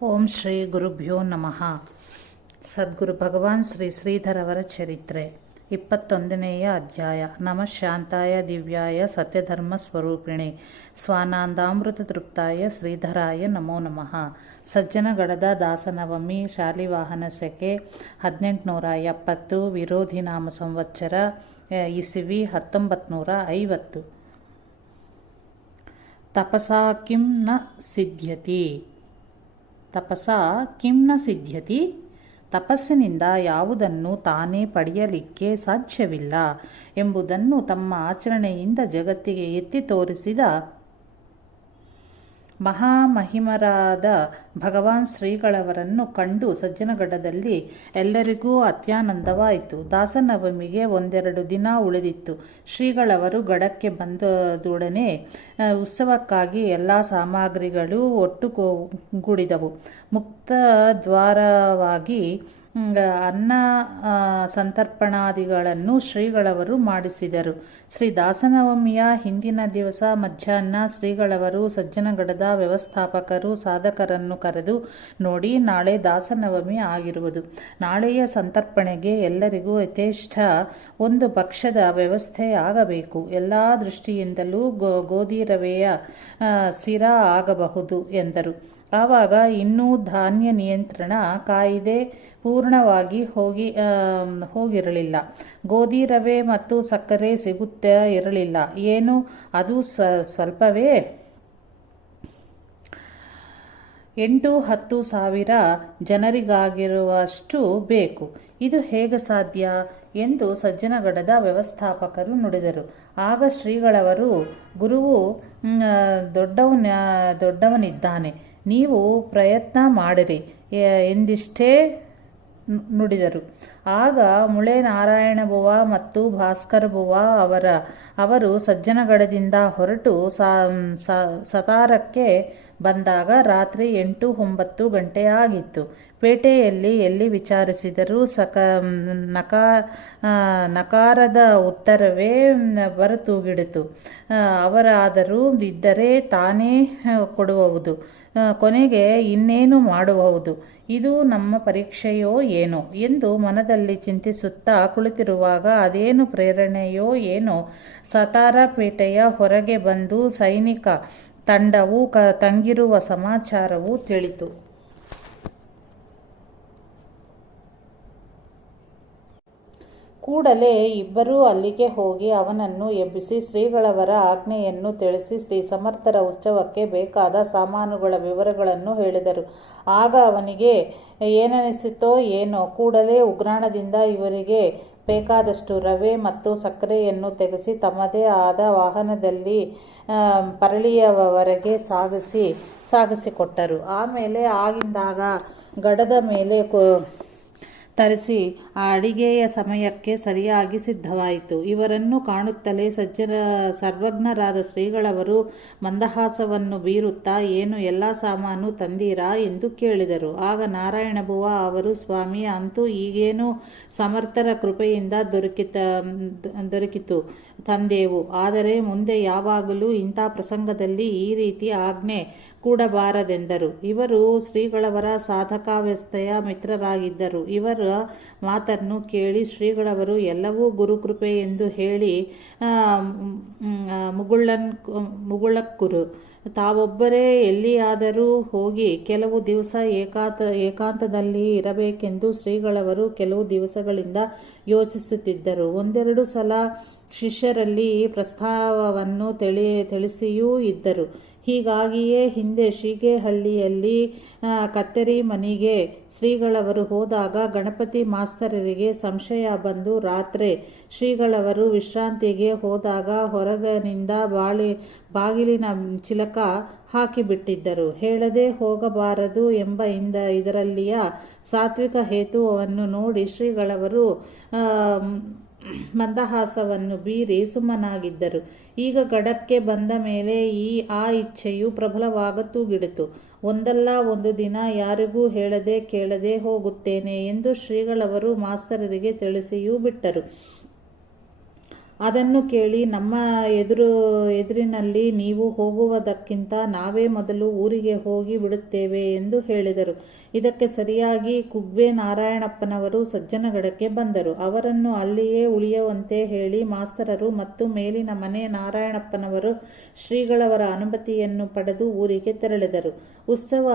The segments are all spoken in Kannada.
ಓಂ ಶ್ರೀ ಗುರುಭ್ಯೋ ನಮಃ. ಸದ್ಗುರು ಭಗವಾನ್ ಶ್ರೀ ಶ್ರೀಧರವರ ಚರಿತ್ರೆ 21ನೇಯ ಅಧ್ಯಾಯ. ನಮಃ ಶಾಂತಾಯ ದಿವ್ಯಾಯ ಸತ್ಯಧರ್ಮ ಸ್ವರೂಪಿಣಿ ಸ್ವಾನಂದಾಮೃತ ತೃಪ್ತಾಯ ಶ್ರೀಧರಾಯ ನಮೋ ನಮಃ. ಸಜ್ಜನಗಡದ ದಾಸನವಮಿ ಶಾಲಿವಾಹನ ಶಕೆ 1870 ವಿರೋಧಿ ನಾಮ ಸಂವತ್ಸರ ಇಸವಿ 1950. ತಪಸಾ ಕಿಂ ನ ಸಿದ್ಧ್ಯತಿ. ತಪಸ್ಸಿನಿಂದ ಯಾವುದನ್ನು ತಾನೇ ಪಡೆಯಲಿಕ್ಕೆ ಸಾಧ್ಯವಿಲ್ಲ ಎಂಬುದನ್ನು ತಮ್ಮ ಆಚರಣೆಯಿಂದ ಜಗತ್ತಿಗೆ ಎತ್ತಿ ತೋರಿಸಿದ ಮಹಾಮಹಿಮರಾದ ಭಗವಾನ್ ಶ್ರೀಗಳವರನ್ನು ಕಂಡು ಸಜ್ಜನಗಡದಲ್ಲಿ ಎಲ್ಲರಿಗೂ ಅತ್ಯಾನಂದವಾಯಿತು. ದಾಸನವಮಿಗೆ 1-2 ದಿನ ಉಳಿದಿತ್ತು. ಶ್ರೀಗಳವರು ಗಡಕ್ಕೆ ಬಂದದೊಡನೆ ಉತ್ಸವಕ್ಕಾಗಿ ಎಲ್ಲ ಸಾಮಗ್ರಿಗಳು ಒಟ್ಟುಗೂಡಿದವು. ಮುಕ್ತ ದ್ವಾರವಾಗಿ ಅನ್ನ ಸಂತರ್ಪಣಾದಿಗಳನ್ನು ಶ್ರೀಗಳವರು ಮಾಡಿಸಿದರು. ಶ್ರೀ ದಾಸನವಮಿಯ ಹಿಂದಿನ ದಿವಸ ಮಧ್ಯಾಹ್ನ ಶ್ರೀಗಳವರು ಸಜ್ಜನಗಡದ ವ್ಯವಸ್ಥಾಪಕರು ಸಾಧಕರನ್ನು ಕರೆದು, ನೋಡಿ, ನಾಳೆ ದಾಸನವಮಿ ಆಗಿರುವುದು. ನಾಳೆಯ ಸಂತರ್ಪಣೆಗೆ ಎಲ್ಲರಿಗೂ ಯಥೇಷ್ಟ ಒಂದು ಭಕ್ಷ್ಯದ ವ್ಯವಸ್ಥೆ ಆಗಬೇಕು. ಎಲ್ಲ ದೃಷ್ಟಿಯಿಂದಲೂ ಗೋಧಿ ರವೆಯ ಸಿರ ಆಗಬಹುದು ಎಂದರು. ಆವಾಗ ಇನ್ನೂ ಧಾನ್ಯ ನಿಯಂತ್ರಣ ಕಾಯಿದೆ ಪೂರ್ಣವಾಗಿ ಹೋಗಿರಲಿಲ್ಲ. ಗೋಧಿ ರವೆ ಮತ್ತು ಸಕ್ಕರೆ ಸಿಗುತ್ತಾ ಇರಲಿಲ್ಲ. ಏನು, ಅದು ಸ್ವಲ್ಪವೇ? 8-10 ಸಾವಿರ ಜನರಿಗಾಗಿರುವಷ್ಟು ಬೇಕು. ಇದು ಹೇಗೆ ಸಾಧ್ಯ ಎಂದು ಸಜ್ಜನಗಡದ ವ್ಯವಸ್ಥಾಪಕರು ನುಡಿದರು. ಆಗ ಶ್ರೀಗಳವರು, ಗುರುವು ದೊಡ್ಡವನಿದ್ದಾನೆ, ನೀವು ಪ್ರಯತ್ನ ಮಾಡಿರಿ ಎಂದಿಷ್ಟೇ ನುಡಿದರು. ಆಗ ಮುಳೆ ನಾರಾಯಣ ಬುವ ಮತ್ತು ಭಾಸ್ಕರ ಬುವ ಅವರು ಸಜ್ಜನಗಡದಿಂದ ಹೊರಟು ಸತಾರಕ್ಕೆ ಬಂದಾಗ ರಾತ್ರಿ 8-9 ಗಂಟೆ ಆಗಿತ್ತು. ಪೇಟೆಯಲ್ಲಿ ಎಲ್ಲಿ ವಿಚಾರಿಸಿದರೂ ನಕಾರದ ಉತ್ತರವೇ ಬರತೂಗಿಡಿತು. ಅವರಾದರೂ ಇದ್ದರೆ ತಾನೇ ಕೊಡುವುದು, ಕೊನೆಗೆ ಇನ್ನೇನು ಮಾಡುವುದು, ಇದು ನಮ್ಮ ಪರೀಕ್ಷೆಯೋ ಏನೋ ಎಂದು ಮನದಲ್ಲಿ ಚಿಂತಿಸುತ್ತಾ ಕುಳಿತಿರುವಾಗ ಅದೇನು ಪ್ರೇರಣೆಯೋ ಏನೋ ಸತಾರ ಪೇಟೆಯ ಹೊರಗೆ ಬಂದು ಸೈನಿಕ ತಂಡವು ತಂಗಿರುವ ಸಮಾಚಾರವು ತಿಳಿತು. ಕೂಡಲೇ ಇಬ್ಬರೂ ಅಲ್ಲಿಗೆ ಹೋಗಿ ಅವನನ್ನು ಎಬ್ಬಿಸಿ ಶ್ರೀಗಳವರ ಆಜ್ಞೆಯನ್ನು ತಿಳಿಸಿ ಶ್ರೀ ಸಮರ್ಥರ ಉತ್ಸವಕ್ಕೆ ಬೇಕಾದ ಸಾಮಾನುಗಳ ವಿವರಗಳನ್ನು ಹೇಳಿದರು. ಆಗ ಅವನಿಗೆ ಏನನಿಸಿತೋ ಏನೋ, ಕೂಡಲೇ ಉಗ್ರಾಣದಿಂದ ಇವರಿಗೆ ಬೇಕಾದಷ್ಟು ರವೆ ಮತ್ತು ಸಕ್ಕರೆಯನ್ನು ತೆಗೆಸಿ ತಮ್ಮದೇ ಆದ ವಾಹನದಲ್ಲಿ ಪರಳಿಯವರೆಗೆ ಸಾಗಿಸಿಕೊಟ್ಟರು. ಆಮೇಲೆ ಆಗಿಂದಾಗ ಗಡದ ಮೇಲೆ ತರಿಸಿ ಆ ಅಡಿಗೆಯ ಸಮಯಕ್ಕೆ ಸರಿಯಾಗಿ ಸಿದ್ಧವಾಯಿತು. ಇವರನ್ನು ಕಾಣುತ್ತಲೇ ಸರ್ವಜ್ಞರಾದ ಶ್ರೀಗಳವರು ಮಂದಹಾಸವನ್ನು ಬೀರುತ್ತಾ, ಏನು, ಎಲ್ಲ ಸಾಮಾನು ತಂದೀರಾ ಎಂದು ಕೇಳಿದರು. ಆಗ ನಾರಾಯಣ ಬುವ ಅವರು, ಸ್ವಾಮಿ, ಅಂತೂ ಈಗೇನು ಸಮರ್ಥರ ಕೃಪೆಯಿಂದ ದೊರಕಿತು, ತಂದೆವು. ಆದರೆ ಮುಂದೆ ಯಾವಾಗಲೂ ಇಂಥ ಪ್ರಸಂಗದಲ್ಲಿ ಈ ರೀತಿ ಆಜ್ಞೆ ಕೂಡಬಾರದೆಂದರು. ಇವರು ಶ್ರೀಗಳವರ ಸಾಧಕಾವಸ್ಥೆಯ ಮಿತ್ರರಾಗಿದ್ದರು. ಇವರ ಮಾತನ್ನು ಕೇಳಿ ಶ್ರೀಗಳವರು ಎಲ್ಲವೂ ಗುರುಕೃಪೆ ಎಂದು ಹೇಳಿ ಮುಗುಳಕ್ಕರು. ತಾವೊಬ್ಬರೇ ಎಲ್ಲಿಯಾದರೂ ಹೋಗಿ ಕೆಲವು ದಿವಸ ಏಕಾಂತದಲ್ಲಿ ಇರಬೇಕೆಂದು ಶ್ರೀಗಳವರು ಕೆಲವು ದಿವಸಗಳಿಂದ ಯೋಚಿಸುತ್ತಿದ್ದರು. 1-2 ಸಲ ಶಿಷ್ಯರಲ್ಲಿ ಪ್ರಸ್ತಾವವನ್ನು ತಿಳಿಸಿಯೂ ಇದ್ದರು. ಹೀಗಾಗಿಯೇ ಹಿಂದೆ ಶೀಗೇಹಳ್ಳಿಯಲ್ಲಿ ಕತ್ತೇರಿ ಮನೆಗೆ ಶ್ರೀಗಳವರು ಹೋದಾಗ ಗಣಪತಿ ಮಾಸ್ತರರಿಗೆ ಸಂಶಯ ಬಂದು ರಾತ್ರಿ ಶ್ರೀಗಳವರು ವಿಶ್ರಾಂತಿಗೆ ಹೋದಾಗ ಹೊರಗಿನಿಂದ ಬಾಗಿಲಿನ ಚಿಲಕ ಹಾಕಿಬಿಟ್ಟಿದ್ದರು. ಹೇಳದೆ ಹೋಗಬಾರದು ಎಂಬ ಇದರಲ್ಲಿಯ ಸಾತ್ವಿಕ ಹೇತುವನ್ನು ನೋಡಿ ಶ್ರೀಗಳವರು ಮಂದಹಾಸವನ್ನು ಬೀರಿ ಸುಮ್ಮನಾಗಿದ್ದರು. ಈಗ ಗಡಕ್ಕೆ ಬಂದ ಮೇಲೆ ಆ ಇಚ್ಛೆಯು ಪ್ರಬಲವಾಗತೂಗಿಡಿತು. ಒಂದಲ್ಲ ಒಂದು ದಿನ ಯಾರಿಗೂ ಹೇಳದೆ ಕೇಳದೆ ಹೋಗುತ್ತೇನೆ ಎಂದು ಶ್ರೀಗಳವರು ಮಾಸ್ತರರಿಗೆ ತಿಳಿಸಿಯೂ ಬಿಟ್ಟರು. ಅದನ್ನು ಕೇಳಿ ನಮ್ಮ ಎದುರಿನಲ್ಲಿ ನೀವು ಹೋಗುವುದಕ್ಕಿಂತ ನಾವೇ ಮೊದಲು ಊರಿಗೆ ಹೋಗಿ ಬಿಡುತ್ತೇವೆ ಎಂದು ಹೇಳಿದರು. ಇದಕ್ಕೆ ಸರಿಯಾಗಿ ಕುಗ್ವೆ ನಾರಾಯಣಪ್ಪನವರು ಸಜ್ಜನಗಡಕ್ಕೆ ಬಂದರು. ಅವರನ್ನು ಅಲ್ಲಿಯೇ ಉಳಿಯುವಂತೆ ಹೇಳಿ ಮಾಸ್ತರರು ಮತ್ತು ಮೇಲಿನ ಮನೆ ನಾರಾಯಣಪ್ಪನವರು ಶ್ರೀಗಳವರ ಅನುಮತಿಯನ್ನು ಪಡೆದು ಊರಿಗೆ ತೆರಳಿದರು. ಉತ್ಸವ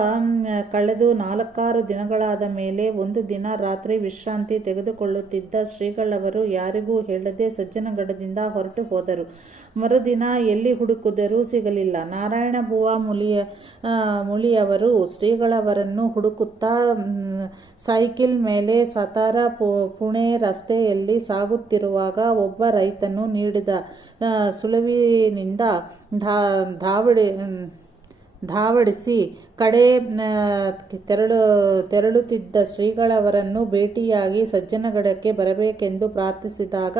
ಕಳೆದು 4-6 ದಿನಗಳಾದ ಮೇಲೆ ಒಂದು ದಿನ ರಾತ್ರಿ ವಿಶ್ರಾಂತಿ ತೆಗೆದುಕೊಳ್ಳುತ್ತಿದ್ದ ಶ್ರೀಗಳವರು ಯಾರಿಗೂ ಹೇಳದೆ ಸಜ್ಜನಗಡದಿಂದ ಹೊರಟು ಹೋದರು. ಮರುದಿನ ಎಲ್ಲಿ ಹುಡುಕಿದರೂ ಸಿಗಲಿಲ್ಲ. ನಾರಾಯಣ ಬುವಾ ಮುಳಿಯವರು ಶ್ರೀಗಳವರನ್ನು ಹುಡುಕುತ್ತಾ ಸೈಕಲ್ ಮೇಲೆ ಸತಾರ ಪುಣೆ ರಸ್ತೆಯಲ್ಲಿ ಸಾಗುತ್ತಿರುವಾಗ ಒಬ್ಬ ರೈತನು ನೀಡಿದ ಸುಳಿವಿನಿಂದ ಧಾವಡಿಸಿ ಕಡೆ ತೆರಳುತ್ತಿದ್ದ ಶ್ರೀಗಳವರನ್ನು ಭೇಟಿಯಾಗಿ ಸಜ್ಜನಗಡಕ್ಕೆ ಬರಬೇಕೆಂದು ಪ್ರಾರ್ಥಿಸಿದಾಗ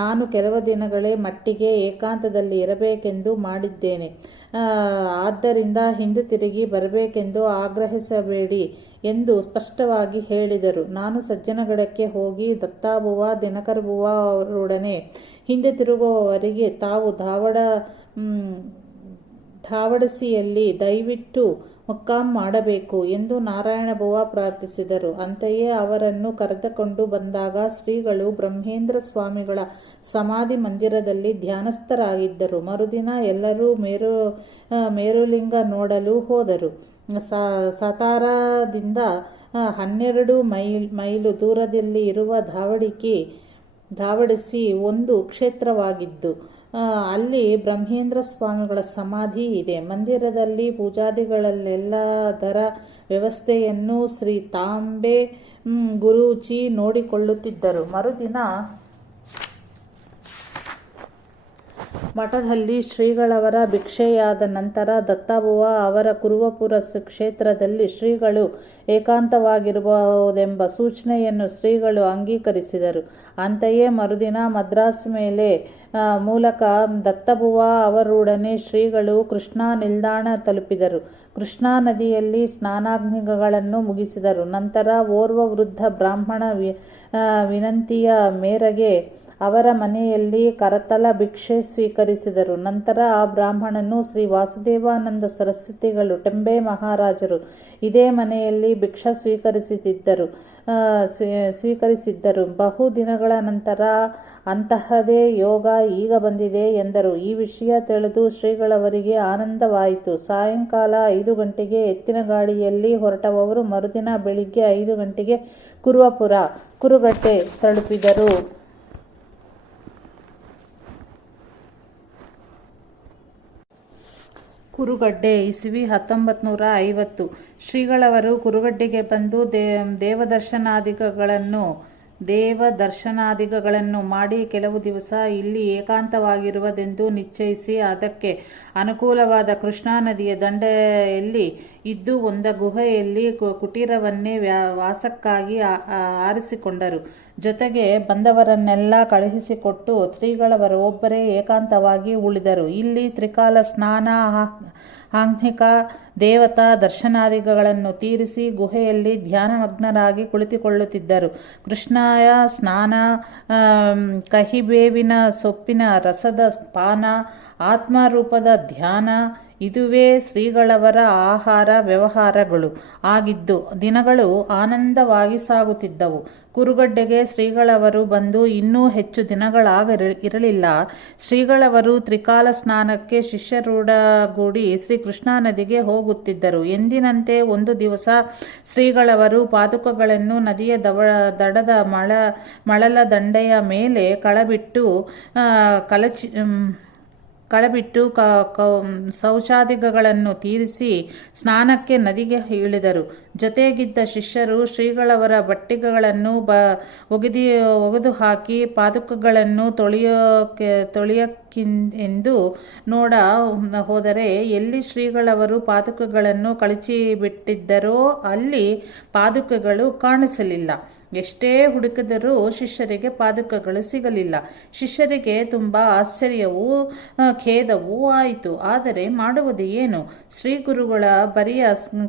ನಾನು ಕೆಲವು ದಿನಗಳೇ ಮಟ್ಟಿಗೆ ಏಕಾಂತದಲ್ಲಿ ಇರಬೇಕೆಂದು ಮಾಡಿದ್ದೇನೆ. ಆದ್ದರಿಂದ ಹಿಂದಿರುಗಿ ಬರಬೇಕೆಂದು ಆಗ್ರಹಿಸಬೇಡಿ ಎಂದು ಸ್ಪಷ್ಟವಾಗಿ ಹೇಳಿದರು. ನಾನು ಸಜ್ಜನಗಡಕ್ಕೆ ಹೋಗಿ ದತ್ತಾಬುವಾ ದಿನಕರಬುವಾ ಅವರೊಡನೆ ಹಿಂದೆ ತಿರುಗುವವರೆಗೆ ತಾವು ಧಾವಡಸಿಯಲ್ಲಿ ದಯವಿಟ್ಟು ಮುಕ್ಕಾಂ ಮಾಡಬೇಕು ಎಂದು ನಾರಾಯಣಬುವಾ ಪ್ರಾರ್ಥಿಸಿದರು. ಅಂತೆಯೇ ಅವರನ್ನು ಕರೆದುಕೊಂಡು ಬಂದಾಗ ಶ್ರೀಗಳು ಬ್ರಹ್ಮೇಂದ್ರ ಸ್ವಾಮಿಗಳ ಸಮಾಧಿ ಮಂದಿರದಲ್ಲಿ ಧ್ಯಾನಸ್ಥರಾಗಿದ್ದರು. ಮರುದಿನ ಎಲ್ಲರೂ ಮೇರುಲಿಂಗ ನೋಡಲು ಹೋದರು. ಸತಾರಾದಿಂದ 12 ಮೈಲು ದೂರದಲ್ಲಿ ಇರುವ ಧಾವಡಸಿ ಒಂದು ಕ್ಷೇತ್ರವಾಗಿದ್ದು ಅಲ್ಲಿ ಬ್ರಹ್ಮೇಂದ್ರ ಸ್ವಾಮಿಗಳ ಸಮಾಧಿ ಇದೆ. ಮಂದಿರದಲ್ಲಿ ಪೂಜಾದಿಗಳೆಲ್ಲದರ ವ್ಯವಸ್ಥೆಯನ್ನು ಶ್ರೀ ತಾಂಬೆ ಗುರೂಜಿ ನೋಡಿಕೊಳ್ಳುತ್ತಿದ್ದರು. ಮರುದಿನ ಮಠದಲ್ಲಿ ಶ್ರೀಗಳವರ ಭಿಕ್ಷೆಯಾದ ನಂತರ ದತ್ತಾಬುವಾ ಅವರ ಕುರುವಪುರ ಕ್ಷೇತ್ರದಲ್ಲಿ ಶ್ರೀಗಳು ಏಕಾಂತವಾಗಿರಬಹುದೆಂಬ ಸೂಚನೆಯನ್ನು ಶ್ರೀಗಳು ಅಂಗೀಕರಿಸಿದರು. ಅಂತೆಯೇ ಮರುದಿನ ಮದ್ರಾಸ್ ಮೂಲಕ ದತ್ತಬುವಾ ಅವರೊಡನೆ ಶ್ರೀಗಳು ಕೃಷ್ಣಾ ನಿಲ್ದಾಣ ತಲುಪಿದರು. ಕೃಷ್ಣಾ ನದಿಯಲ್ಲಿ ಸ್ನಾನಾಗ್ನಿಗಳನ್ನು ಮುಗಿಸಿದರು. ನಂತರ ಓರ್ವ ವೃದ್ಧ ಬ್ರಾಹ್ಮಣ ವಿನಂತಿಯ ಮೇರೆಗೆ ಅವರ ಮನೆಯಲ್ಲಿ ಕರತಲ ಭಿಕ್ಷೆ ಸ್ವೀಕರಿಸಿದರು. ನಂತರ ಆ ಬ್ರಾಹ್ಮಣನು ಶ್ರೀ ವಾಸುದೇವಾನಂದ ಸರಸ್ವತಿಗಳು ಟೆಂಬೆ ಮಹಾರಾಜರು ಇದೇ ಮನೆಯಲ್ಲಿ ಭಿಕ್ಷಾ ಸ್ವೀಕರಿಸಿದ್ದರು. ಬಹು ದಿನಗಳ ನಂತರ ಅಂತಹದೇ ಯೋಗ ಈಗ ಬಂದಿದೆ ಎಂದರು. ಈ ವಿಷಯ ತಿಳಿದು ಶ್ರೀಗಳವರಿಗೆ ಆನಂದವಾಯಿತು. ಸಾಯಂಕಾಲ 5 ಗಂಟೆಗೆ ಎತ್ತಿನ ಗಾಡಿಯಲ್ಲಿ ಹೊರಟವರು ಮರುದಿನ ಬೆಳಿಗ್ಗೆ 5 ಗಂಟೆಗೆ ಕುರುಗಟ್ಟೆ ತಲುಪಿದರು. ಕುರುಗಡ್ಡೆ ಇಸವಿ 1950. ಶ್ರೀಗಳವರು ಕುರುಗಡ್ಡೆಗೆ ಬಂದು ದೇವದರ್ಶನಾದಿಗಳನ್ನು ಮಾಡಿ ಕೆಲವು ದಿವಸ ಇಲ್ಲಿ ಏಕಾಂತವಾಗಿರುವುದೆಂದು ನಿಶ್ಚಯಿಸಿ ಅದಕ್ಕೆ ಅನುಕೂಲವಾದ ಕೃಷ್ಣಾ ನದಿಯ ದಂಡೆಯಲ್ಲಿ ಇದ್ದು ಒಂದು ಗುಹೆಯಲ್ಲಿ ಕುಟೀರವನ್ನೇ ವಾಸಕ್ಕಾಗಿ ಆರಿಸಿಕೊಂಡರು. ಜೊತೆಗೆ ಬಂದವರನ್ನೆಲ್ಲ ಕಳುಹಿಸಿಕೊಟ್ಟು ಶ್ರೀಗಳವರು ಒಬ್ಬರೇ ಏಕಾಂತವಾಗಿ ಉಳಿದರು. ಇಲ್ಲಿ ತ್ರಿಕಾಲ ಸ್ನಾನ, ಆಹ್ನಿಕ, ದೇವತಾ ದರ್ಶನಾದಿಗಳನ್ನು ತೀರಿಸಿ ಗುಹೆಯಲ್ಲಿ ಧ್ಯಾನಮಗ್ನರಾಗಿ ಕುಳಿತುಕೊಳ್ಳುತ್ತಿದ್ದರು. ಕೃಷ್ಣಾಯ ಸ್ನಾನ, ಕಹಿಬೇವಿನ ಸೊಪ್ಪಿನ ರಸದ ಪಾನ, ಆತ್ಮರೂಪದ ಧ್ಯಾನ ಇದುವೇ ಶ್ರೀಗಳವರ ಆಹಾರ ವ್ಯವಹಾರಗಳು ಆಗಿದ್ದು ದಿನಗಳು ಆನಂದವಾಗಿ ಸಾಗುತ್ತಿದ್ದವು. ಕುರುಗಡ್ಡೆಗೆ ಶ್ರೀಗಳವರು ಬಂದು ಇನ್ನೂ ಹೆಚ್ಚು ದಿನಗಳಾಗಿರಲಿಲ್ಲ. ಶ್ರೀಗಳವರು ತ್ರಿಕಾಲ ಸ್ನಾನಕ್ಕೆ ಶಿಷ್ಯರೊಡಗೂಡಿ ಶ್ರೀಕೃಷ್ಣಾ ನದಿಗೆ ಹೋಗುತ್ತಿದ್ದರು. ಎಂದಿನಂತೆ ಒಂದು ದಿವಸ ಶ್ರೀಗಳವರು ಪಾದುಕಗಳನ್ನು ನದಿಯ ದಡದ ಮಳಲ ದಂಡೆಯ ಮೇಲೆ ಕಳಬಿಟ್ಟು ಶೌಚಾದಿಗಳನ್ನು ತೀರಿಸಿ ಸ್ನಾನಕ್ಕೆ ನದಿಗೆ ಇಳಿದರು. ಜೊತೆಗಿದ್ದ ಶಿಷ್ಯರು ಶ್ರೀಗಳವರ ಬಟ್ಟೆಗಳನ್ನು ಒಗೆದು ಹಾಕಿ ಪಾದುಕಗಳನ್ನು ತೊಳೆಯಕ್ಕೆಂದು ನೋಡ ಹೋದರೆ ಎಲ್ಲಿ ಶ್ರೀಗಳವರು ಪಾದುಕಗಳನ್ನು ಕಳಚಿಬಿಟ್ಟಿದ್ದರೋ ಅಲ್ಲಿ ಪಾದುಕಗಳು ಕಾಣಿಸಲಿಲ್ಲ. ಎಷ್ಟೇ ಹುಡುಕಿದರೂ ಶಿಷ್ಯರಿಗೆ ಪಾದುಕಗಳು ಸಿಗಲಿಲ್ಲ. ಶಿಷ್ಯರಿಗೆ ತುಂಬ ಆಶ್ಚರ್ಯವೂ ಖೇದವೂ ಆಯಿತು. ಆದರೆ ಮಾಡುವುದು ಏನು? ಶ್ರೀ ಗುರುಗಳ ಬರಿಯ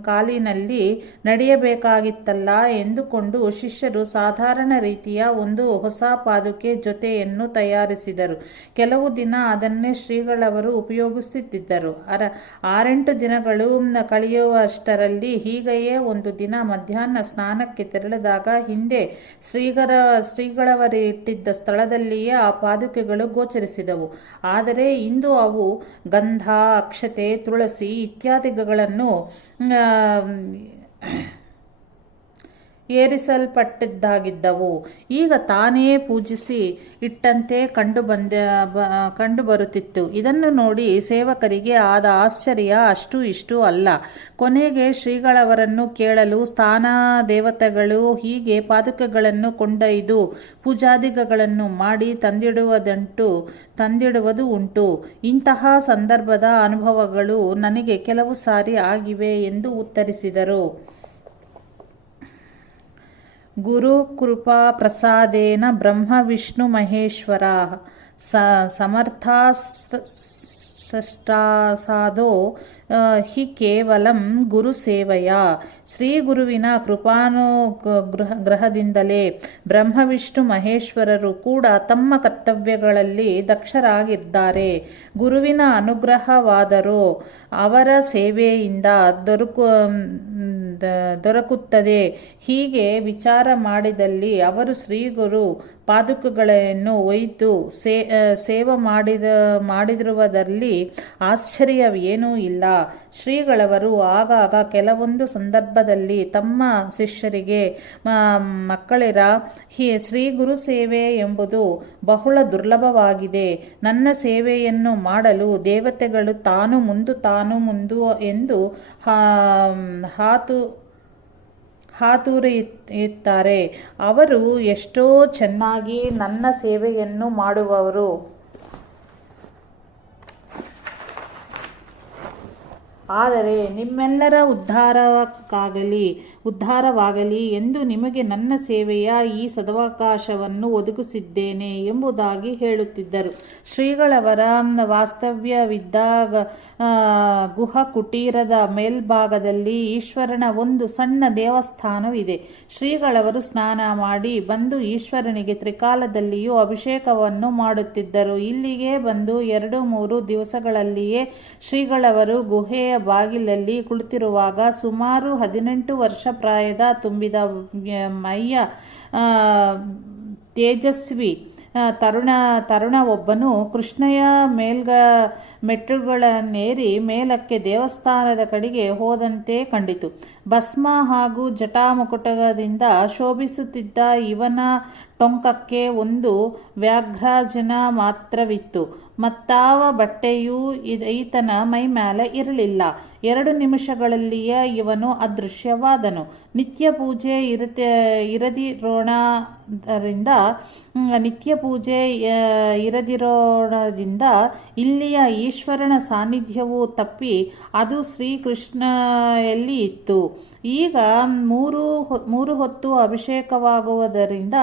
ಕಾಲಿನಲ್ಲಿ ನಡೆಯಬೇಕಾಗಿತ್ತಲ್ಲ ಎಂದುಕೊಂಡು ಶಿಷ್ಯರು ಸಾಧಾರಣ ರೀತಿಯ ಒಂದು ಹೊಸ ಪಾದುಕೆ ಜೊತೆಯನ್ನು ತಯಾರಿಸಿದರು. ಕೆಲವು ದಿನ ಅದನ್ನೇ ಶ್ರೀಗಳವರು ಉಪಯೋಗಿಸುತ್ತಿದ್ದರು. 6-8 ದಿನಗಳು ಕಳೆಯುವಷ್ಟರಲ್ಲಿ ಹೀಗೆಯೇ ಒಂದು ದಿನ ಮಧ್ಯಾಹ್ನ ಸ್ನಾನಕ್ಕೆ ತೆರಳಿದಾಗ ಹಿಂದೆ ಶ್ರೀಗಳವರಿಟ್ಟಿದ್ದ ಸ್ಥಳದಲ್ಲಿಯೇ ಆ ಪಾದುಕೆಗಳು ಗೋಚರಿಸಿದವು. ಆದರೆ ಇಂದು ಅವು ಗಂಧ, ಅಕ್ಷತೆ, ತುಳಸಿ ಇತ್ಯಾದಿಗಳನ್ನು ಏರಿಸಲ್ಪಟ್ಟಿದ್ದಾಗಿದ್ದವು. ಈಗ ತಾನೇ ಪೂಜಿಸಿ ಇಟ್ಟಂತೆ ಕಂಡು ಬರುತ್ತಿತ್ತು. ಇದನ್ನು ನೋಡಿ ಸೇವಕರಿಗೆ ಆದ ಆಶ್ಚರ್ಯ ಅಷ್ಟು ಇಷ್ಟು ಅಲ್ಲ. ಕೊನೆಗೆ ಶ್ರೀಗಳವರನ್ನು ಕೇಳಲು ಸ್ಥಾನ ದೇವತೆಗಳು ಹೀಗೆ ಪಾದುಕೆಗಳನ್ನು ಕೊಂಡೊಯ್ದು ಪೂಜಾದಿಗಳನ್ನು ಮಾಡಿ ತಂದಿಡುವುದು ಉಂಟು. ಇಂತಹ ಸಂದರ್ಭದ ಅನುಭವಗಳು ನನಗೆ ಕೆಲವು ಸಾರಿ ಆಗಿವೆ ಎಂದು ಉತ್ತರಿಸಿದರು. ಗುರು ಕೃಪಾ ಪ್ರಸಾದೇನ ಬ್ರಹ್ಮ ವಿಷ್ಣು ಮಹೇಶ್ವರ ಸಮರ್ಥಾಸಾದೋ ಹಿ ಕೇವಲಂ ಗುರು ಸೇವೆಯ. ಶ್ರೀ ಗುರುವಿನ ಕೃಪಾನುಗ್ರಹದಿಂದಲೇ ಬ್ರಹ್ಮವಿಷ್ಣು ಮಹೇಶ್ವರರು ಕೂಡ ತಮ್ಮ ಕರ್ತವ್ಯಗಳಲ್ಲಿ ದಕ್ಷರಾಗಿದ್ದಾರೆ. ಗುರುವಿನ ಅನುಗ್ರಹವಾದರೂ ಅವರ ಸೇವೆಯಿಂದ ದೊರಕುತ್ತದೆ. ಹೀಗೆ ವಿಚಾರ ಮಾಡಿದಲ್ಲಿ ಅವರು ಶ್ರೀಗುರು ಪಾದುಕೆಗಳನ್ನು ಒಯ್ದು ಸೇವೆ ಮಾಡಿದಿರುವುದರಲ್ಲಿ ಆಶ್ಚರ್ಯವೇನೂ ಇಲ್ಲ. ಶ್ರೀಗಳವರು ಆಗಾಗ ಕೆಲವೊಂದು ಸಂದರ್ಭದಲ್ಲಿ ತಮ್ಮ ಶಿಷ್ಯರಿಗೆ ಮಕ್ಕಳಿರ ಶ್ರೀ ಗುರು ಸೇವೆ ಎಂಬುದು ಬಹಳ ದುರ್ಲಭವಾಗಿದೆ. ನನ್ನ ಸೇವೆಯನ್ನು ಮಾಡಲು ದೇವತೆಗಳು ತಾನು ಮುಂದು ಎಂದು ಹಾತುರಿಯುತ್ತಾರೆ. ಅವರು ಎಷ್ಟೋ ಚೆನ್ನಾಗಿ ನನ್ನ ಸೇವೆಯನ್ನು ಮಾಡುವವರು. ಆದರೆ ನಿಮ್ಮೆಲ್ಲರ ಉದ್ಧಾರವಾಗಲಿ ಎಂದು ನಿಮಗೆ ನನ್ನ ಸೇವೆಯ ಈ ಸದವಕಾಶವನ್ನು ಒದಗಿಸಿದ್ದೇನೆ ಎಂಬುದಾಗಿ ಹೇಳುತ್ತಿದ್ದರು. ಶ್ರೀಗಳವರ ವಾಸ್ತವ್ಯವಿದ್ದಾಗ ಗುಹ ಕುಟೀರದ ಮೇಲ್ಭಾಗದಲ್ಲಿ ಈಶ್ವರನ ಒಂದು ಸಣ್ಣ ದೇವಸ್ಥಾನವಿದೆ. ಶ್ರೀಗಳವರು ಸ್ನಾನ ಮಾಡಿ ಬಂದು ಈಶ್ವರನಿಗೆ ತ್ರಿಕಾಲದಲ್ಲಿಯೂ ಅಭಿಷೇಕವನ್ನು ಮಾಡುತ್ತಿದ್ದರು. ಇಲ್ಲಿಗೆ ಬಂದು 2-3 ದಿವಸಗಳಲ್ಲಿಯೇ ಶ್ರೀಗಳವರು ಗುಹೆಯ ಬಾಗಿಲಲ್ಲಿ ಕುಳಿತಿರುವಾಗ ಸುಮಾರು 18 ವರ್ಷ ಪ್ರಾಯದ ತುಂಬಿದ ಮೈಯ ತೇಜಸ್ವಿ ತರುಣ ಒಬ್ಬನು ಕೃಷ್ಣಯ ಮೆಟ್ಟುಗಳನ್ನೇರಿ ಮೇಲಕ್ಕೆ ದೇವಸ್ಥಾನದ ಕಡೆಗೆ ಹೋದಂತೆ ಕಂಡಿತು. ಭಸ್ಮ ಹಾಗೂ ಜಟಾಮುಕುಟದಿಂದ ಶೋಭಿಸುತ್ತಿದ್ದ ಇವನ ಟೊಂಕಕ್ಕೆ ಒಂದು ವ್ಯಾಘ್ರಾಜನ ಮಾತ್ರವಿತ್ತು. ಮತ್ತಾವ ಬಟ್ಟೆಯೂ ಈತನ ಮೈ ಮೇಲೆ ಇರಲಿಲ್ಲ. 2 ನಿಮಿಷಗಳಲ್ಲಿಯೇ ಇವನು ಅದೃಶ್ಯವಾದನು. ನಿತ್ಯ ಪೂಜೆ ಇರದಿರೋಣದಿಂದ ಇಲ್ಲಿಯ ಈಶ್ವರನ ಸಾನ್ನಿಧ್ಯವೂ ತಪ್ಪಿ ಅದು ಶ್ರೀಕೃಷ್ಣಯಲ್ಲಿ ಇತ್ತು. ಈಗ ಮೂರು ಹೊತ್ತು ಅಭಿಷೇಕವಾಗುವುದರಿಂದ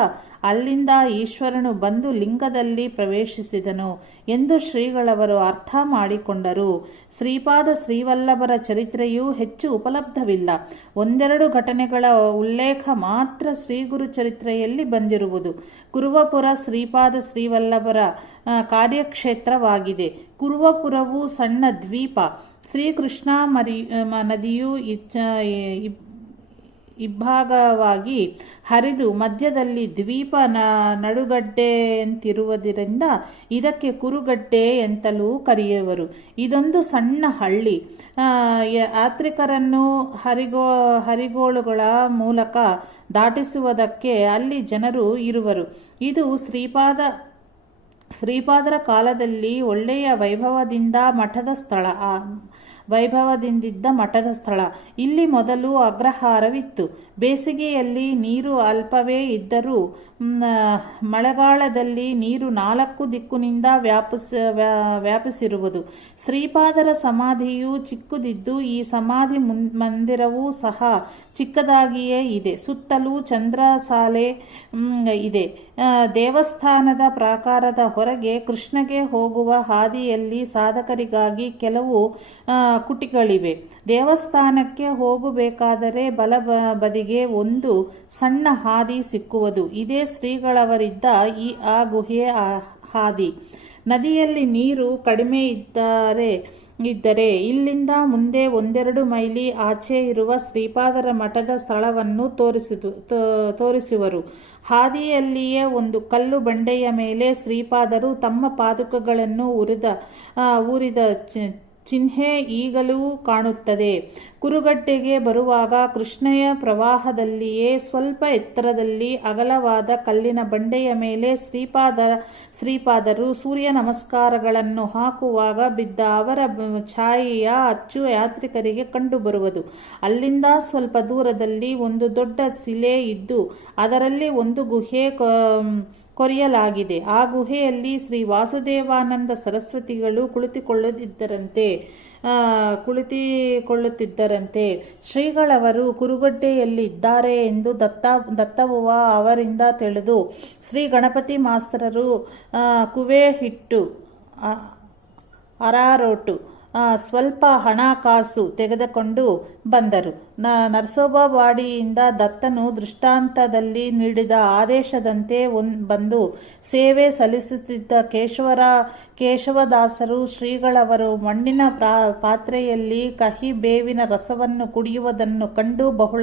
ಅಲ್ಲಿಂದ ಈಶ್ವರನು ಬಂದು ಲಿಂಗದಲ್ಲಿ ಪ್ರವೇಶಿಸಿದನು ಎಂದು ಶ್ರೀಗಳವರು ಅರ್ಥ ಮಾಡಿಕೊಂಡರು. ಶ್ರೀಪಾದ ಶ್ರೀವಲ್ಲಭರ ಚರಿತ್ರೆಯೂ ಹೆಚ್ಚು ಉಪಲಬ್ಧವಿಲ್ಲ. 1-2 ಘಟನೆಗಳ ಉಲ್ಲೇಖ ಮಾತ್ರ ಶ್ರೀಗುರು ಚರಿತ್ರೆಯಲ್ಲಿ ಬಂದಿರುವುದು. ಕುರುವಪುರ ಶ್ರೀಪಾದ ಶ್ರೀವಲ್ಲಭರ ಕಾರ್ಯಕ್ಷೇತ್ರವಾಗಿದೆ. ಕುರುವಪುರವು ಸಣ್ಣ ದ್ವೀಪ. ಶ್ರೀಕೃಷ್ಣ ನದಿಯು ಇಬ್ಬಾಗವಾಗಿ ಹರಿದು ಮಧ್ಯದಲ್ಲಿ ದ್ವೀಪ ನಡುಗಡ್ಡೆಯಂತಿರುವುದರಿಂದ ಇದಕ್ಕೆ ಕುರುಗಡ್ಡೆ ಎಂತಲೂ ಕರೆಯುವರು. ಇದೊಂದು ಸಣ್ಣ ಹಳ್ಳಿ. ಯಾತ್ರಿಕರನ್ನು ಹರಿಗೋಳುಗಳ ಮೂಲಕ ದಾಟಿಸುವುದಕ್ಕೆ ಅಲ್ಲಿ ಜನರು ಇರುವರು. ಇದು ಶ್ರೀಪಾದರ ಕಾಲದಲ್ಲಿ ಒಳ್ಳೆಯ ವೈಭವದಿಂದ ಮಠದ ಸ್ಥಳ. ವೈಭವದಿಂದಿದ್ದ ಮಠದ ಸ್ಥಳ. ಇಲ್ಲಿ ಮೊದಲು ಅಗ್ರಹಾರವಿತ್ತು. ಬೇಸಿಗೆಯಲ್ಲಿ ನೀರು ಅಲ್ಪವೇ ಇದ್ದರೂ ಮಳೆಗಾಲದಲ್ಲಿ ನೀರು 4 ದಿಕ್ಕಿನಿಂದ ವ್ಯಾಪಿಸಿರುವುದು. ಶ್ರೀಪಾದರ ಸಮಾಧಿಯು ಚಿಕ್ಕದಿದ್ದು ಈ ಸಮಾಧಿ ಮಂದಿರವೂ ಸಹ ಚಿಕ್ಕದಾಗಿಯೇ ಇದೆ. ಸುತ್ತಲೂ ಚಂದ್ರಸಾಲೆ ಇದೆ. ದೇವಸ್ಥಾನದ ಪ್ರಾಕಾರದ ಹೊರಗೆ ಕೃಷ್ಣಗೆ ಹೋಗುವ ಹಾದಿಯಲ್ಲಿ ಸಾಧಕರಿಗಾಗಿ ಕೆಲವು ಕುಟಿಗಳಿವೆ. ದೇವಸ್ಥಾನಕ್ಕೆ ಹೋಗಬೇಕಾದರೆ ಬಲಬದಿಗೆ ಒಂದು ಸಣ್ಣ ಹಾದಿ ಸಿಕ್ಕುವುದು. ಇದೇ ಶ್ರೀಗಳವರಿದ್ದ ಆ ಗುಹೆಯ ಹಾದಿ. ನದಿಯಲ್ಲಿ ನೀರು ಕಡಿಮೆ ಇದ್ದರೆ ಇಲ್ಲಿಂದ ಮುಂದೆ 1-2 ಮೈಲಿ ಆಚೆ ಇರುವ ಶ್ರೀಪಾದರ ಮಠದ ಸ್ಥಳವನ್ನು ತೋರಿಸುವರು. ಹಾದಿಯಲ್ಲಿಯೇ ಒಂದು ಕಲ್ಲು ಬಂಡೆಯ ಮೇಲೆ ಶ್ರೀಪಾದರು ತಮ್ಮ ಪಾದುಕಗಳನ್ನು ಊರಿದ ಚಿಹ್ನೆ ಈಗಲೂ ಕಾಣುತ್ತದೆ. ಕುರುಗಡ್ಡೆಗೆ ಬರುವಾಗ ಕೃಷ್ಣೆಯ ಪ್ರವಾಹದಲ್ಲಿಯೇ ಸ್ವಲ್ಪ ಎತ್ತರದಲ್ಲಿ ಅಗಲವಾದ ಕಲ್ಲಿನ ಬಂಡೆಯ ಮೇಲೆ ಶ್ರೀಪಾದರು ಸೂರ್ಯ ನಮಸ್ಕಾರಗಳನ್ನು ಹಾಕುವಾಗ ಬಿದ್ದ ಅವರ ಛಾಯೆಯ ಅಚ್ಚು ಯಾತ್ರಿಕರಿಗೆ ಕಂಡುಬರುವುದು. ಅಲ್ಲಿಂದ ಸ್ವಲ್ಪ ದೂರದಲ್ಲಿ ಒಂದು ದೊಡ್ಡ ಶಿಲೆ ಇದ್ದು ಅದರಲ್ಲಿ ಒಂದು ಗುಹೆ ಕೊರೆಯಲಾಗಿದೆ. ಆ ಗುಹೆಯಲ್ಲಿ ಶ್ರೀ ವಾಸುದೇವಾನಂದ ಸರಸ್ವತಿಗಳು ಕುಳಿತುಕೊಳ್ಳುತ್ತಿದ್ದರಂತೆ. ಶ್ರೀಗಳವರು ಕುರುಗಡ್ಡೆಯಲ್ಲಿ ಇದ್ದಾರೆ ಎಂದು ದತ್ತವ್ವ ಅವರಿಂದ ತಿಳಿದು ಶ್ರೀ ಗಣಪತಿ ಮಾಸ್ತರರು ಕುವೆ ಹಿಟ್ಟು, ಅರಾರೋಟು, ಸ್ವಲ್ಪ ಹಣ ಕಾಸು ತೆಗೆದುಕೊಂಡು ಬಂದರು. ನರಸೋಬವಾಡಿಯಿಂದ ದತ್ತನು ದೃಷ್ಟಾಂತದಲ್ಲಿ ನೀಡಿದ ಆದೇಶದಂತೆ ಬಂದು ಸೇವೆ ಸಲ್ಲಿಸುತ್ತಿದ್ದ ಕೇಶವದಾಸರು ಶ್ರೀಗಳವರು ಮಣ್ಣಿನ ಪಾತ್ರೆಯಲ್ಲಿ ಕಹಿ ಬೇವಿನ ರಸವನ್ನು ಕುಡಿಯುವುದನ್ನು ಕಂಡು ಬಹಳ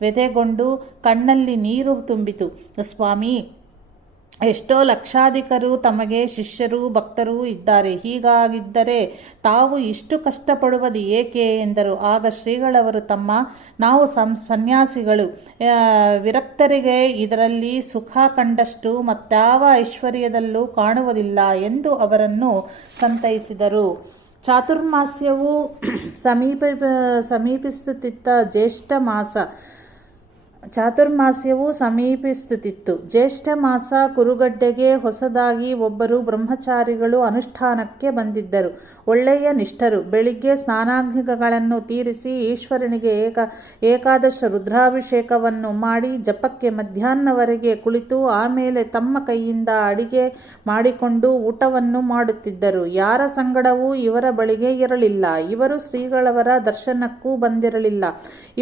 ವ್ಯಥೆಗೊಂಡು ಕಣ್ಣಲ್ಲಿ ನೀರು ತುಂಬಿತು. ಸ್ವಾಮಿ, ಎಷ್ಟೋ ಲಕ್ಷಾಧಿಕರು ತಮಗೆ ಶಿಷ್ಯರು ಭಕ್ತರೂ ಇದ್ದಾರೆ. ಹೀಗಾಗಿದ್ದರೆ ತಾವು ಇಷ್ಟು ಕಷ್ಟಪಡುವುದು ಏಕೆ ಎಂದರು. ಆಗ ಶ್ರೀಗಳವರು ನಾವು ಸನ್ಯಾಸಿಗಳು ವಿರಕ್ತರಿಗೆ ಇದರಲ್ಲಿ ಸುಖ ಕಂಡಷ್ಟು ಮತ್ಯಾವ ಐಶ್ವರ್ಯದಲ್ಲೂ ಕಾಣುವುದಿಲ್ಲ ಎಂದು ಅವರನ್ನು ಸಂತೈಸಿದರು. ಚಾತುರ್ಮಾಸ್ಯವು ಸಮೀಪಿಸುತ್ತಿತ್ತು. ಜ್ಯೇಷ್ಠ ಮಾಸ. ಕುರುಗಡ್ಡೆಗೆ ಹೊಸದಾಗಿ ಒಬ್ಬರು ಬ್ರಹ್ಮಚಾರಿಗಳು ಅನುಷ್ಠಾನಕ್ಕೆ ಬಂದಿದ್ದರು. ಒಳ್ಳೆಯ ನಿಷ್ಠರು. ಬೆಳಿಗ್ಗೆ ಸ್ನಾನಾಗ್ನಿಗಳನ್ನು ತೀರಿಸಿ ಈಶ್ವರನಿಗೆ ಏಕಾದಶ ರುದ್ರಾಭಿಷೇಕವನ್ನು ಮಾಡಿ ಜಪಕ್ಕೆ ಮಧ್ಯಾಹ್ನವರೆಗೆ ಕುಳಿತು ಆಮೇಲೆ ತಮ್ಮ ಕೈಯಿಂದ ಅಡಿಗೆ ಮಾಡಿಕೊಂಡು ಊಟವನ್ನು ಮಾಡುತ್ತಿದ್ದರು. ಯಾರ ಸಂಗಡವೂ ಇವರ ಬಳಿಗೆ ಇರಲಿಲ್ಲ. ಇವರು ಶ್ರೀಗಳವರ ದರ್ಶನಕ್ಕೂ ಬಂದಿರಲಿಲ್ಲ.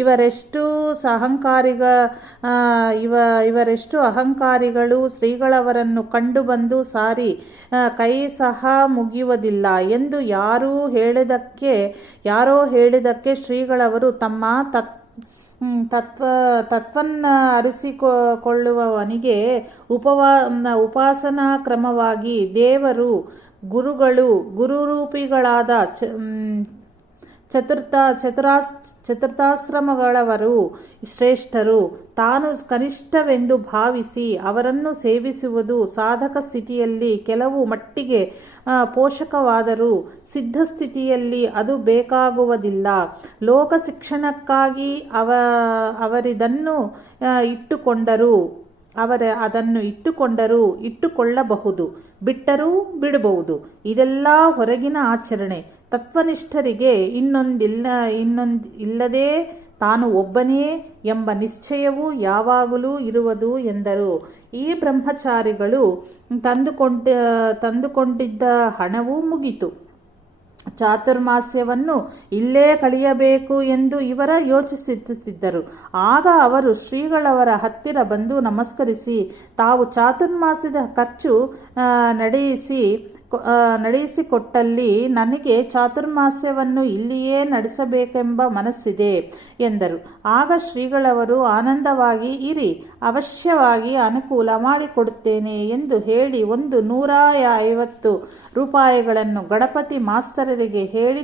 ಇವರೆಷ್ಟು ಅಹಂಕಾರಿಗಳು. ಶ್ರೀಗಳವರನ್ನು ಕಂಡು ಬಂದು ಸಾರಿ ಕೈ ಸಹ ಮುಗಿಯುವುದಿಲ್ಲ ಎಂದು ಯಾರೋ ಹೇಳಿದಕ್ಕೆ ಶ್ರೀಗಳವರು ತಮ್ಮ ತತ್ವನ್ನ ಅರಿಸಿಕೊಳ್ಳುವವನಿಗೆ ಉಪಾಸನಾ ಕ್ರಮವಾಗಿ ದೇವರು, ಗುರುಗಳು, ಗುರುರೂಪಿಗಳಾದ ಚತುರ್ಥಾಶ್ರಮಗಳವರು ಶ್ರೇಷ್ಠರು. ತಾನು ಕನಿಷ್ಠವೆಂದು ಭಾವಿಸಿ ಅವರನ್ನು ಸೇವಿಸುವುದು ಸಾಧಕ ಸ್ಥಿತಿಯಲ್ಲಿ ಕೆಲವು ಮಟ್ಟಿಗೆ ಪೋಷಕವಾದರೂ ಸಿದ್ಧಸ್ಥಿತಿಯಲ್ಲಿ ಅದು ಬೇಕಾಗುವುದಿಲ್ಲ. ಲೋಕ ಶಿಕ್ಷಣಕ್ಕಾಗಿ ಅವರಿದನ್ನು ಇಟ್ಟುಕೊಳ್ಳಬಹುದು, ಬಿಟ್ಟರೂ ಬಿಡಬಹುದು. ಇದೆಲ್ಲ ಹೊರಗಿನ ಆಚರಣೆ. ತತ್ವನಿಷ್ಠರಿಗೆ ಇನ್ನೊಂದಿಲ್ಲದೆ ತಾನು ಒಬ್ಬನೇ ಎಂಬ ನಿಶ್ಚಯವು ಯಾವಾಗಲೂ ಇರುವುದು ಎಂದರು. ಈ ಬ್ರಹ್ಮಚಾರಿಗಳು ತಂದುಕೊಂಡಿದ್ದ ಹಣವೂ ಮುಗಿತು. ಚಾತುರ್ಮಾಸ್ಯವನ್ನು ಇಲ್ಲೇ ಕಳೆಯಬೇಕು ಎಂದು ಇವರ ಯೋಚಿಸುತ್ತಿದ್ದರು. ಆಗ ಅವರು ಶ್ರೀಗಳವರ ಹತ್ತಿರ ಬಂದು ನಮಸ್ಕರಿಸಿ ತಾವು ಚಾತುರ್ಮಾಸ್ಯದ ಖರ್ಚು ನಡೆಸಿಕೊಟ್ಟಲ್ಲಿ ನನಗೆ ಚಾತುರ್ಮಾಸ್ಯವನ್ನು ಇಲ್ಲಿಯೇ ನಡೆಸಬೇಕೆಂಬ ಮನಸ್ಸಿದೆ ಎಂದರು. ಆಗ ಶ್ರೀಗಳವರು ಆನಂದವಾಗಿ ಇರಿ, ಅವಶ್ಯವಾಗಿ ಅನುಕೂಲ ಮಾಡಿಕೊಡುತ್ತೇನೆ ಎಂದು ಹೇಳಿ 150 ರೂಪಾಯಿಗಳನ್ನು ಗಣಪತಿ ಮಾಸ್ತರರಿಗೆ ಹೇಳಿ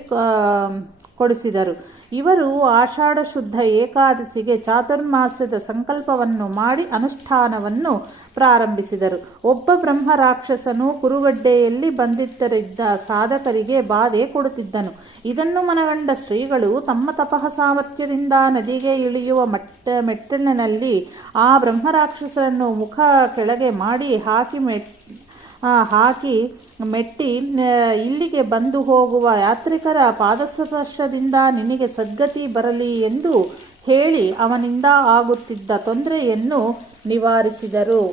ಕೊಡಿಸಿದರು. ಇವರು ಆಷಾಢ ಶುದ್ಧ ಏಕಾದಶಿಗೆ ಚಾತುರ್ಮಾಸ್ಯದ ಸಂಕಲ್ಪವನ್ನು ಮಾಡಿ ಅನುಷ್ಠಾನವನ್ನು ಪ್ರಾರಂಭಿಸಿದರು. ಒಬ್ಬ ಬ್ರಹ್ಮ ರಾಕ್ಷಸನು ಕುರುಗಡ್ಡೆಯಲ್ಲಿ ಬಂದಿದ್ದರಿಂದ ಸಾಧಕರಿಗೆ ಬಾಧೆ ಕೊಡುತ್ತಿದ್ದನು. ಇದನ್ನು ಮನಗಂಡ ಶ್ರೀಗಳು ತಮ್ಮ ತಪಃ ಸಾಮರ್ಥ್ಯದಿಂದ ನದಿಗೆ ಇಳಿಯುವ ಮೆಟ್ಟಿಲಿನಲ್ಲಿ ಆ ಬ್ರಹ್ಮರಾಕ್ಷಸರನ್ನು ಮುಖ ಕೆಳಗೆ ಮಾಡಿ ಹಾಕಿ ಮೆಟ್ಟಿ, ಇಲ್ಲಿಗೆ ಬಂದು ಹೋಗುವ ಯಾತ್ರಿಕರ ಪಾದಸ್ಪರ್ಶದಿಂದ ನಿನಗೆ ಸದ್ಗತಿ ಬರಲಿ ಎಂದು ಹೇಳಿ ಅವನಿಂದ ಆಗುತ್ತಿದ್ದ ತೊಂದರೆಯನ್ನು ನಿವಾರಿಸಿದರು.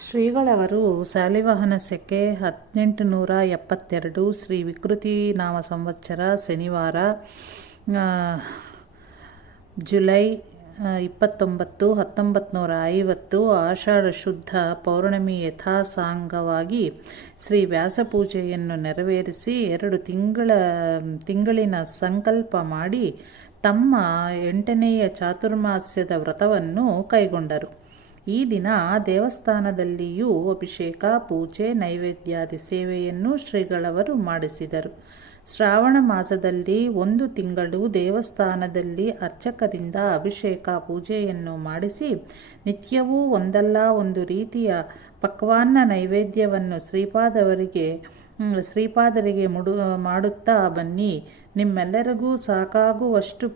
ಶ್ರೀಗಳವರು ಶಾಲಿವಾಹನ ಶಕೆ 1872 ಶ್ರೀ ವಿಕೃತಿ ನಾಮ ಸಂವತ್ಸರ ಶನಿವಾರ ಜುಲೈ 29, 1950 ಆಷಾಢ ಶುದ್ಧ ಪೌರ್ಣಮಿ ಯಥಾಸಾಂಗವಾಗಿ ಶ್ರೀ ವ್ಯಾಸಪೂಜೆಯನ್ನು ನೆರವೇರಿಸಿ 2 ತಿಂಗಳಿನ ಸಂಕಲ್ಪ ಮಾಡಿ ತಮ್ಮ 8ನೆಯ ಚಾತುರ್ಮಾಸ್ಯದ ವ್ರತವನ್ನು ಕೈಗೊಂಡರು. ಈ ದಿನ ದೇವಸ್ಥಾನದಲ್ಲಿಯೂ ಅಭಿಷೇಕ, ಪೂಜೆ, ನೈವೇದ್ಯಾದಿ ಸೇವೆಯನ್ನು ಶ್ರೀಗಳವರು ಮಾಡಿಸಿದರು. ಶ್ರಾವಣ ಮಾಸದಲ್ಲಿ 1 ತಿಂಗಳು ದೇವಸ್ಥಾನದಲ್ಲಿ ಅರ್ಚಕರಿಂದ ಅಭಿಷೇಕ ಪೂಜೆಯನ್ನು ಮಾಡಿಸಿ ನಿತ್ಯವೂ ಒಂದಲ್ಲ ಒಂದು ರೀತಿಯ ಪಕ್ವಾನ್ನ ನೈವೇದ್ಯವನ್ನು ಶ್ರೀಪಾದರಿಗೆ ಮಾಡುತ್ತಾ ಬನ್ನಿ. ನಿಮ್ಮೆಲ್ಲರಿಗೂ ಸಾಕಾಗುವಷ್ಟು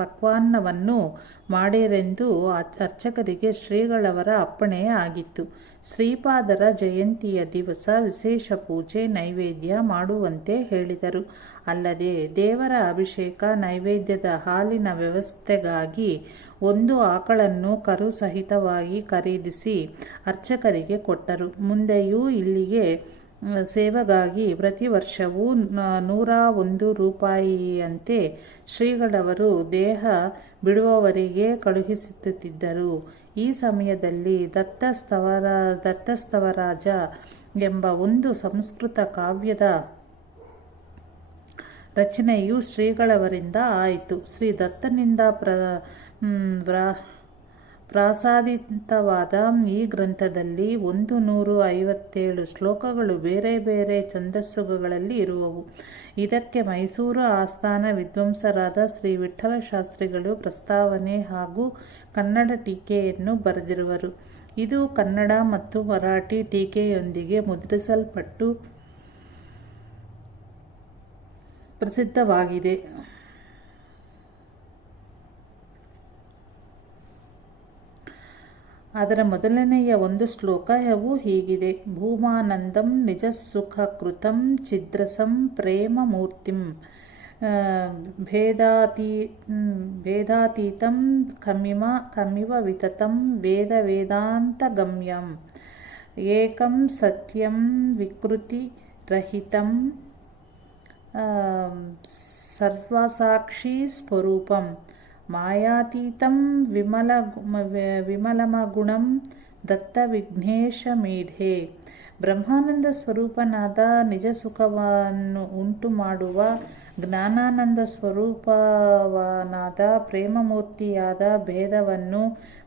ಪಕ್ವಾನ್ನವನ್ನು ಮಾಡಿರೆಂದು ಅರ್ಚಕರಿಗೆ ಶ್ರೀಗಳವರ ಅಪ್ಪಣೆ ಆಗಿತ್ತು. ಶ್ರೀಪಾದರ ಜಯಂತಿಯ ದಿವಸ ವಿಶೇಷ ಪೂಜೆ ನೈವೇದ್ಯ ಮಾಡುವಂತೆ ಹೇಳಿದರು. ಅಲ್ಲದೆ ದೇವರ ಅಭಿಷೇಕ ನೈವೇದ್ಯದ ಹಾಲಿನ ವ್ಯವಸ್ಥೆಗಾಗಿ 1 ಆಕಳನ್ನು ಕರು ಸಹಿತವಾಗಿ ಖರೀದಿಸಿ ಅರ್ಚಕರಿಗೆ ಕೊಟ್ಟರು. ಮುಂದೆಯೂ ಇಲ್ಲಿಗೆ ಸೇವೆಗಾಗಿ ಪ್ರತಿ ವರ್ಷವೂ 101 ರೂಪಾಯಿಯಂತೆ ಶ್ರೀಗಳವರು ದೇಹ ಬಿಡುವವರಿಗೆ ಕಳುಹಿಸುತ್ತಿದ್ದರು. ಈ ಸಮಯದಲ್ಲಿ ದತ್ತಸ್ತವರಾಜ ಎಂಬ ಒಂದು ಸಂಸ್ಕೃತ ಕಾವ್ಯದ ರಚನೆಯು ಶ್ರೀಗಳವರಿಂದ ಆಯಿತು. ಶ್ರೀ ದತ್ತನಿಂದ ಪ್ರಾಸಾದಿತವಾದ ಈ ಗ್ರಂಥದಲ್ಲಿ 157 ಶ್ಲೋಕಗಳು ಬೇರೆ ಬೇರೆ ಛಂದಸ್ಸುಗಳಲ್ಲಿ ಇರುವವು. ಇದಕ್ಕೆ ಮೈಸೂರು ಆಸ್ಥಾನ ವಿದ್ವಾಂಸರಾದ ಶ್ರೀ ವಿಠ್ಠಲ ಶಾಸ್ತ್ರಿಗಳು ಪ್ರಸ್ತಾವನೆ ಹಾಗೂ ಕನ್ನಡ ಟೀಕೆಯನ್ನು ಬರೆದಿರುವರು. ಇದು ಕನ್ನಡ ಮತ್ತು ಮರಾಠಿ ಟೀಕೆಯೊಂದಿಗೆ ಮುದ್ರಿಸಲ್ಪಟ್ಟು ಪ್ರಸಿದ್ಧವಾಗಿದೆ. ಅದರ ಮೊದಲನೆಯ 1 ಶ್ಲೋಕವು ಹೀಗಿದೆ: ಭೂಮಾನಂದಂ ನಿಜ ಸುಖ ಕೃತಂ ಛಿದ್ರಸಂ ಪ್ರೇಮ ಮೂರ್ತಿಂ ಭೇದಾತೀತಂ ಕಮಿವ ವಿತತಂ ವೇದ ವೇದಾಂತಗಮ್ಯಂ ಏಕಂ ಸತ್ಯಂ ವಿಕೃತಿ ರಹಿತಂ ಸರ್ವಸಾಕ್ಷಿ ಸ್ವರೂಪಂ ಮಾಯಾತೀತಂ ವಿಮಲಮಗುಣಂ ದತ್ತ ವಿಘ್ನೇಶ ಮೀಢೆ. ಬ್ರಹ್ಮಾನಂದ ಸ್ವರೂಪನಾದ ನಿಜ ಸುಖವನ್ನು ಉಂಟು ಮಾಡುವ ಜ್ಞಾನಾನಂದ ಸ್ವರೂಪವನಾದ ಪ್ರೇಮಮೂರ್ತಿಯಾದ ಭೇದವನ್ನು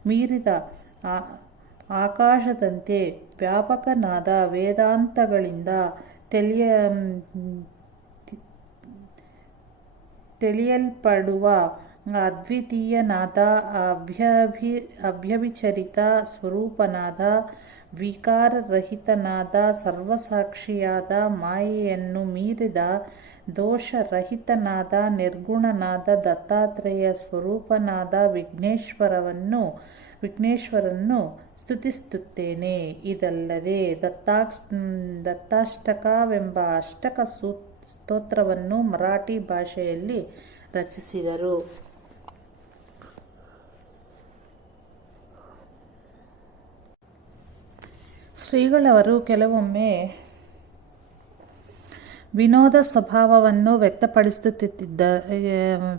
ಮೀರಿದ ಆಕಾಶದಂತೆ ವ್ಯಾಪಕನಾದ ವೇದಾಂತಗಳಿಂದ ತಿಳಿಯಲ್ಪಡುವ ಅದ್ವಿತೀಯನಾದ ಅವ್ಯಭಿಚರಿತ ಸ್ವರೂಪನಾದ ವಿಕಾರರಹಿತನಾದ ಸರ್ವಸಾಕ್ಷಿಯಾದ ಮಾಯೆಯನ್ನು ಮೀರಿದ ದೋಷರಹಿತನಾದ ನಿರ್ಗುಣನಾದ ದತ್ತಾತ್ರೇಯ ಸ್ವರೂಪನಾದ ವಿಘ್ನೇಶ್ವರನ್ನು ಸ್ತುತಿಸುತ್ತೇನೆ. ಇದಲ್ಲದೆ ದತ್ತಾಷ್ಟಕವೆಂಬ ಅಷ್ಟಕ ಸ್ತೋತ್ರವನ್ನು ಮರಾಠಿ ಭಾಷೆಯಲ್ಲಿ ರಚಿಸಿದರು. ಶ್ರೀಗಳವರು ಕೆಲವೊಮ್ಮೆ ವಿನೋದ ಸ್ವಭಾವವನ್ನು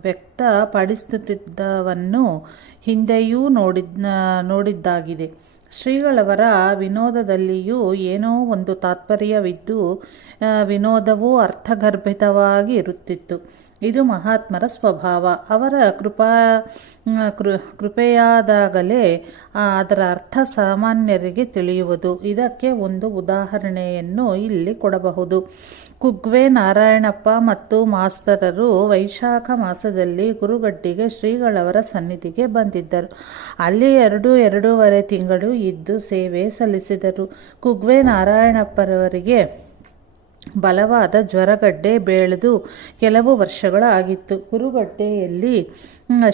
ವ್ಯಕ್ತಪಡಿಸುತ್ತಿದ್ದವನ್ನು ಹಿಂದೆಯೂ ನೋಡಿದ್ದಾಗಿದೆ. ಶ್ರೀಗಳವರ ವಿನೋದದಲ್ಲಿಯೂ ಏನೋ ಒಂದು ತಾತ್ಪರ್ಯವಿದ್ದು ವಿನೋದವು ಅರ್ಥಗರ್ಭಿತವಾಗಿ ಇರುತ್ತಿತ್ತು. ಇದು ಮಹಾತ್ಮರ ಸ್ವಭಾವ. ಅವರ ಕೃಪೆಯಾದಾಗಲೇ ಅದರ ಅರ್ಥ ಸಾಮಾನ್ಯರಿಗೆ ತಿಳಿಯುವುದು. ಇದಕ್ಕೆ ಒಂದು ಉದಾಹರಣೆಯನ್ನು ಇಲ್ಲಿ ಕೊಡಬಹುದು. ಕುಗ್ವೆ ನಾರಾಯಣಪ್ಪ ಮತ್ತು ಮಾಸ್ತರರು ವೈಶಾಖ ಮಾಸದಲ್ಲಿ ಗುರುಗಡ್ಡಿಗೆ ಶ್ರೀಗಳವರ ಸನ್ನಿಧಿಗೆ ಬಂದಿದ್ದರು. ಅಲ್ಲಿ 2-2.5 ತಿಂಗಳು ಇದ್ದು ಸೇವೆ ಸಲ್ಲಿಸಿದರು. ಕುಗ್ವೆ ನಾರಾಯಣಪ್ಪರವರಿಗೆ ಬಲವಾದ ಜ್ವರಗಡ್ಡೆ ಬೆಳೆದು ಕೆಲವು ವರ್ಷಗಳಾಗಿತ್ತು. ಗುರುಗಡ್ಡೆಯಲ್ಲಿ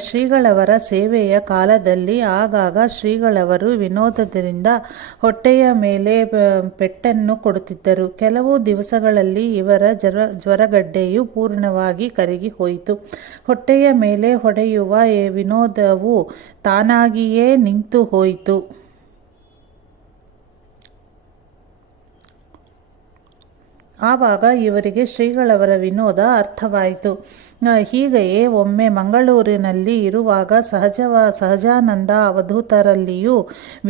ಶ್ರೀಗಳವರ ಸೇವೆಯ ಕಾಲದಲ್ಲಿ ಆಗಾಗ ಶ್ರೀಗಳವರು ವಿನೋದದಿಂದ ಹೊಟ್ಟೆಯ ಮೇಲೆ ಪೆಟ್ಟನ್ನು ಕೊಡುತ್ತಿದ್ದರು. ಕೆಲವು ದಿವಸಗಳಲ್ಲಿ ಇವರ ಜ್ವರಗಡ್ಡೆಯು ಪೂರ್ಣವಾಗಿ ಕರಗಿ ಹೋಯಿತು. ಹೊಟ್ಟೆಯ ಮೇಲೆ ಹೊಡೆಯುವ ವಿನೋದವು ತಾನಾಗಿಯೇ ನಿಂತು ಹೋಯಿತು. ಆವಾಗ ಇವರಿಗೆ ಶ್ರೀಗಳವರ ವಿನೋದ ಅರ್ಥವಾಯಿತು. ಹೀಗೆಯೇ ಒಮ್ಮೆ ಮಂಗಳೂರಿನಲ್ಲಿ ಇರುವಾಗ ಸಹಜಾನಂದ ಅವಧೂತರಲ್ಲಿಯೂ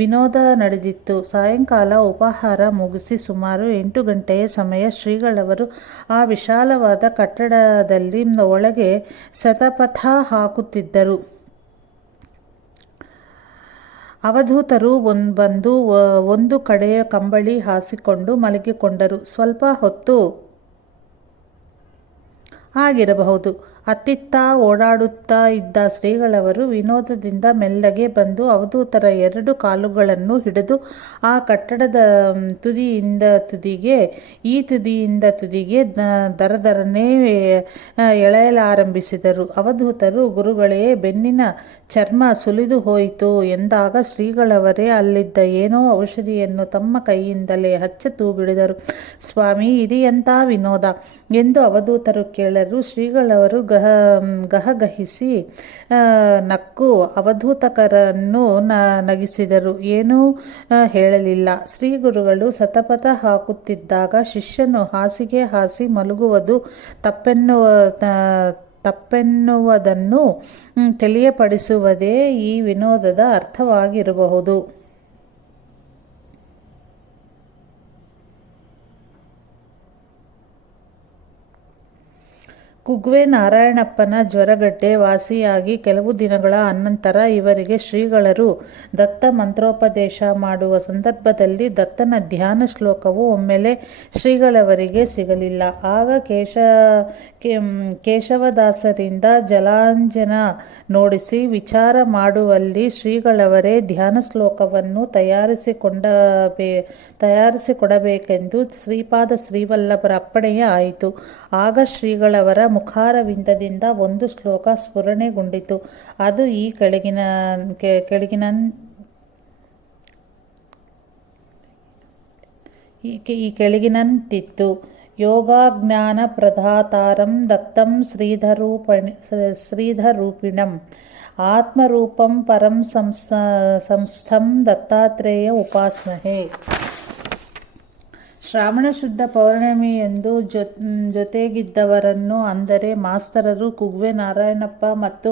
ವಿನೋದ ನಡೆದಿತ್ತು. ಸಾಯಂಕಾಲ ಉಪಹಾರ ಮುಗಿಸಿ ಸುಮಾರು 8 ಗಂಟೆಯ ಸಮಯ ಶ್ರೀಗಳವರು ಆ ವಿಶಾಲವಾದ ಕಟ್ಟಡದಲ್ಲಿ ಒಳಗೆ ಶತಪಥ ಹಾಕುತ್ತಿದ್ದರು. ಅವಧೂತರು ಬಂದು ಒಂದು ಕಡೆಯ ಕಂಬಳಿ ಹಾಸಿಕೊಂಡು ಮಲಗಿಕೊಂಡರು. ಸ್ವಲ್ಪ ಹೊತ್ತು ಆಗಿರಬಹುದು. ಅತ್ತಿತ್ತ ಓಡಾಡುತ್ತಾ ಇದ್ದ ಶ್ರೀಗಳವರು ವಿನೋದದಿಂದ ಮೆಲ್ಲಗೆ ಬಂದು ಅವಧೂತರ 2 ಕಾಲುಗಳನ್ನು ಹಿಡಿದು ಆ ಕಟ್ಟಡದ ತುದಿಯಿಂದ ತುದಿಗೆ ಈ ತುದಿಯಿಂದ ತುದಿಗೆ ದರದರನೆ ಎಳೆಯಲಾರಂಭಿಸಿದರು. ಅವಧೂತರು, ಗುರುಗಳೇ, ಬೆನ್ನಿನ ಚರ್ಮ ಸುಲಿದು ಹೋಯಿತು ಎಂದಾಗ ಶ್ರೀಗಳವರೇ ಅಲ್ಲಿದ್ದ ಏನೋ ಔಷಧಿಯನ್ನು ತಮ್ಮ ಕೈಯಿಂದಲೇ ಹಚ್ಚ ತೂಗಿಡಿದರು. ಸ್ವಾಮಿ, ಇದು ಎಂಥ ವಿನೋದ ಎಂದು ಅವಧೂತರು ಕೇಳಲು ಶ್ರೀಗಳವರು ಗಹಗಹಿಸಿ ನಕ್ಕು ಅವಧೂತಕರನ್ನು ನಗಿಸಿದರು. ಏನೂ ಹೇಳಲಿಲ್ಲ. ಶ್ರೀ ಗುರುಗಳು ಶತಪಥ ಹಾಕುತ್ತಿದ್ದಾಗ ಶಿಷ್ಯನು ಹಾಸಿಗೆ ಹಾಸಿ ಮಲಗುವುದು ತಪ್ಪೆನ್ನುವುದನ್ನು ತಿಳಿಯಪಡಿಸುವುದೇ ಈ ವಿನೋದದ ಅರ್ಥವಾಗಿರಬಹುದು. ಕುಗ್ವೆ ನಾರಾಯಣಪ್ಪನ ಜ್ವರಗಡ್ಡೆ ವಾಸಿಯಾಗಿ ಕೆಲವು ದಿನಗಳ ಅನಂತರ ಇವರಿಗೆ ಶ್ರೀಗಳರು ದತ್ತ ಮಂತ್ರೋಪದೇಶ ಮಾಡುವ ಸಂದರ್ಭದಲ್ಲಿ ದತ್ತನ ಧ್ಯಾನ ಶ್ಲೋಕವು ಒಮ್ಮೆಲೆ ಶ್ರೀಗಳವರಿಗೆ ಸಿಗಲಿಲ್ಲ. ಆಗ ಕೇಶವದಾಸರಿಂದ ಜಲಾಂಜನ ನೋಡಿಸಿ ವಿಚಾರ ಮಾಡುವಲ್ಲಿ ಶ್ರೀಗಳವರೇ ಧ್ಯಾನ ಶ್ಲೋಕವನ್ನು ತಯಾರಿಸಿಕೊಡಬೇಕೆಂದು ಶ್ರೀಪಾದ ಶ್ರೀವಲ್ಲಭರ ಅಪ್ಪಣೆಯೇ ಆಯಿತು. ಆಗ ಶ್ರೀಗಳವರ ಮುಖಾರವಿಂದದಿಂದ ಒಂದು ಶ್ಲೋಕ ಸ್ಫುರಣೆಗೊಂಡಿತು. ಅದು ಈ ಕೆಳಗಿನಂತಿತ್ತು. ಯೋಗಾಜ್ಞಾನ ಪ್ರದಾತಾರಂ ದತ್ತಂ ಶ್ರೀಧರೂಪಿಣಂ ಆತ್ಮರೂಪಂ ಪರಂ ಸಂಸ್ಥಂ ದತ್ತಾತ್ರೇಯ ಉಪಾಸ್ಮಹೇ. ಶ್ರಾವಣ ಶುದ್ಧ ಪೌರ್ಣಮಿಯಂದು ಜೊತೆಗಿದ್ದವರನ್ನು, ಅಂದರೆ ಮಾಸ್ತರರು, ಕುಗ್ವೆ ನಾರಾಯಣಪ್ಪ ಮತ್ತು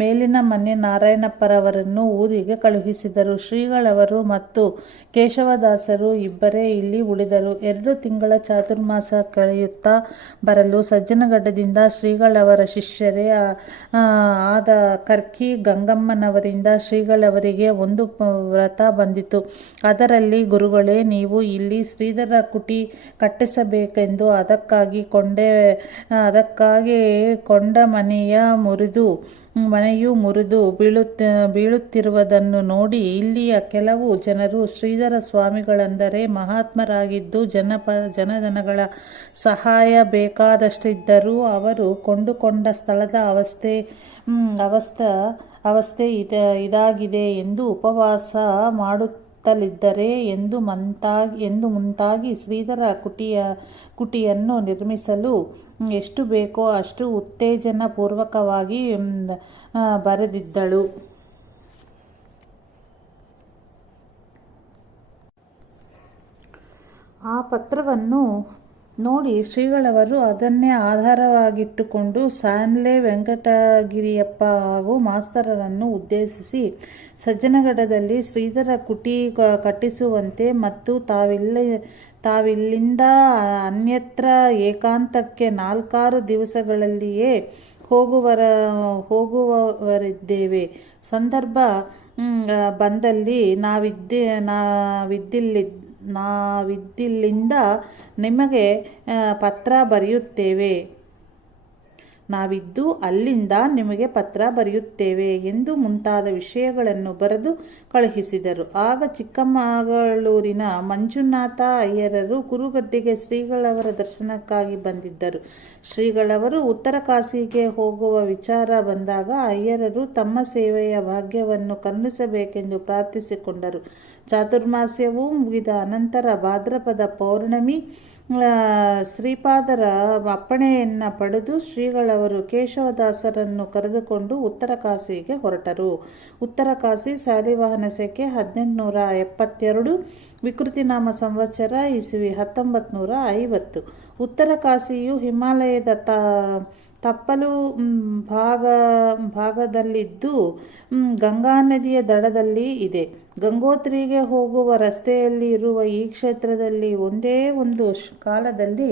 ಮೇಲಿನ ಮನೆ ನಾರಾಯಣಪ್ಪರವರನ್ನು ಊರಿಗೆ ಕಳುಹಿಸಿದರು. ಶ್ರೀಗಳವರು ಮತ್ತು ಕೇಶವದಾಸರು ಇಬ್ಬರೇ ಇಲ್ಲಿ ಉಳಿದರು. 2 ತಿಂಗಳ ಚಾತುರ್ಮಾಸ ಕಳೆಯುತ್ತಾ ಬರಲು ಸಜ್ಜನಗಡ್ಡದಿಂದ ಶ್ರೀಗಳವರ ಶಿಷ್ಯರೇ ಆದ ಕರ್ಕಿ ಗಂಗಮ್ಮನವರಿಂದ ಶ್ರೀಗಳವರಿಗೆ ಒಂದು ವ್ರತ ಬಂದಿತು. ಅದರಲ್ಲಿ, ಗುರುಗಳೇ, ನೀವು ಇಲ್ಲಿ ಶ್ರೀಧರ ಕುಟಿ ಕಟ್ಟಿಸಬೇಕೆಂದು ಅದಕ್ಕಾಗಿ ಕೊಂಡ ಮನೆಯು ಮುರಿದು ಬೀಳುತ್ತಿರುವುದನ್ನು ನೋಡಿ ಇಲ್ಲಿಯ ಕೆಲವು ಜನರು ಶ್ರೀಧರ ಸ್ವಾಮಿಗಳೆಂದರೆ ಮಹಾತ್ಮರಾಗಿದ್ದು ಜನಧನಗಳ ಸಹಾಯ ಬೇಕಾದಷ್ಟಿದ್ದರೂ ಅವರು ಕೊಂಡುಕೊಂಡ ಸ್ಥಳದ ಅವಸ್ಥೆ ಇದಾಗಿದೆ ಎಂದು ಉಪವಾಸ ಮಾಡುತ್ತಲಿದ್ದರೆ ಎಂದು ಮುಂತಾಗಿ ಶ್ರೀಧರ ಕುಟಿಯನ್ನು ನಿರ್ಮಿಸಲು ಎಷ್ಟು ಬೇಕೋ ಅಷ್ಟು ಉತ್ತೇಜನ ಪೂರ್ವಕವಾಗಿ ಬರೆದಿದ್ದಳು. ಆ ಪತ್ರವನ್ನು ನೋಡಿ ಶ್ರೀಗಳವರು ಅದನ್ನೇ ಆಧಾರವಾಗಿಟ್ಟುಕೊಂಡು ಸಾನ್ಲೆ ವೆಂಕಟಗಿರಿಯಪ್ಪ ಹಾಗೂ ಮಾಸ್ತರರನ್ನು ಉದ್ದೇಶಿಸಿ ಸಜ್ಜನಗಡದಲ್ಲಿ ಶ್ರೀಧರ ಕುಟಿ ಕಟ್ಟಿಸುವಂತೆ ಮತ್ತು ತಾವಿಲ್ಲಿಂದ ಅನ್ಯತ್ರ ಏಕಾಂತಕ್ಕೆ 4-6 ದಿವಸಗಳಲ್ಲಿಯೇ ಹೋಗುವವರಿದ್ದೇವೆ. ಸಂದರ್ಭ ಬಂದಲ್ಲಿ ನಾವಿದ್ದಿಲ್ಲಿಂದ ನಿಮಗೆ ಪತ್ರ ಬರೆಯುತ್ತೇವೆ ಎಂದು ಮುಂತಾದ ವಿಷಯಗಳನ್ನು ಬರೆದು ಕಳುಹಿಸಿದರು. ಆಗ ಚಿಕ್ಕಮಗಳೂರಿನ ಮಂಜುನಾಥ ಅಯ್ಯರರು ಕುರುಗಡ್ಡೆಗೆ ಶ್ರೀಗಳವರ ದರ್ಶನಕ್ಕಾಗಿ ಬಂದಿದ್ದರು. ಶ್ರೀಗಳವರು ಉತ್ತರ ಕಾಶಿಗೆ ಹೋಗುವ ವಿಚಾರ ಬಂದಾಗ ಅಯ್ಯರರು ತಮ್ಮ ಸೇವೆಯ ಭಾಗ್ಯವನ್ನು ಕರುಣಿಸಬೇಕೆಂದು ಪ್ರಾರ್ಥಿಸಿಕೊಂಡರು. ಚಾತುರ್ಮಾಸ್ಯವೂ ಮುಗಿದ ಅನಂತರ ಭಾದ್ರಪದ ಪೌರ್ಣಮಿ ಶ್ರೀಪಾದರ ಅಪ್ಪಣೆಯನ್ನು ಪಡೆದು ಶ್ರೀಗಳವರು ಕೇಶವದಾಸರನ್ನು ಕರೆದುಕೊಂಡು ಉತ್ತರ ಕಾಶಿಗೆ ಹೊರಟರು. ಉತ್ತರ ಕಾಶಿ ಶಾಲಿವಾಹನ ಶಕೆ 1872 ವಿಕೃತಿನಾಮ ಸಂವತ್ಸರ ಇಸವಿ 1950. ಉತ್ತರ ಕಾಶಿಯು ಹಿಮಾಲಯದ ತಪ್ಪಲು ಭಾಗದಲ್ಲಿದ್ದು ಗಂಗಾ ನದಿಯ ದಡದಲ್ಲಿ ಇದೆ. ಗಂಗೋತ್ರಿಗೆ ಹೋಗುವ ರಸ್ತೆಯಲ್ಲಿ ಇರುವ ಈ ಕ್ಷೇತ್ರದಲ್ಲಿ ಒಂದೇ ಒಂದು ಕಾಲದಲ್ಲಿ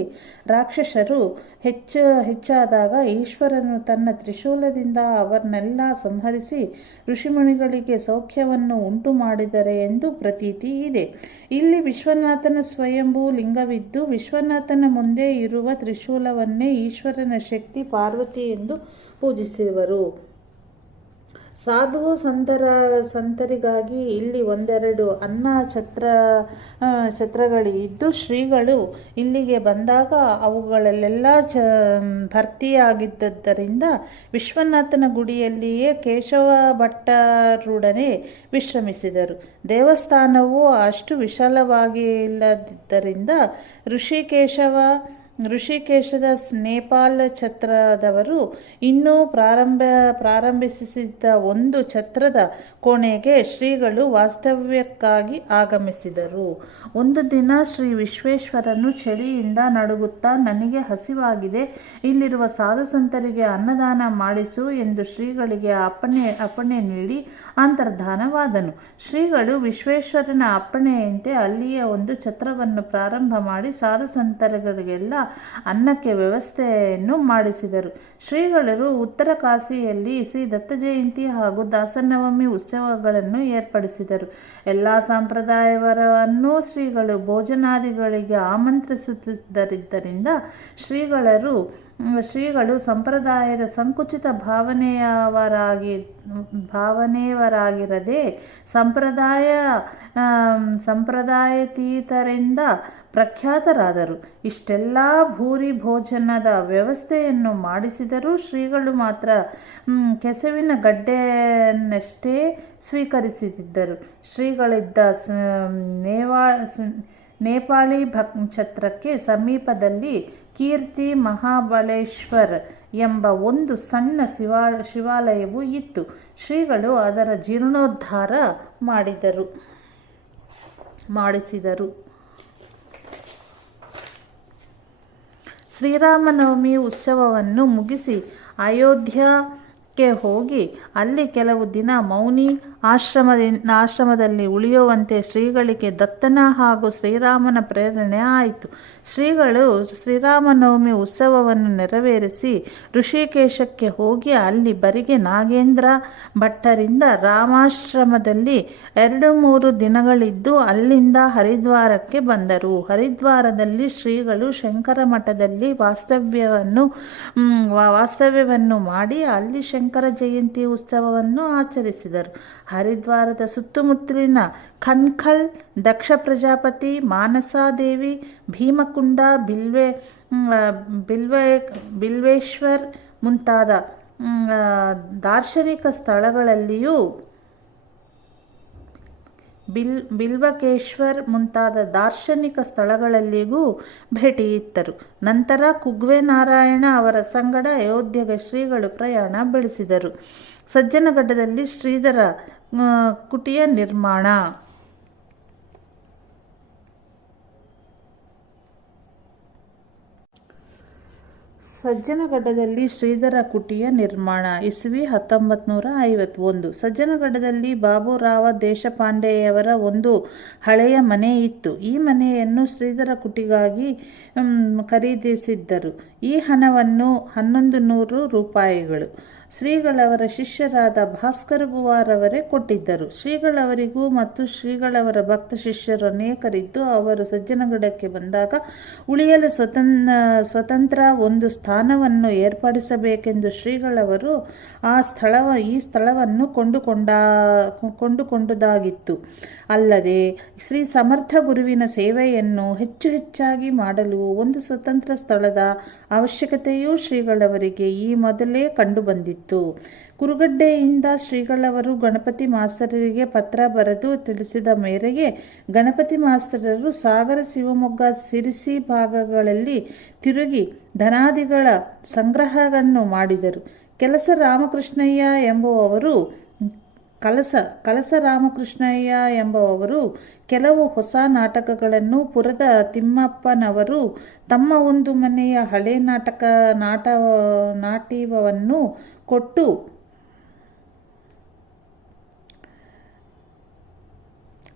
ರಾಕ್ಷಸರು ಹೆಚ್ಚಾದಾಗ ಈಶ್ವರನು ತನ್ನ ತ್ರಿಶೂಲದಿಂದ ಅವರನ್ನೆಲ್ಲ ಸಂಹರಿಸಿ ಋಷಿಮುನಿಗಳಿಗೆ ಸೌಖ್ಯವನ್ನು ಉಂಟು ಮಾಡಿದರೆ ಎಂದು ಪ್ರತೀತಿ ಇದೆ. ಇಲ್ಲಿ ವಿಶ್ವನಾಥನ ಸ್ವಯಂಭೂ ಲಿಂಗವಿದ್ದು ವಿಶ್ವನಾಥನ ಮುಂದೆ ಇರುವ ತ್ರಿಶೂಲವನ್ನೇ ಈಶ್ವರನ ಶಕ್ತಿ ಪಾರ್ವತಿ ಎಂದು ಪೂಜಿಸುವರು. ಸಾಧು ಸಂತರಿಗಾಗಿ ಇಲ್ಲಿ ಒಂದೆರಡು ಅನ್ನ ಛತ್ರಗಳಿದ್ದು ಶ್ರೀಗಳು ಇಲ್ಲಿಗೆ ಬಂದಾಗ ಅವುಗಳಲ್ಲೆಲ್ಲ ಭರ್ತಿಯಾಗಿದ್ದರಿಂದ ವಿಶ್ವನಾಥನ ಗುಡಿಯಲ್ಲಿಯೇ ಕೇಶವ ಭಟ್ಟರೊಡನೆ ವಿಶ್ರಮಿಸಿದರು. ದೇವಸ್ಥಾನವು ಅಷ್ಟು ವಿಶಾಲವಾಗಿಲ್ಲದ್ದರಿಂದ ಋಷಿಕೇಶದ ನೇಪಾಳ ಛತ್ರದವರು ಇನ್ನೂ ಪ್ರಾರಂಭಿಸಿದ್ದ ಒಂದು ಛತ್ರದ ಕೋಣೆಗೆ ಶ್ರೀಗಳು ವಾಸ್ತವ್ಯಕ್ಕಾಗಿ ಆಗಮಿಸಿದರು. ಒಂದು ದಿನ ಶ್ರೀ ವಿಶ್ವೇಶ್ವರನು ಚಳಿಯಿಂದ ನಡುಗುತ್ತಾ, ನನಗೆ ಹಸಿವಾಗಿದೆ, ಇಲ್ಲಿರುವ ಸಾಧು ಸಂತರಿಗೆ ಅನ್ನದಾನ ಮಾಡಿಸು ಎಂದು ಶ್ರೀಗಳಿಗೆ ಅಪ್ಪಣೆ ನೀಡಿ ಅಂತರ್ಧಾನವಾದನು. ಶ್ರೀಗಳು ವಿಶ್ವೇಶ್ವರನ ಅಪ್ಪಣೆಯಂತೆ ಅಲ್ಲಿಯೇ ಒಂದು ಛತ್ರವನ್ನು ಪ್ರಾರಂಭ ಮಾಡಿ ಸಾಧು ಸಂತರಿಗೆಲ್ಲ ಅನ್ನಕ್ಕೆ ವ್ಯವಸ್ಥೆಯನ್ನು ಮಾಡಿಸಿದರು. ಶ್ರೀಗಳು ಉತ್ತರ ಕಾಶಿಯಲ್ಲಿ ಶ್ರೀ ದತ್ತ ಜಯಂತಿ ಹಾಗೂ ದಾಸನವಮಿ ಉತ್ಸವಗಳನ್ನು ಏರ್ಪಡಿಸಿದರು. ಎಲ್ಲ ಸಂಪ್ರದಾಯವರನ್ನು ಶ್ರೀಗಳು ಭೋಜನಾದಿಗಳಿಗೆ ಆಮಂತ್ರಿಸುತ್ತಿದ್ದರಿಂದ ಶ್ರೀಗಳು ಸಂಪ್ರದಾಯದ ಸಂಕುಚಿತ ಭಾವನೆಯವರಾಗಿರದೆ ಸಂಪ್ರದಾಯತೀತರಿಂದ ಪ್ರಖ್ಯಾತರಾದರು. ಇಷ್ಟೆಲ್ಲ ಭೂರಿ ಭೋಜನದ ವ್ಯವಸ್ಥೆಯನ್ನು ಮಾಡಿಸಿದರೂ ಶ್ರೀಗಳು ಮಾತ್ರ ಕೆಸವಿನ ಗಡ್ಡೆಯನ್ನಷ್ಟೇ ಸ್ವೀಕರಿಸುತ್ತಿದ್ದರು. ಶ್ರೀಗಳಿದ್ದ ನೇಪಾಳಿ ಛತ್ರಕ್ಕೆ ಸಮೀಪದಲ್ಲಿ ಕೀರ್ತಿ ಮಹಾಬಲೇಶ್ವರ್ ಎಂಬ ಒಂದು ಸಣ್ಣ ಶಿವಾಲಯವು ಇತ್ತು. ಶ್ರೀಗಳು ಅದರ ಜೀರ್ಣೋದ್ಧಾರ ಮಾಡಿಸಿದರು. ಶ್ರೀರಾಮನವಮಿ ಉತ್ಸವವನ್ನು ಮುಗಿಸಿ ಅಯೋಧ್ಯಕ್ಕೆ ಹೋಗಿ ಅಲ್ಲಿ ಕೆಲವು ದಿನ ಮೌನಿ ಆಶ್ರಮದಲ್ಲಿ ಉಳಿಯುವಂತೆ ಶ್ರೀಗಳಿಗೆ ದತ್ತನ ಹಾಗೂ ಶ್ರೀರಾಮನ ಪ್ರೇರಣೆ ಆಯಿತು. ಶ್ರೀಗಳು ಶ್ರೀರಾಮನವಮಿ ಉತ್ಸವವನ್ನು ನೆರವೇರಿಸಿ ಋಷಿಕೇಶಕ್ಕೆ ಹೋಗಿ ಅಲ್ಲಿ ಬರಿಗೆ ನಾಗೇಂದ್ರ ಭಟ್ಟರಿಂದ ರಾಮಾಶ್ರಮದಲ್ಲಿ 2-3 ದಿನಗಳಿದ್ದು ಅಲ್ಲಿಂದ ಹರಿದ್ವಾರಕ್ಕೆ ಬಂದರು. ಹರಿದ್ವಾರದಲ್ಲಿ ಶ್ರೀಗಳು ಶಂಕರ ಮಠದಲ್ಲಿ ವಾಸ್ತವ್ಯವನ್ನು ಮಾಡಿ ಅಲ್ಲಿ ಶಂಕರ ಜಯಂತಿ ಉತ್ಸವವನ್ನು ಆಚರಿಸಿದರು. ಹರಿದ್ವಾರದ ಸುತ್ತಮುತ್ತಲಿನ ಖನ್ಖಲ್, ದಕ್ಷ ಪ್ರಜಾಪತಿ, ಮಾನಸಾದೇವಿ, ಭೀಮಕುಂಡ, ಬಿಲ್ವೇಶ್ವರ್ ಮುಂತಾದ ದಾರ್ಶನಿಕ ಸ್ಥಳಗಳಲ್ಲಿಯೂ ಬಿಲ್ವಕೇಶ್ವರ್ ಮುಂತಾದ ದಾರ್ಶನಿಕ ಸ್ಥಳಗಳಲ್ಲಿಗೂ ಭೇಟಿಯಿತ್ತರು. ನಂತರ ಕುಗ್ವೆ ನಾರಾಯಣ ಅವರ ಸಂಗಡ ಅಯೋಧ್ಯೆಗೆ ಶ್ರೀಗಳು ಪ್ರಯಾಣ ಬೆಳೆಸಿದರು. ಸಜ್ಜನಗಡ್ಡದಲ್ಲಿ ಶ್ರೀಧರ ಕುಟಿಯ ನಿರ್ಮಾಣ. ಸಜ್ಜನಗಡ್ಡದಲ್ಲಿ ಶ್ರೀಧರ ಕುಟಿಯ ನಿರ್ಮಾಣ ಇಸವಿ 1951. ಸಜ್ಜನಗಡ್ಡದಲ್ಲಿ ಬಾಬುರಾವ ದೇಶಪಾಂಡೆಯವರ ಒಂದು ಹಳೆಯ ಮನೆ ಇತ್ತು. ಈ ಮನೆಯನ್ನು ಶ್ರೀಧರ ಕುಟಿಗಾಗಿ ಖರೀದಿಸಿದ್ದರು. ಈ ಹಣವನ್ನು 1100 ರೂಪಾಯಿಗಳು ಶ್ರೀಗಳವರ ಶಿಷ್ಯರಾದ ಭಾಸ್ಕರ ಬುವಾರವರೇ ಕೊಟ್ಟಿದ್ದರು. ಶ್ರೀಗಳವರಿಗೂ ಮತ್ತು ಶ್ರೀಗಳವರ ಭಕ್ತ ಶಿಷ್ಯರು ಅನೇಕರಿದ್ದು ಅವರು ಸಜ್ಜನಗಡಕ್ಕೆ ಬಂದಾಗ ಉಳಿಯಲು ಸ್ವತಂತ್ರ ಒಂದು ಸ್ಥಾನವನ್ನು ಏರ್ಪಡಿಸಬೇಕೆಂದು ಶ್ರೀಗಳವರು ಈ ಸ್ಥಳವನ್ನು ಕೊಂಡುಕೊಂಡುದಾಗಿತ್ತು. ಅಲ್ಲದೆ ಶ್ರೀ ಸಮರ್ಥ ಗುರುವಿನ ಸೇವೆಯನ್ನು ಹೆಚ್ಚಾಗಿ ಮಾಡಲು ಒಂದು ಸ್ವತಂತ್ರ ಸ್ಥಳದ ಅವಶ್ಯಕತೆಯೂ ಶ್ರೀಗಳವರಿಗೆ ಈ ಮೊದಲೇ ಕಂಡುಬಂದಿತ್ತು. ಕುರುಗಡ್ಡೆಯಿಂದ ಶ್ರೀಗಳವರು ಗಣಪತಿ ಮಾಸ್ತರರಿಗೆ ಪತ್ರ ಬರೆದು ತಿಳಿಸಿದ ಮೇರೆಗೆ ಗಣಪತಿ ಮಾಸ್ತರರು ಸಾಗರ, ಶಿವಮೊಗ್ಗ, ಸಿರಿಸಿ ಭಾಗಗಳಲ್ಲಿ ತಿರುಗಿ ಧನಾದಿಗಳ ಸಂಗ್ರಹವನ್ನು ಮಾಡಿದರು. ಕಲಸ ರಾಮಕೃಷ್ಣಯ್ಯ ಎಂಬುವವರು ಕೆಲವು ಹೊಸ ನಾಟಕಗಳನ್ನು, ಪುರದ ತಿಮ್ಮಪ್ಪನವರು ತಮ್ಮ ಒಂದು ಮನೆಯ ಹಳೆ ನಾಟಕವನ್ನು ಕೊಟ್ಟು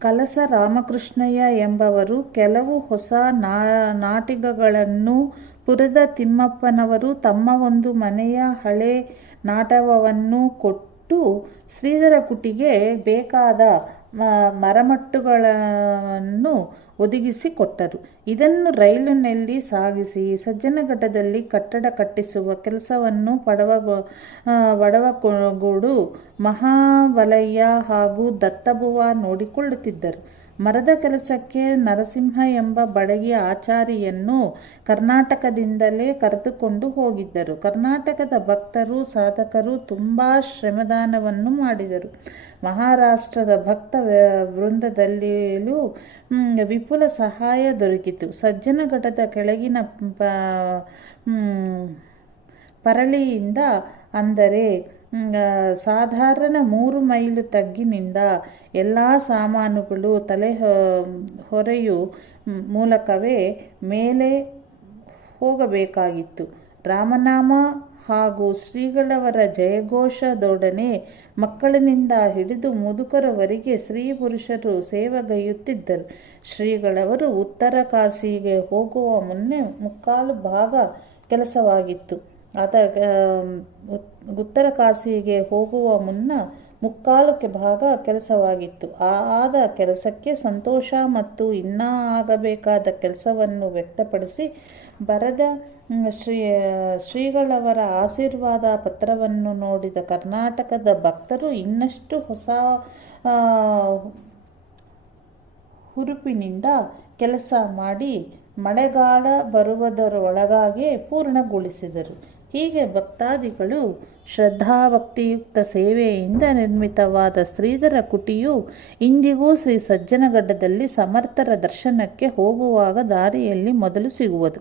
ಕಲಸ ರಾಮಕೃಷ್ಣಯ್ಯ ಎಂಬವರು ಕೆಲವು ಹೊಸ ನಾಟಿಕೆಗಳನ್ನು, ಪುರದ ತಿಮ್ಮಪ್ಪನವರು ತಮ್ಮ ಒಂದು ಮನೆಯ ಹಳೆ ನಾಟಕವನ್ನು ಕೊಟ್ಟು ಶ್ರೀಧರ ಕುಟಿಗೆ ಬೇಕಾದ ಮರಮಟ್ಟುಗಳನ್ನು ಒದಗಿಸಿಕೊಟ್ಟರು. ಇದನ್ನು ರೈಲಿನಲ್ಲಿ ಸಾಗಿಸಿ ಸಜ್ಜನಗಡ್ಡದಲ್ಲಿ ಕಟ್ಟಡ ಕಟ್ಟಿಸುವ ಕೆಲಸವನ್ನು ಬಡವಗೂಡು ಮಹಾಬಲಯ್ಯ ಹಾಗೂ ದತ್ತಬುವ ನೋಡಿಕೊಳ್ಳುತ್ತಿದ್ದರು. ಮರದ ಕೆಲಸಕ್ಕೆ ನರಸಿಂಹ ಎಂಬ ಬಡಗಿ ಆಚಾರಿಯನ್ನು ಕರ್ನಾಟಕದಿಂದಲೇ ಕರೆದುಕೊಂಡು ಹೋಗಿದ್ದರು. ಕರ್ನಾಟಕದ ಭಕ್ತರು, ಸಾಧಕರು ತುಂಬ ಶ್ರಮದಾನವನ್ನು ಮಾಡಿದರು. ಮಹಾರಾಷ್ಟ್ರದ ಭಕ್ತ ವೃಂದದಲ್ಲಿಯೂ ವಿಪುಲ ಸಹಾಯ ದೊರಕಿತು. ಸಜ್ಜನಗಡ್ಡದ ಕೆಳಗಿನ ಪರಳಿಯಿಂದ, ಅಂದರೆ ಸಾಧಾರಣ 3 ಮೈಲು ತಗ್ಗಿನಿಂದ ಎಲ್ಲ ಸಾಮಾನುಗಳು ಹೊರೆಯು ಮೂಲಕವೇ ಮೇಲೆ ಹೋಗಬೇಕಾಗಿತ್ತು. ರಾಮನಾಮ ಹಾಗೂ ಶ್ರೀಗಳವರ ಜಯಘೋಷದೊಡನೆ ಮಕ್ಕಳಿನಿಂದ ಹಿಡಿದು ಮುದುಕರವರೆಗೆ ಸ್ತ್ರೀ ಪುರುಷರು ಸೇವೆಗೈಯುತ್ತಿದ್ದರು. ಶ್ರೀಗಳವರು ಉತ್ತರ ಕಾಶಿಗೆ ಹೋಗುವ ಮುನ್ನೆ ಮುಕ್ಕಾಲು ಭಾಗ ಕೆಲಸವಾಗಿತ್ತು. ಉತ್ತರ ಕಾಶಿಗೆ ಹೋಗುವ ಮುನ್ನ ಮುಕ್ಕಾಲು ಭಾಗ ಕೆಲಸವಾಗಿತ್ತು. ಆದ ಕೆಲಸಕ್ಕೆ ಸಂತೋಷ ಮತ್ತು ಇನ್ನೂ ಆಗಬೇಕಾದ ಕೆಲಸವನ್ನು ವ್ಯಕ್ತಪಡಿಸಿ ಬರೆದ ಶ್ರೀಗಳವರ ಆಶೀರ್ವಾದ ಪತ್ರವನ್ನು ನೋಡಿದ ಕರ್ನಾಟಕದ ಭಕ್ತರು ಇನ್ನಷ್ಟು ಹೊಸ ಹುರುಪಿನಿಂದ ಕೆಲಸ ಮಾಡಿ ಮಳೆಗಾಲ ಬರುವುದರೊಳಗಾಗಿ ಪೂರ್ಣಗೊಳಿಸಿದರು. ಹೀಗೆ ಭಕ್ತಾದಿಗಳು ಶ್ರದ್ಧಾಭಕ್ತಿಯುಕ್ತ ಸೇವೆಯಿಂದ ನಿರ್ಮಿತವಾದ ಶ್ರೀಧರ ಕುಟಿಯು ಇಂದಿಗೂ ಶ್ರೀ ಸಜ್ಜನಗಡ್ಡದಲ್ಲಿ ಸಮರ್ಥರ ದರ್ಶನಕ್ಕೆ ಹೋಗುವಾಗ ದಾರಿಯಲ್ಲಿ ಮೊದಲು ಸಿಗುವುದು.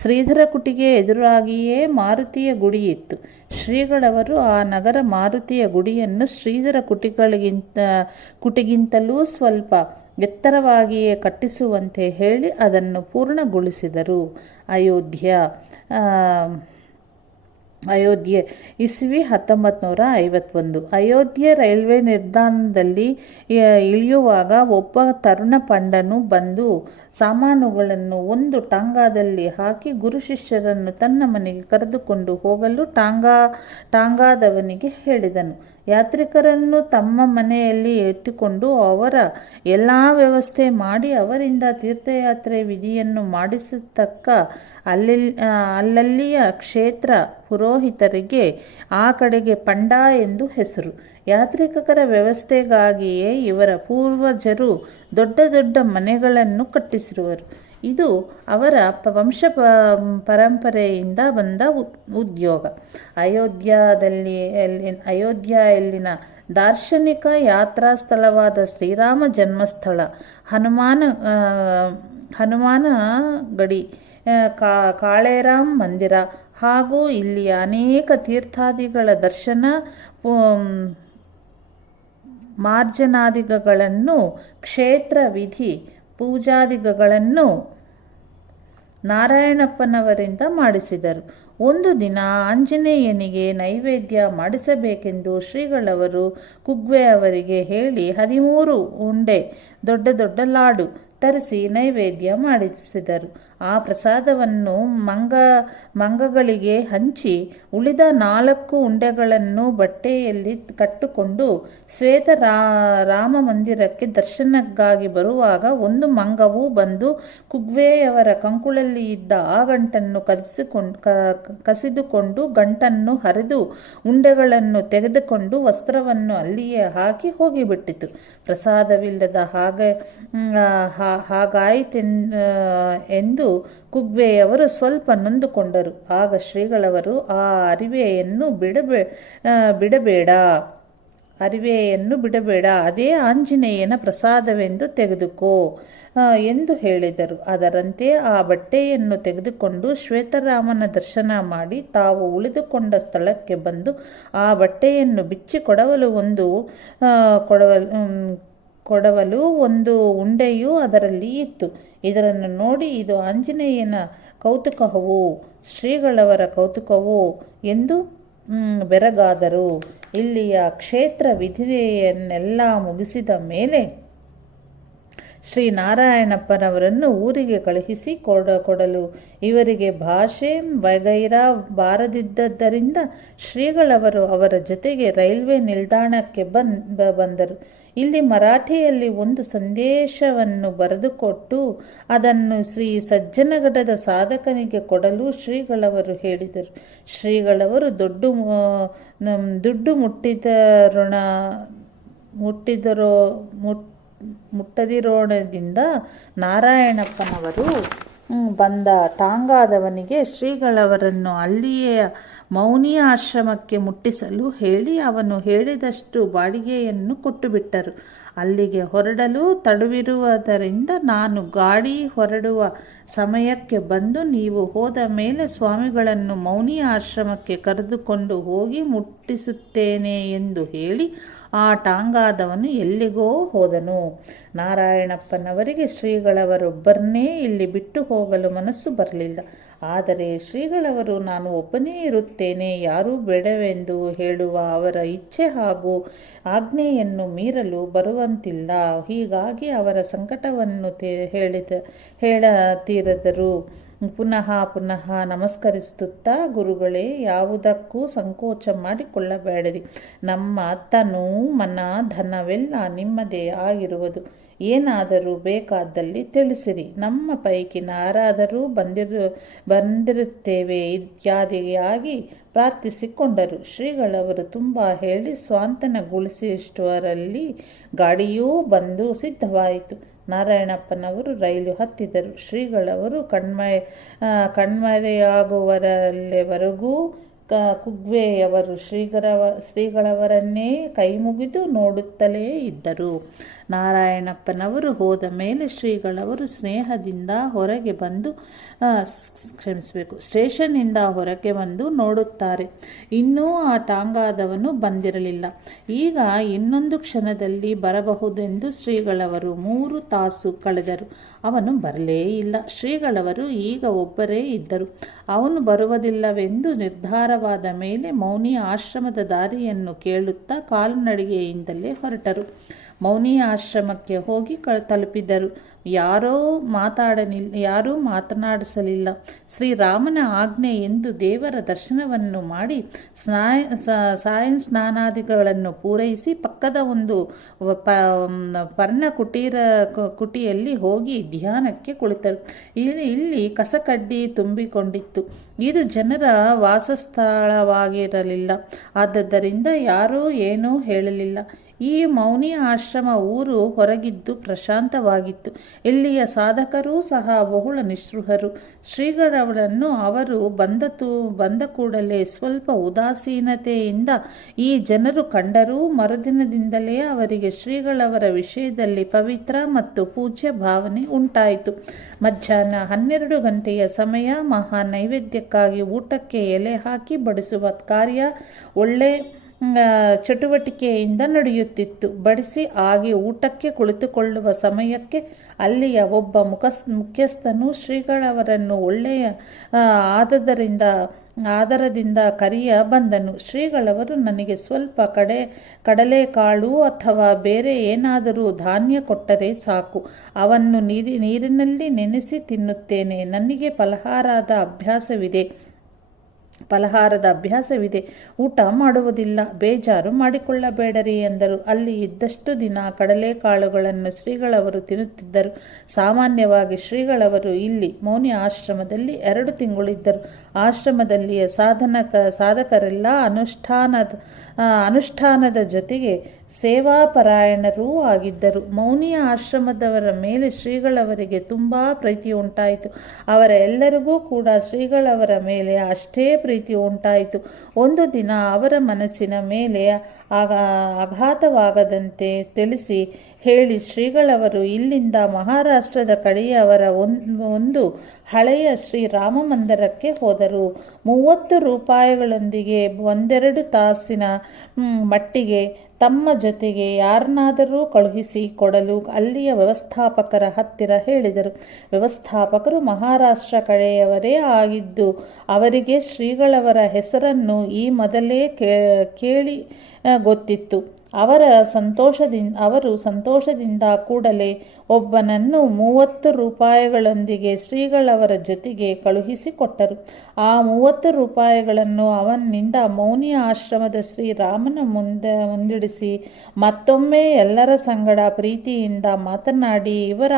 ಶ್ರೀಧರ ಕುಟಿಗೆ ಎದುರಾಗಿಯೇ ಮಾರುತಿಯ ಗುಡಿಯಿತ್ತು. ಶ್ರೀಗಳವರು ಆ ನಗರ ಮಾರುತಿಯ ಗುಡಿಯನ್ನು ಶ್ರೀಧರ ಕುಟಿಗಿಂತಲೂ ಸ್ವಲ್ಪ ಎತ್ತರವಾಗಿಯೇ ಕಟ್ಟಿಸುವಂತೆ ಹೇಳಿ ಅದನ್ನು ಪೂರ್ಣಗೊಳಿಸಿದರು. ಅಯೋಧ್ಯೆ ಇಸವಿ 1951. ಅಯೋಧ್ಯೆ ರೈಲ್ವೆ ನಿಲ್ದಾಣದಲ್ಲಿ ಇಳಿಯುವಾಗ ಒಬ್ಬ ತರುಣ ಪಂಡನು ಬಂದು ಸಾಮಾನುಗಳನ್ನು ಒಂದು ಟಾಂಗಾದಲ್ಲಿ ಹಾಕಿ ಗುರು ಶಿಷ್ಯರನ್ನು ತನ್ನ ಮನೆಗೆ ಕರೆದುಕೊಂಡು ಹೋಗಲು ಟಾಂಗಾದವನಿಗೆ ಹೇಳಿದನು. ಯಾತ್ರಿಕರನ್ನು ತಮ್ಮ ಮನೆಯಲ್ಲಿ ಇಟ್ಟುಕೊಂಡು ಅವರ ಎಲ್ಲ ವ್ಯವಸ್ಥೆ ಮಾಡಿ ಅವರಿಂದ ತೀರ್ಥಯಾತ್ರೆ ವಿಧಿಯನ್ನು ಮಾಡಿಸತಕ್ಕ ಅಲ್ಲಲ್ಲಿಯ ಕ್ಷೇತ್ರ ಪುರೋಹಿತರಿಗೆ ಆ ಕಡೆಗೆ ಪಂಡ ಎಂದು ಹೆಸರು. ಯಾತ್ರಿಕರ ವ್ಯವಸ್ಥೆಗಾಗಿಯೇ ಇವರ ಪೂರ್ವಜರು ದೊಡ್ಡ ದೊಡ್ಡ ಮನೆಗಳನ್ನು ಕಟ್ಟಿಸಿರುವರು. ಇದು ಅವರ ವಂಶ ಪರಂಪರೆಯಿಂದ ಬಂದ ಉದ್ಯೋಗ. ಅಯೋಧ್ಯೆಯಲ್ಲಿನ ದಾರ್ಶನಿಕ ಯಾತ್ರಾ ಸ್ಥಳವಾದ ಶ್ರೀರಾಮ ಜನ್ಮಸ್ಥಳ, ಹನುಮಾನ ಗಡಿ, ಕಾಳೇರಾಮ್ ಮಂದಿರ ಹಾಗೂ ಇಲ್ಲಿಯ ಅನೇಕ ತೀರ್ಥಾದಿಗಳ ದರ್ಶನ ಮಾರ್ಜನಾದಿಗಳನ್ನು, ಕ್ಷೇತ್ರ ವಿಧಿ ಪೂಜಾದಿಗಳನ್ನು ನಾರಾಯಣಪ್ಪನವರಿಂದ ಮಾಡಿಸಿದರು. ಒಂದು ದಿನ ಆಂಜನೇಯನಿಗೆ ನೈವೇದ್ಯ ಮಾಡಿಸಬೇಕೆಂದು ಶ್ರೀಗಳವರು ಕುಗ್ವೆ ಅವರಿಗೆ ಹೇಳಿ 13 ಉಂಡೆ ದೊಡ್ಡ ದೊಡ್ಡ ಲಾಡು ತರಿಸಿ ನೈವೇದ್ಯ ಮಾಡಿಸಿದರು. ಆ ಪ್ರಸಾದವನ್ನು ಮಂಗಗಳಿಗೆ ಹಂಚಿ ಉಳಿದ 4 ಉಂಡೆಗಳನ್ನು ಬಟ್ಟೆಯಲ್ಲಿ ಕಟ್ಟಿಕೊಂಡು ಶ್ವೇತ ರಾಮ ಮಂದಿರಕ್ಕೆ ದರ್ಶನಕ್ಕಾಗಿ ಬರುವಾಗ ಒಂದು ಮಂಗವು ಬಂದು ಕುಗ್ವೆಯವರ ಕಂಕುಳಲ್ಲಿ ಇದ್ದ ಆ ಗಂಟನ್ನು ಕಸಿದುಕೊಂಡು ಗಂಟನ್ನು ಹರಿದು ಉಂಡೆಗಳನ್ನು ತೆಗೆದುಕೊಂಡು ವಸ್ತ್ರವನ್ನು ಅಲ್ಲಿಯೇ ಹಾಕಿ ಹೋಗಿಬಿಟ್ಟಿತು. ಪ್ರಸಾದವಿಲ್ಲದ ಹಾಗಾಯಿತೆಂದು ಕುಗ್ವೆಯವರು ಸ್ವಲ್ಪ ನೊಂದುಕೊಂಡರು. ಆಗ ಶ್ರೀಗಳವರು ಆ ಅರಿವೆಯನ್ನು ಬಿಡಬೇಡ, ಅದೇ ಆಂಜನೇಯನ ಪ್ರಸಾದವೆಂದು ತೆಗೆದುಕೋ ಎಂದು ಹೇಳಿದರು. ಅದರಂತೆ ಆ ಬಟ್ಟೆಯನ್ನು ತೆಗೆದುಕೊಂಡು ಶ್ವೇತರಾಮನ ದರ್ಶನ ಮಾಡಿ ತಾವು ಉಳಿದುಕೊಂಡ ಸ್ಥಳಕ್ಕೆ ಬಂದು ಆ ಬಟ್ಟೆಯನ್ನು ಬಿಚ್ಚಿ ಕೊಡವಲು ಒಂದು ಉಂಡೆಯೂ ಅದರಲ್ಲಿ ಇತ್ತು. ಇದನ್ನು ನೋಡಿ ಇದು ಆಂಜನೇಯನ ಕೌತುಕವೋ ಶ್ರೀಗಳವರ ಕೌತುಕವೋ ಎಂದು ಬೆರಗಾದರು. ಇಲ್ಲಿಯ ಕ್ಷೇತ್ರ ವಿಧಿಯನ್ನೆಲ್ಲ ಮುಗಿಸಿದ ಮೇಲೆ ಶ್ರೀನಾರಾಯಣಪ್ಪನವರನ್ನು ಊರಿಗೆ ಕಳುಹಿಸಿ ಕೊಡಲು ಇವರಿಗೆ ಭಾಷೆ ವಗೈರ ಬಾರದಿದ್ದರಿಂದ ಶ್ರೀಗಳವರು ಅವರ ಜೊತೆಗೆ ರೈಲ್ವೆ ನಿಲ್ದಾಣಕ್ಕೆ ಬಂದರು. ಇಲ್ಲಿ ಮರಾಠಿಯಲ್ಲಿ ಒಂದು ಸಂದೇಶವನ್ನು ಬರೆದುಕೊಟ್ಟು ಅದನ್ನು ಶ್ರೀ ಸಜ್ಜನಗಢದ ಸಾಧಕನಿಗೆ ಕೊಡಲು ಶ್ರೀಗಳವರು ಹೇಳಿದರು. ಶ್ರೀಗಳವರು ದುಡ್ಡು ಮುಟ್ಟದಿರೋಣದಿಂದ ನಾರಾಯಣಪ್ಪನವರು ಬಂದ ಟಾಂಗಾದವನಿಗೆ ಶ್ರೀಗಳವರನ್ನು ಅಲ್ಲಿಯೇ ಮೌನಿ ಆಶ್ರಮಕ್ಕೆ ಮುಟ್ಟಿಸಲು ಹೇಳಿ ಅವನು ಹೇಳಿದಷ್ಟು ಬಾಡಿಗೆಯನ್ನು ಕೊಟ್ಟುಬಿಟ್ಟರು. ಅಲ್ಲಿಗೆ ಹೊರಡಲು ತಡವಿರುವುದರಿಂದ ನಾನು ಗಾಡಿ ಹೊರಡುವ ಸಮಯಕ್ಕೆ ಬಂದು ನೀವು ಹೋದ ಮೇಲೆ ಸ್ವಾಮಿಗಳನ್ನು ಮೌನಿ ಆಶ್ರಮಕ್ಕೆ ಕರೆದುಕೊಂಡು ಹೋಗಿ ಮುಟ್ಟಿಸುತ್ತೇನೆ ಎಂದು ಹೇಳಿ ಆ ಟಾಂಗಾದವನು ಎಲ್ಲಿಗೋ ಹೋದನು. ನಾರಾಯಣಪ್ಪನವರಿಗೆ ಶ್ರೀಗಳವರೊಬ್ಬರನ್ನೇ ಇಲ್ಲಿ ಬಿಟ್ಟು ಹೋಗಲು ಮನಸ್ಸು ಬರಲಿಲ್ಲ. ಆದರೆ ಶ್ರೀಗಳವರು ನಾನು ಒಬ್ಬನೇ ಇರುತ್ತೇನೆ, ಯಾರೂ ಬೇಡವೆಂದು ಹೇಳುವ ಅವರ ಇಚ್ಛೆ ಹಾಗೂ ಆಜ್ಞೆಯನ್ನು ಮೀರಲು ಬರುವಂತಿಲ್ಲ. ಹೀಗಾಗಿ ಅವರ ಸಂಕಟವನ್ನು ಹೇಳತೀರದರು. ಪುನಃ ನಮಸ್ಕರಿಸುತ್ತಾ, ಗುರುಗಳೇ, ಯಾವುದಕ್ಕೂ ಸಂಕೋಚ ಮಾಡಿಕೊಳ್ಳಬೇಡಿರಿ. ನಮ್ಮ ತನು ಮನ ಧನವೆಲ್ಲ ನಿಮ್ಮದೇ ಆಗಿರುವುದು. ಏನಾದರೂ ಬೇಕಾದಲ್ಲಿ ತಿಳಿಸಿರಿ, ನಮ್ಮ ಪೈಕಿ ಯಾರಾದರೂ ಬಂದಿರುತ್ತೇವೆ ಇತ್ಯಾದಿಯಾಗಿ ಪ್ರಾರ್ಥಿಸಿಕೊಂಡರು. ಶ್ರೀಗಳವರು ತುಂಬ ಹೇಳಿ ಸ್ವಾಂತನಗೊಳಿಸುವಷ್ಟರಲ್ಲಿ ಗಾಡಿಯೂ ಬಂದು ಸಿದ್ಧವಾಯಿತು. ನಾರಾಯಣಪ್ಪನವರು ರೈಲು ಹತ್ತಿದರು. ಶ್ರೀಗಳವರು ಕಣ್ಮರೆಯಾಗುವರಲ್ಲಿವರೆಗೂ ಕುಗ್ವೆಯವರು ಶ್ರೀಗಳವರನ್ನೇ ಕೈಮುಗಿದು ನೋಡುತ್ತಲೇ ಇದ್ದರು. ನಾರಾಯಣಪ್ಪನವರು ಹೋದ ಮೇಲೆ ಶ್ರೀಗಳವರು ಸ್ಟೇಷನ್ನಿಂದ ಹೊರಗೆ ಬಂದು ನೋಡುತ್ತಾರೆ. ಇನ್ನೂ ಆ ಟಾಂಗಾದವನು ಬಂದಿರಲಿಲ್ಲ. ಈಗ ಇನ್ನೊಂದು ಕ್ಷಣದಲ್ಲಿ ಬರಬಹುದೆಂದು ಶ್ರೀಗಳವರು 3 ತಾಸು ಕಳೆದರು. ಅವನು ಬರಲೇ ಇಲ್ಲ. ಶ್ರೀಗಳವರು ಈಗ ಒಬ್ಬರೇ ಇದ್ದರು. ಅವನು ಬರುವುದಿಲ್ಲವೆಂದು ನಿರ್ಧಾರವಾದ ಮೇಲೆ ಮೌನಿ ಆಶ್ರಮದ ದಾರಿಯನ್ನು ಕೇಳುತ್ತಾ ಕಾಲುನಡಿಗೆಯಿಂದಲೇ ಹೊರಟರು. ಮೌನಿ ಆಶ್ರಮಕ್ಕೆ ಹೋಗಿ ತಲುಪಿದರು. ಯಾರೂ ಮಾತನಾಡಿಸಲಿಲ್ಲ. ಶ್ರೀರಾಮನ ಆಜ್ಞೆ ಎಂದು ದೇವರ ದರ್ಶನವನ್ನು ಮಾಡಿ ಸ್ನಾನಾದಿಗಳನ್ನು ಪೂರೈಸಿ ಪಕ್ಕದ ಒಂದು ಪರ್ಣ ಕುಟಿಯಲ್ಲಿ ಹೋಗಿ ಧ್ಯಾನಕ್ಕೆ ಕುಳಿತರು. ಇಲ್ಲಿ ಕಸಕಡ್ಡಿ ತುಂಬಿಕೊಂಡಿತ್ತು. ಇದು ಜನರ ವಾಸಸ್ಥಳವಾಗಿರಲಿಲ್ಲ. ಆದ್ದರಿಂದ ಯಾರೂ ಏನೂ ಹೇಳಲಿಲ್ಲ. ಈ ಮೌನಿ ಆಶ್ರಮ ಊರು ಹೊರಗಿದ್ದು ಪ್ರಶಾಂತವಾಗಿತ್ತು. ಇಲ್ಲಿಯ ಸಾಧಕರೂ ಸಹ ಬಹುಳ ನಿಸ್ಪೃಹರು. ಶ್ರೀಗಳವರನ್ನು ಅವರು ಬಂದ ಕೂಡಲೇ ಸ್ವಲ್ಪ ಉದಾಸೀನತೆಯಿಂದ ಈ ಜನರು ಕಂಡರೂ ಮರುದಿನದಿಂದಲೇ ಅವರಿಗೆ ಶ್ರೀಗಳವರ ವಿಷಯದಲ್ಲಿ ಪವಿತ್ರ ಮತ್ತು ಪೂಜ್ಯ ಭಾವನೆ ಉಂಟಾಯಿತು. ಮಧ್ಯಾಹ್ನ 12 ಗಂಟೆಯ ಸಮಯ. ಮಹಾ ನೈವೇದ್ಯಕ್ಕಾಗಿ ಊಟಕ್ಕೆ ಎಲೆ ಹಾಕಿ ಬಡಿಸುವ ಕಾರ್ಯ ಚಟುವಟಿಕೆಯಿಂದ ನಡೆಯುತ್ತಿತ್ತು. ಬಡಿಸಿ ಆಗಿ ಊಟಕ್ಕೆ ಕುಳಿತುಕೊಳ್ಳುವ ಸಮಯಕ್ಕೆ ಅಲ್ಲಿಯ ಒಬ್ಬ ಮುಖ್ಯಸ್ಥನು ಶ್ರೀಗಳವರನ್ನು ಒಳ್ಳೆಯ ಆದರದಿಂದ ಕರೆಯ ಬಂದನು. ಶ್ರೀಗಳವರು ನನಗೆ ಸ್ವಲ್ಪ ಕಡಲೆಕಾಳು ಅಥವಾ ಬೇರೆ ಏನಾದರೂ ಧಾನ್ಯ ಕೊಟ್ಟರೆ ಸಾಕು, ಅವನ್ನು ನೀರಿನಲ್ಲಿ ನೆನೆಸಿ ತಿನ್ನುತ್ತೇನೆ. ನನಗೆ ಫಲಹಾರದ ಅಭ್ಯಾಸವಿದೆ, ಊಟ ಮಾಡುವುದಿಲ್ಲ, ಬೇಜಾರು ಮಾಡಿಕೊಳ್ಳಬೇಡರಿ ಎಂದರು. ಅಲ್ಲಿ ಇದ್ದಷ್ಟು ದಿನ ಕಡಲೆಕಾಳುಗಳನ್ನು ಶ್ರೀಗಳವರು ತಿನ್ನುತ್ತಿದ್ದರು. ಸಾಮಾನ್ಯವಾಗಿ ಶ್ರೀಗಳವರು ಇಲ್ಲಿ ಮೌನಿ ಆಶ್ರಮದಲ್ಲಿ 2 ತಿಂಗಳಿದ್ದರು. ಆಶ್ರಮದಲ್ಲಿಯ ಸಾಧಕರೆಲ್ಲ ಅನುಷ್ಠಾನದ ಜೊತೆಗೆ ಸೇವಾಪರಾಯಣರೂ ಆಗಿದ್ದರು. ಮೌನಿಯ ಆಶ್ರಮದವರ ಮೇಲೆ ಶ್ರೀಗಳವರಿಗೆ ತುಂಬ ಪ್ರೀತಿ ಉಂಟಾಯಿತು. ಎಲ್ಲರಿಗೂ ಕೂಡ ಶ್ರೀಗಳವರ ಮೇಲೆ ಅಷ್ಟೇ ಪ್ರೀತಿ ಉಂಟಾಯಿತು. ಒಂದು ದಿನ ಅವರ ಮನಸ್ಸಿನ ಮೇಲೆ ಆಘಾತವಾಗದಂತೆ ತಿಳಿಸಿ ಹೇಳಿ ಶ್ರೀಗಳವರು ಇಲ್ಲಿಂದ ಮಹಾರಾಷ್ಟ್ರದ ಕಡೆಯವರ ಒಂದು ಹಳೆಯ ಶ್ರೀರಾಮ ಮಂದಿರಕ್ಕೆ ಹೋದರು. 30 ರೂಪಾಯಿಗಳೊಂದಿಗೆ 1-2 ತಾಸಿನ ಮಟ್ಟಿಗೆ ತಮ್ಮ ಜೊತೆಗೆ ಯಾರನ್ನಾದರೂ ಕಳುಹಿಸಿ ಕೊಡಲು ಅಲ್ಲಿಯ ವ್ಯವಸ್ಥಾಪಕರ ಹತ್ತಿರ ಹೇಳಿದರು. ವ್ಯವಸ್ಥಾಪಕರು ಮಹಾರಾಷ್ಟ್ರ ಕಡೆಯವರೇ ಆಗಿದ್ದು ಅವರಿಗೆ ಶ್ರೀಗಳವರ ಹೆಸರನ್ನು ಈ ಮೊದಲೇ ಕೇಳಿ ಗೊತ್ತಿತ್ತು. ಅವರು ಸಂತೋಷದಿಂದ ಕೂಡಲೇ ಒಬ್ಬನನ್ನು 30 ರೂಪಾಯಿಗಳೊಂದಿಗೆ ಶ್ರೀಗಳವರ ಜೊತೆಗೆ ಕಳುಹಿಸಿಕೊಟ್ಟರು. ಆ 30 ರೂಪಾಯಿಗಳನ್ನು ಅವನಿಂದ ಮೌನಿ ಆಶ್ರಮದ ಶ್ರೀರಾಮನ ಮುಂದಿಡಿಸಿ ಮತ್ತೊಮ್ಮೆ ಎಲ್ಲರ ಸಂಗಡ ಪ್ರೀತಿಯಿಂದ ಮಾತನಾಡಿ ಇವರ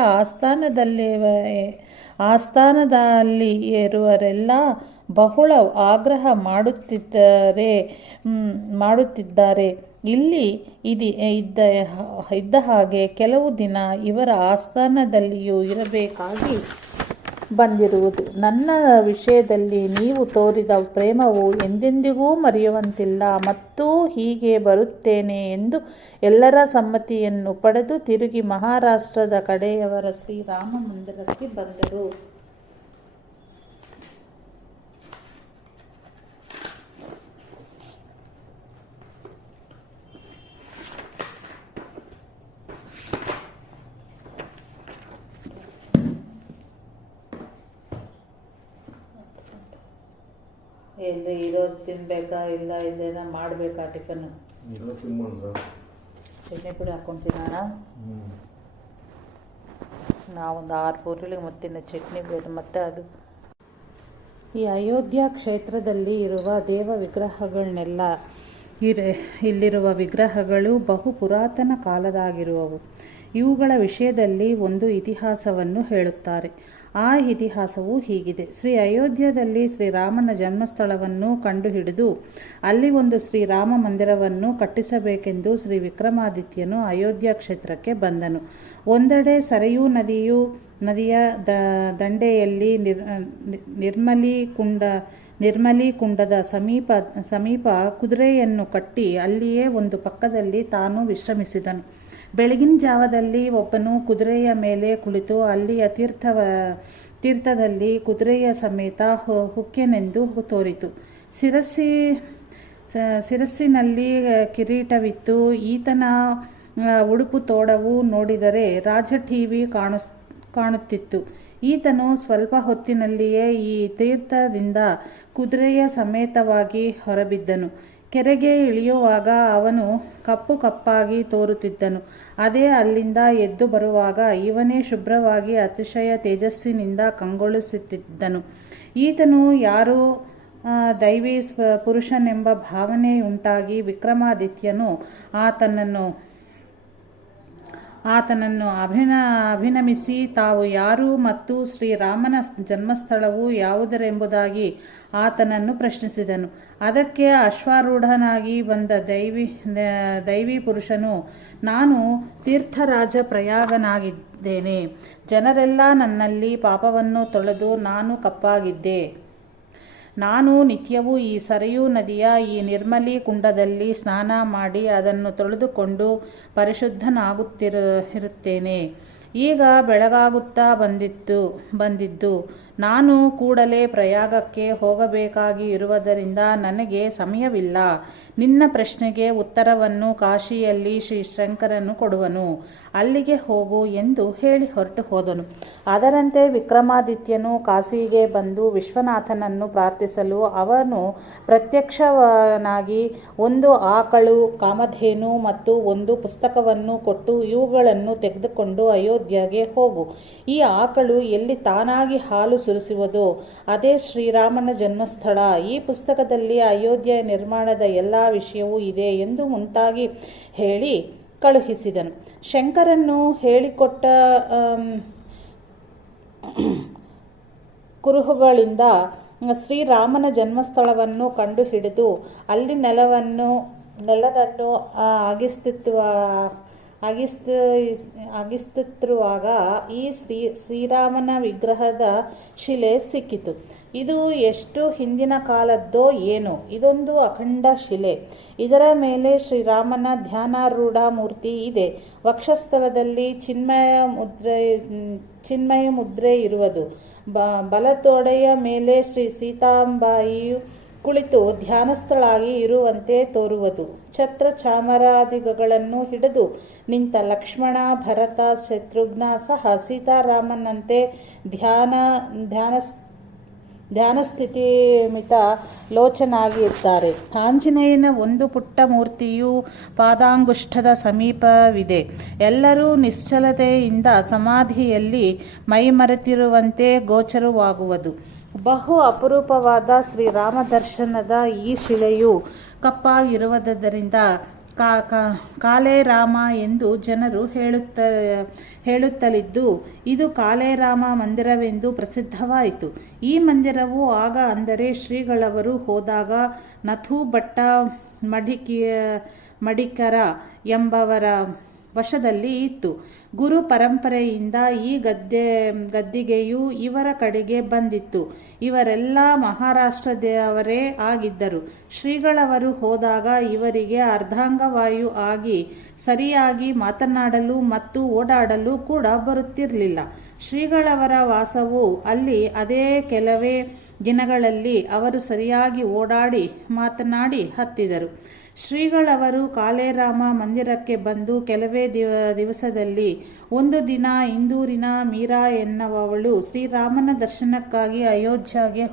ಆಸ್ಥಾನದಲ್ಲಿ ಇರುವರೆಲ್ಲ ಬಹಳ ಆಗ್ರಹ ಮಾಡುತ್ತಿದ್ದಾರೆ. ಇಲ್ಲಿ ಇದ್ದ ಹಾಗೆ ಕೆಲವು ದಿನ ಇವರ ಆಸ್ಥಾನದಲ್ಲಿಯೂ ಇರಬೇಕಾಗಿ ಬಂದಿರುವುದು. ನನ್ನ ವಿಷಯದಲ್ಲಿ ನೀವು ತೋರಿದ ಪ್ರೇಮವು ಎಂದೆಂದಿಗೂ ಮರೆಯುವಂತಿಲ್ಲ ಮತ್ತು ಹೀಗೆ ಬರುತ್ತೇನೆ ಎಂದು ಎಲ್ಲರ ಸಮ್ಮತಿಯನ್ನು ಪಡೆದು ತಿರುಗಿ ಮಹಾರಾಷ್ಟ್ರದ ಕಡೆಯವರ ಶ್ರೀರಾಮ ಮಂದಿರಕ್ಕೆ ಬಂದರು. ಎಲ್ಲಿ ಇರೋದು ತಿನ್ಬೇಕಾ ಇಲ್ಲ ಇದೇನ ಮಾಡಬೇಕಾ ಟಿಫನ್ ಚಟ್ನಿ ಪುಡಿ ಹಾಕ್ಕೊಂತೀನಿ ನಾವೊಂದು 6 ಪೂರಿಗಳಿಗೆ ಮತ್ತಿನ್ನು ಚಟ್ನಿ ಬೇರೆ. ಮತ್ತು ಅದು ಈ ಅಯೋಧ್ಯ ಕ್ಷೇತ್ರದಲ್ಲಿ ಇರುವ ದೇವ ವಿಗ್ರಹಗಳನ್ನೆಲ್ಲ ಇಲ್ಲಿರುವ ವಿಗ್ರಹಗಳು ಬಹು ಪುರಾತನ ಕಾಲದಾಗಿರುವವು. ಇವುಗಳ ವಿಷಯದಲ್ಲಿ ಒಂದು ಇತಿಹಾಸವನ್ನು ಹೇಳುತ್ತಾರೆ. ಆ ಇತಿಹಾಸವು ಹೀಗಿದೆ. ಶ್ರೀ ಅಯೋಧ್ಯದಲ್ಲಿ ಶ್ರೀರಾಮನ ಜನ್ಮಸ್ಥಳವನ್ನು ಕಂಡುಹಿಡಿದು ಅಲ್ಲಿ ಒಂದು ಶ್ರೀರಾಮ ಮಂದಿರವನ್ನು ಕಟ್ಟಿಸಬೇಕೆಂದು ಶ್ರೀ ವಿಕ್ರಮಾದಿತ್ಯನು ಅಯೋಧ್ಯ ಕ್ಷೇತ್ರಕ್ಕೆ ಬಂದನು. ಒಂದೆಡೆ ಸರಯೂ ನದಿಯ ದಂಡೆಯಲ್ಲಿ ನಿರ್ಮಲಿ ಕುಂಡದ ಸಮೀಪ ಕುದುರೆಯನ್ನು ಕಟ್ಟಿ ಅಲ್ಲಿಯೇ ಒಂದು ಪಕ್ಕದಲ್ಲಿ ತಾನು ವಿಶ್ರಮಿಸಿದನು. ಬೆಳಗಿನ ಜಾವದಲ್ಲಿ ಒಬ್ಬನು ಕುದುರೆಯ ಮೇಲೆ ಕುಳಿತು ಅಲ್ಲಿಯ ತೀರ್ಥದಲ್ಲಿ ಕುದುರೆಯ ಸಮೇತ ಹುಕ್ಕೆನೆಂದು ತೋರಿತು. ಶಿರಸ್ಸಿನಲ್ಲಿ ಕಿರೀಟವಿತ್ತು. ಈತನ ಉಡುಪು ತೋಡವು ನೋಡಿದರೆ ರಾಜ ಟಿವಿ ಕಾಣುತ್ತಿತ್ತು. ಈತನು ಸ್ವಲ್ಪ ಹೊತ್ತಿನಲ್ಲಿಯೇ ಈ ತೀರ್ಥದಿಂದ ಕುದುರೆಯ ಸಮೇತವಾಗಿ ಹೊರಬಿದ್ದನು. ಕೆರೆಗೆ ಇಳಿಯುವಾಗ ಅವನು ಕಪ್ಪಾಗಿ ತೋರುತ್ತಿದ್ದನು. ಅದೇ ಅಲ್ಲಿಂದ ಎದ್ದು ಬರುವಾಗ ಇವನೇ ಶುಭ್ರವಾಗಿ ಅತಿಶಯ ತೇಜಸ್ಸಿನಿಂದ ಕಂಗೊಳಿಸುತ್ತಿದ್ದನು. ಈತನು ಯಾರೋ ದೈವಿ ಪುರುಷನೆಂಬ ಭಾವನೆಯುಂಟಾಗಿ ವಿಕ್ರಮಾದಿತ್ಯನು ಆತನನ್ನು ಅಭಿನಮಿಸಿ ತಾವು ಯಾರು ಮತ್ತು ಶ್ರೀರಾಮನ ಜನ್ಮಸ್ಥಳವು ಯಾವುದರೆಂಬುದಾಗಿ ಆತನನ್ನು ಪ್ರಶ್ನಿಸಿದನು. ಅದಕ್ಕೆ ಅಶ್ವಾರೂಢನಾಗಿ ಬಂದ ದೈವಿ ಪುರುಷನು, ನಾನು ತೀರ್ಥರಾಜ ಪ್ರಯಾಗನಾಗಿದ್ದೇನೆ. ಜನರೆಲ್ಲ ನನ್ನಲ್ಲಿ ಪಾಪವನ್ನು ತೊಳೆದು ನಾನು ಕಪ್ಪಾಗಿದ್ದೆ. ನಾನು ನಿತ್ಯವೂ ಈ ಸರಯೂ ನದಿಯ ಈ ನಿರ್ಮಲಿ ಕುಂಡದಲ್ಲಿ ಸ್ನಾನ ಮಾಡಿ ಅದನ್ನು ತೊಳೆದುಕೊಂಡು ಪರಿಶುದ್ಧನಾಗುತ್ತಿರುತ್ತೇನೆ. ಈಗ ಬೆಳಗಾಗುತ್ತಾ ಬಂದಿದ್ದು ನಾನು ಕೂಡಲೇ ಪ್ರಯಾಗಕ್ಕೆ ಹೋಗಬೇಕಾಗಿ ಇರುವುದರಿಂದ ನನಗೆ ಸಮಯವಿಲ್ಲ. ನಿನ್ನ ಪ್ರಶ್ನೆಗೆ ಉತ್ತರವನ್ನು ಕಾಶಿಯಲ್ಲಿ ಶ್ರೀ ಶಂಕರನು ಕೊಡುವನು. ಅಲ್ಲಿಗೆ ಹೋಗು ಎಂದು ಹೇಳಿ ಹೊರಟು ಹೋದನು. ಅದರಂತೆ ವಿಕ್ರಮಾದಿತ್ಯನು ಕಾಶಿಗೆ ಬಂದು ವಿಶ್ವನಾಥನನ್ನು ಪ್ರಾರ್ಥಿಸಲು ಅವನು ಪ್ರತ್ಯಕ್ಷನಾಗಿ ಒಂದು ಆಕಳು, ಕಾಮಧೇನು ಮತ್ತು ಒಂದು ಪುಸ್ತಕವನ್ನು ಕೊಟ್ಟು, ಇವುಗಳನ್ನು ತೆಗೆದುಕೊಂಡು ಅಯೋಧ್ಯೆಗೆ ಹೋಗು. ಈ ಆಕಳು ಎಲ್ಲಿ ತಾನಾಗಿ ಹಾಲು ಸುರಿಸುವುದೋ ಅದೇ ಶ್ರೀರಾಮನ ಜನ್ಮಸ್ಥಳ. ಈ ಪುಸ್ತಕದಲ್ಲಿ ಅಯೋಧ್ಯೆಯ ನಿರ್ಮಾಣದ ಎಲ್ಲ ವಿಷಯವೂ ಇದೆ ಎಂದು ಮುಂತಾಗಿ ಹೇಳಿ ಕಳುಹಿಸಿದನು. ಶಂಕರನು ಹೇಳಿಕೊಟ್ಟ ಕುರುಹುಗಳಿಂದ ಶ್ರೀರಾಮನ ಜನ್ಮಸ್ಥಳವನ್ನು ಕಂಡುಹಿಡಿದು ಅಲ್ಲಿ ನೆಲವನ್ನು ಅಗಿಸುತ್ತಿರುವಾಗ ಈ ಶ್ರೀರಾಮನ ವಿಗ್ರಹದ ಶಿಲೆ ಸಿಕ್ಕಿತು. ಇದು ಎಷ್ಟು ಹಿಂದಿನ ಕಾಲದ್ದೋ ಏನೋ. ಇದೊಂದು ಅಖಂಡ ಶಿಲೆ. ಇದರ ಮೇಲೆ ಶ್ರೀರಾಮನ ಧ್ಯಾನಾರೂಢ ಮೂರ್ತಿ ಇದೆ. ವಕ್ಷಸ್ಥಳದಲ್ಲಿ ಚಿನ್ಮಯ ಮುದ್ರೆ ಇರುವುದು. ಬಲತೊಡೆಯ ಮೇಲೆ ಶ್ರೀ ಸೀತಾಂಬಾಯಿಯು ಕುಳಿತು ಧ್ಯಾನಸ್ಥಳಾಗಿ ಇರುವಂತೆ ತೋರುವುದು. ಛತ್ರ ಚಾಮರಾದಿಗಳನ್ನು ಹಿಡಿದು ನಿಂತ ಲಕ್ಷ್ಮಣ, ಭರತ, ಶತ್ರುಘ್ನ ಸಹ ಸೀತಾರಾಮನಂತೆ ಧ್ಯಾನಸ್ಥಿತಿಮಿತ ಲೋಚನಾಗಿ ಇರ್ತಾರೆ. ಆಂಜನೇಯನ ಒಂದು ಪುಟ್ಟ ಮೂರ್ತಿಯು ಪಾದಾಂಗುಷ್ಠದ ಸಮೀಪವಿದೆ. ಎಲ್ಲರೂ ನಿಶ್ಚಲತೆಯಿಂದ ಸಮಾಧಿಯಲ್ಲಿ ಮೈಮರೆತಿರುವಂತೆ ಗೋಚರವಾಗುವುದು. ಬಹು ಅಪರೂಪವಾದ ಶ್ರೀರಾಮ ದರ್ಶನದ ಈ ಶಿಲೆಯು ಕಪ್ಪಾಗಿರುವುದರಿಂದ ಕಾಲೇರಾಮ ಎಂದು ಜನರು ಹೇಳುತ್ತಲಿದ್ದು ಇದು ಕಾಲೇರಾಮ ಮಂದಿರವೆಂದು ಪ್ರಸಿದ್ಧವಾಯಿತು. ಈ ಮಂದಿರವು ಆಗ, ಅಂದರೆ ಶ್ರೀಗಳವರು ಹೋದಾಗ, ನಥು ಭಟ್ಟ ಮಡಿಕರ ಎಂಬವರ ವಶದಲ್ಲಿ ಇತ್ತು. ಗುರು ಪರಂಪರೆಯಿಂದ ಈ ಗದ್ದಿಗೆಯು ಇವರ ಕಡೆಗೆ ಬಂದಿತ್ತು. ಇವರೆಲ್ಲ ಮಹಾರಾಷ್ಟ್ರದವರೇ ಆಗಿದ್ದರು. ಶ್ರೀಗಳವರು ಹೋದಾಗ ಇವರಿಗೆ ಅರ್ಧಾಂಗವಾಯು ಆಗಿ ಸರಿಯಾಗಿ ಮಾತನಾಡಲು ಮತ್ತು ಓಡಾಡಲು ಕೂಡ ಬರುತ್ತಿರಲಿಲ್ಲ. ಶ್ರೀಗಳವರ ವಾಸವು ಅಲ್ಲಿ. ಅದೇ ಕೆಲವೇ ದಿನಗಳಲ್ಲಿ ಅವರು ಸರಿಯಾಗಿ ಓಡಾಡಿ ಮಾತನಾಡಿ ಹತ್ತಿದರು. ಶ್ರೀಗಳವರು ಕಾಲೇರಾಮ ಮಂದಿರಕ್ಕೆ ಬಂದು ಕೆಲವೇ ದಿವಸದಲ್ಲಿ ಒಂದು ದಿನ ಇಂದೂರಿನ ಮೀರಾ ಎನ್ನುವವಳು ಶ್ರೀರಾಮನ ದರ್ಶನಕ್ಕಾಗಿ ಅಯೋಧ್ಯೆಗೆ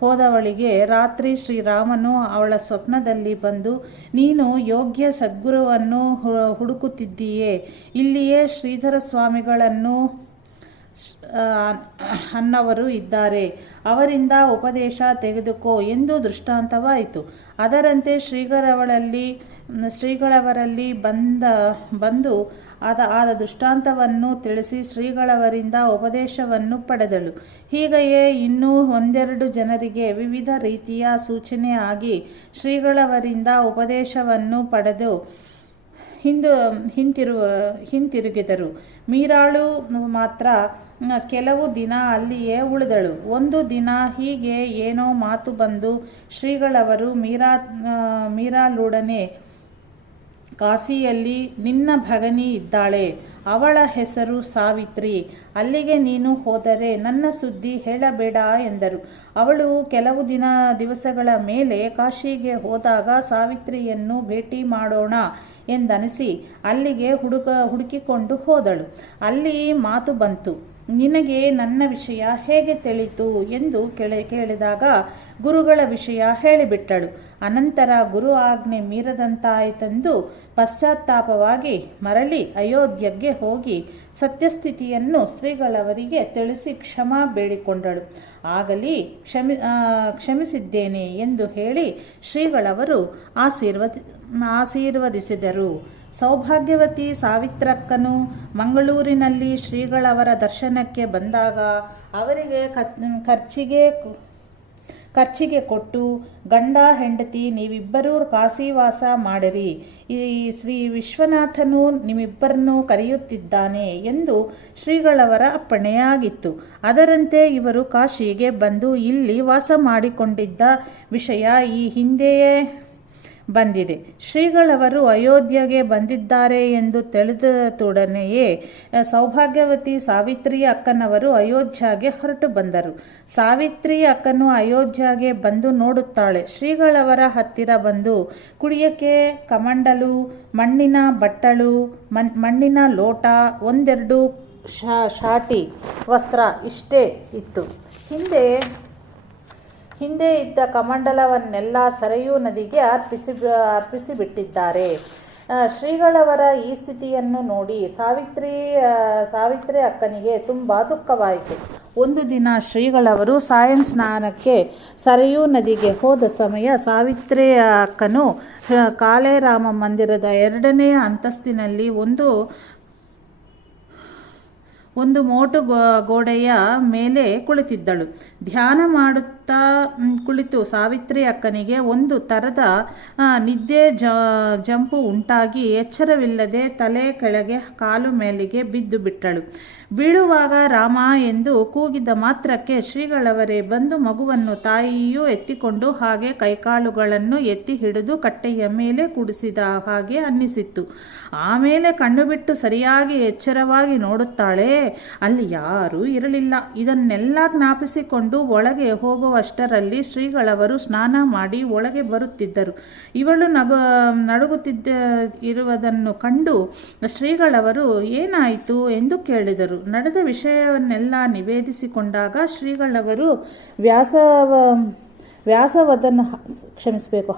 ಹೋದವಳಿಗೆ ರಾತ್ರಿ ಶ್ರೀರಾಮನು ಅವಳ ಸ್ವಪ್ನದಲ್ಲಿ ಬಂದು, ನೀನು ಯೋಗ್ಯ ಸದ್ಗುರುವನ್ನು ಹುಡುಕುತ್ತಿದ್ದೀಯೇ, ಇಲ್ಲಿಯೇ ಶ್ರೀಧರ ಸ್ವಾಮಿಗಳನ್ನು ಅನ್ನವರು ಇದ್ದಾರೆ, ಅವರಿಂದ ಉಪದೇಶ ತೆಗೆದುಕೋ ಎಂದು ದೃಷ್ಟಾಂತವಾಯಿತು. ಅದರಂತೆ ಶ್ರೀಗಳವರಲ್ಲಿ ಬಂದು ಆದ ದೃಷ್ಟಾಂತವನ್ನು ತಿಳಿಸಿ ಶ್ರೀಗಳವರಿಂದ ಉಪದೇಶವನ್ನು ಪಡೆದಳು. ಹೀಗೆಯೇ ಇನ್ನೂ ಒಂದೆರಡು ಜನರಿಗೆ ವಿವಿಧ ರೀತಿಯ ಸೂಚನೆ ಆಗಿ ಶ್ರೀಗಳವರಿಂದ ಉಪದೇಶವನ್ನು ಪಡೆದು ಹಿಂತಿರುಗಿದರು. ಮೀರಾಳು ಮಾತ್ರ ಕೆಲವು ದಿನ ಅಲ್ಲಿಯೇ ಉಳಿದಳು. ಒಂದು ದಿನ ಹೀಗೆ ಏನೋ ಮಾತು ಬಂದು ಶ್ರೀಗಳವರು ಮೀರಾಳೊಡನೆ, ಕಾಶಿಯಲ್ಲಿ ನಿನ್ನ ಭಗಿನಿ ಇದ್ದಾಳೆ, ಅವಳ ಹೆಸರು ಸಾವಿತ್ರಿ, ಅಲ್ಲಿಗೆ ನೀನು ಹೋದರೆ ನನ್ನ ಸುದ್ದಿ ಹೇಳಬೇಡ ಎಂದರು. ಅವಳು ಕೆಲವು ದಿವಸಗಳ ಮೇಲೆ ಕಾಶಿಗೆ ಹೋದಾಗ ಸಾವಿತ್ರಿಯನ್ನು ಭೇಟಿ ಮಾಡೋಣ ಎಂದನಿಸಿ ಅಲ್ಲಿಗೆ ಹುಡುಕಿಕೊಂಡು ಹೋದಳು. ಅಲ್ಲಿ ಮಾತು ಬಂತು. ನಿನಗೆ ನನ್ನ ವಿಷಯ ಹೇಗೆ ತಿಳಿತು ಎಂದು ಕೇಳಿದಾಗ ಗುರುಗಳ ವಿಷಯ ಹೇಳಿಬಿಟ್ಟಳು. ಅನಂತರ ಗುರು ಆಜ್ಞೆ ಮೀರದಂತಾಯಿತೆಂದು ಪಶ್ಚಾತ್ತಾಪವಾಗಿ ಮರಳಿ ಅಯೋಧ್ಯೆಗೆ ಹೋಗಿ ಸತ್ಯಸ್ಥಿತಿಯನ್ನು ಶ್ರೀಗಳವರಿಗೆ ತಿಳಿಸಿ ಕ್ಷಮಾ ಬೇಡಿಕೊಂಡಳು. ಆಗಲಿ, ಕ್ಷಮಿಸಿದ್ದೇನೆ ಎಂದು ಹೇಳಿ ಶ್ರೀಗಳವರು ಆಶೀರ್ವದಿಸಿದರು. ಸೌಭಾಗ್ಯವತಿ ಸಾವಿತ್ರಕ್ಕನು ಮಂಗಳೂರಿನಲ್ಲಿ ಶ್ರೀಗಳವರ ದರ್ಶನಕ್ಕೆ ಬಂದಾಗ ಅವರಿಗೆ ಖರ್ಚಿಗೆ ಕೊಟ್ಟು, ಗಂಡ ಹೆಂಡತಿ ನೀವಿಬ್ಬರೂ ಕಾಶಿವಾಸ ಮಾಡಿರಿ, ಈ ಶ್ರೀ ವಿಶ್ವನಾಥನು ನಿಮ್ಮಿಬ್ಬರನ್ನು ಕರೆಯುತ್ತಿದ್ದಾನೆ ಎಂದು ಶ್ರೀಗಳವರ ಅಪ್ಪಣೆಯಾಗಿತ್ತು. ಅದರಂತೆ ಇವರು ಕಾಶಿಗೆ ಬಂದು ಇಲ್ಲಿ ವಾಸ ಮಾಡಿಕೊಂಡಿದ್ದ ವಿಷಯ ಈ ಹಿಂದೆಯೇ ಬಂದಿದೆ. ಶ್ರೀಗಳವರು ಅಯೋಧ್ಯೆಗೆ ಬಂದಿದ್ದಾರೆ ಎಂದು ತಿಳಿದತೊಡನೆಯೇ ಸೌಭಾಗ್ಯವತಿ ಸಾವಿತ್ರಿ ಅಕ್ಕನವರು ಅಯೋಧ್ಯೆಗೆ ಹೊರಟು ಬಂದರು. ಸಾವಿತ್ರಿ ಅಕ್ಕನು ಅಯೋಧ್ಯೆಗೆ ಬಂದು ನೋಡುತ್ತಾಳೆ. ಶ್ರೀಗಳವರ ಹತ್ತಿರ ಬಂದು ಕುಡಿಯಕ್ಕೆ ಕಮಂಡಲು, ಮಣ್ಣಿನ ಬಟ್ಟಲು, ಮಣ್ಣಿನ ಲೋಟ, ಒಂದೆರಡು ಶಾಟಿ ವಸ್ತ್ರ ಇಷ್ಟೇ ಇತ್ತು. ಹಿಂದೆ ಇದ್ದ ಕಮಂಡಲವನ್ನೆಲ್ಲ ಸರಯೂ ನದಿಗೆ ಅರ್ಪಿಸಿಬಿಟ್ಟಿದ್ದಾರೆ. ಶ್ರೀಗಳವರ ಈ ಸ್ಥಿತಿಯನ್ನು ನೋಡಿ ಸಾವಿತ್ರಿ ಅಕ್ಕನಿಗೆ ತುಂಬ ದುಃಖವಾಯಿತು. ಒಂದು ದಿನ ಶ್ರೀಗಳವರು ಸಾಯಂ ಸ್ನಾನಕ್ಕೆ ಸರಯೂ ನದಿಗೆ ಹೋದ ಸಮಯ ಸಾವಿತ್ರಿ ಅಕ್ಕನು ಕಾಲೇರಾಮ ಮಂದಿರದ 2ನೇ ಅಂತಸ್ತಿನಲ್ಲಿ ಒಂದು ಮೋಟು ಗೋಡೆಯ ಮೇಲೆ ಕುಳಿತಿದ್ದಳು. ಧ್ಯಾನ ಮಾಡುತ್ತಾ ಕುಳಿತು ಸಾವಿತ್ರಿ ಅಕ್ಕನಿಗೆ ಒಂದು ಥರದ ನಿದ್ದೆ ಜಂಪು ಉಂಟಾಗಿ ಎಚ್ಚರವಿಲ್ಲದೆ ತಲೆ ಕೆಳಗೆ ಕಾಲು ಮೇಲಿಗೆ ಬಿದ್ದು ಬಿಟ್ಟಳು. ಬೀಳುವಾಗ ರಾಮ ಎಂದು ಕೂಗಿದ ಮಾತ್ರಕ್ಕೆ ಶ್ರೀಗಳವರೇ ಬಂದು ಮಗುವನ್ನು ತಾಯಿಯೂ ಎತ್ತಿಕೊಂಡು ಹಾಗೆ ಕೈಕಾಲುಗಳನ್ನು ಎತ್ತಿ ಹಿಡಿದು ಕಟ್ಟೆಯ ಮೇಲೆ ಕುಡಿಸಿದ ಹಾಗೆ ಅನ್ನಿಸಿತ್ತು. ಆಮೇಲೆ ಕಣ್ಣು ಬಿಟ್ಟು ಸರಿಯಾಗಿ ಎಚ್ಚರವಾಗಿ ನೋಡುತ್ತಾಳೆ. ಅಲ್ಲಿ ಯಾರೂ ಇರಲಿಲ್ಲ. ಇದನ್ನೆಲ್ಲ ಜ್ಞಾಪಿಸಿಕೊಂಡು ಒಳಗೆ ಹೋಗುವಷ್ಟರಲ್ಲಿ ಶ್ರೀಗಳವರು ಸ್ನಾನ ಮಾಡಿ ಒಳಗೆ ಬರುತ್ತಿದ್ದರು. ಇವಳು ನಡುಗುತ್ತಿರುವುದನ್ನು ಕಂಡು ಶ್ರೀಗಳವರು ಏನಾಯಿತು ಎಂದು ಕೇಳಿದರು. ನಡೆದ ವಿಷಯವನ್ನೆಲ್ಲ ನಿವೇದಿಸಿಕೊಂಡಾಗ ಶ್ರೀಗಳವರು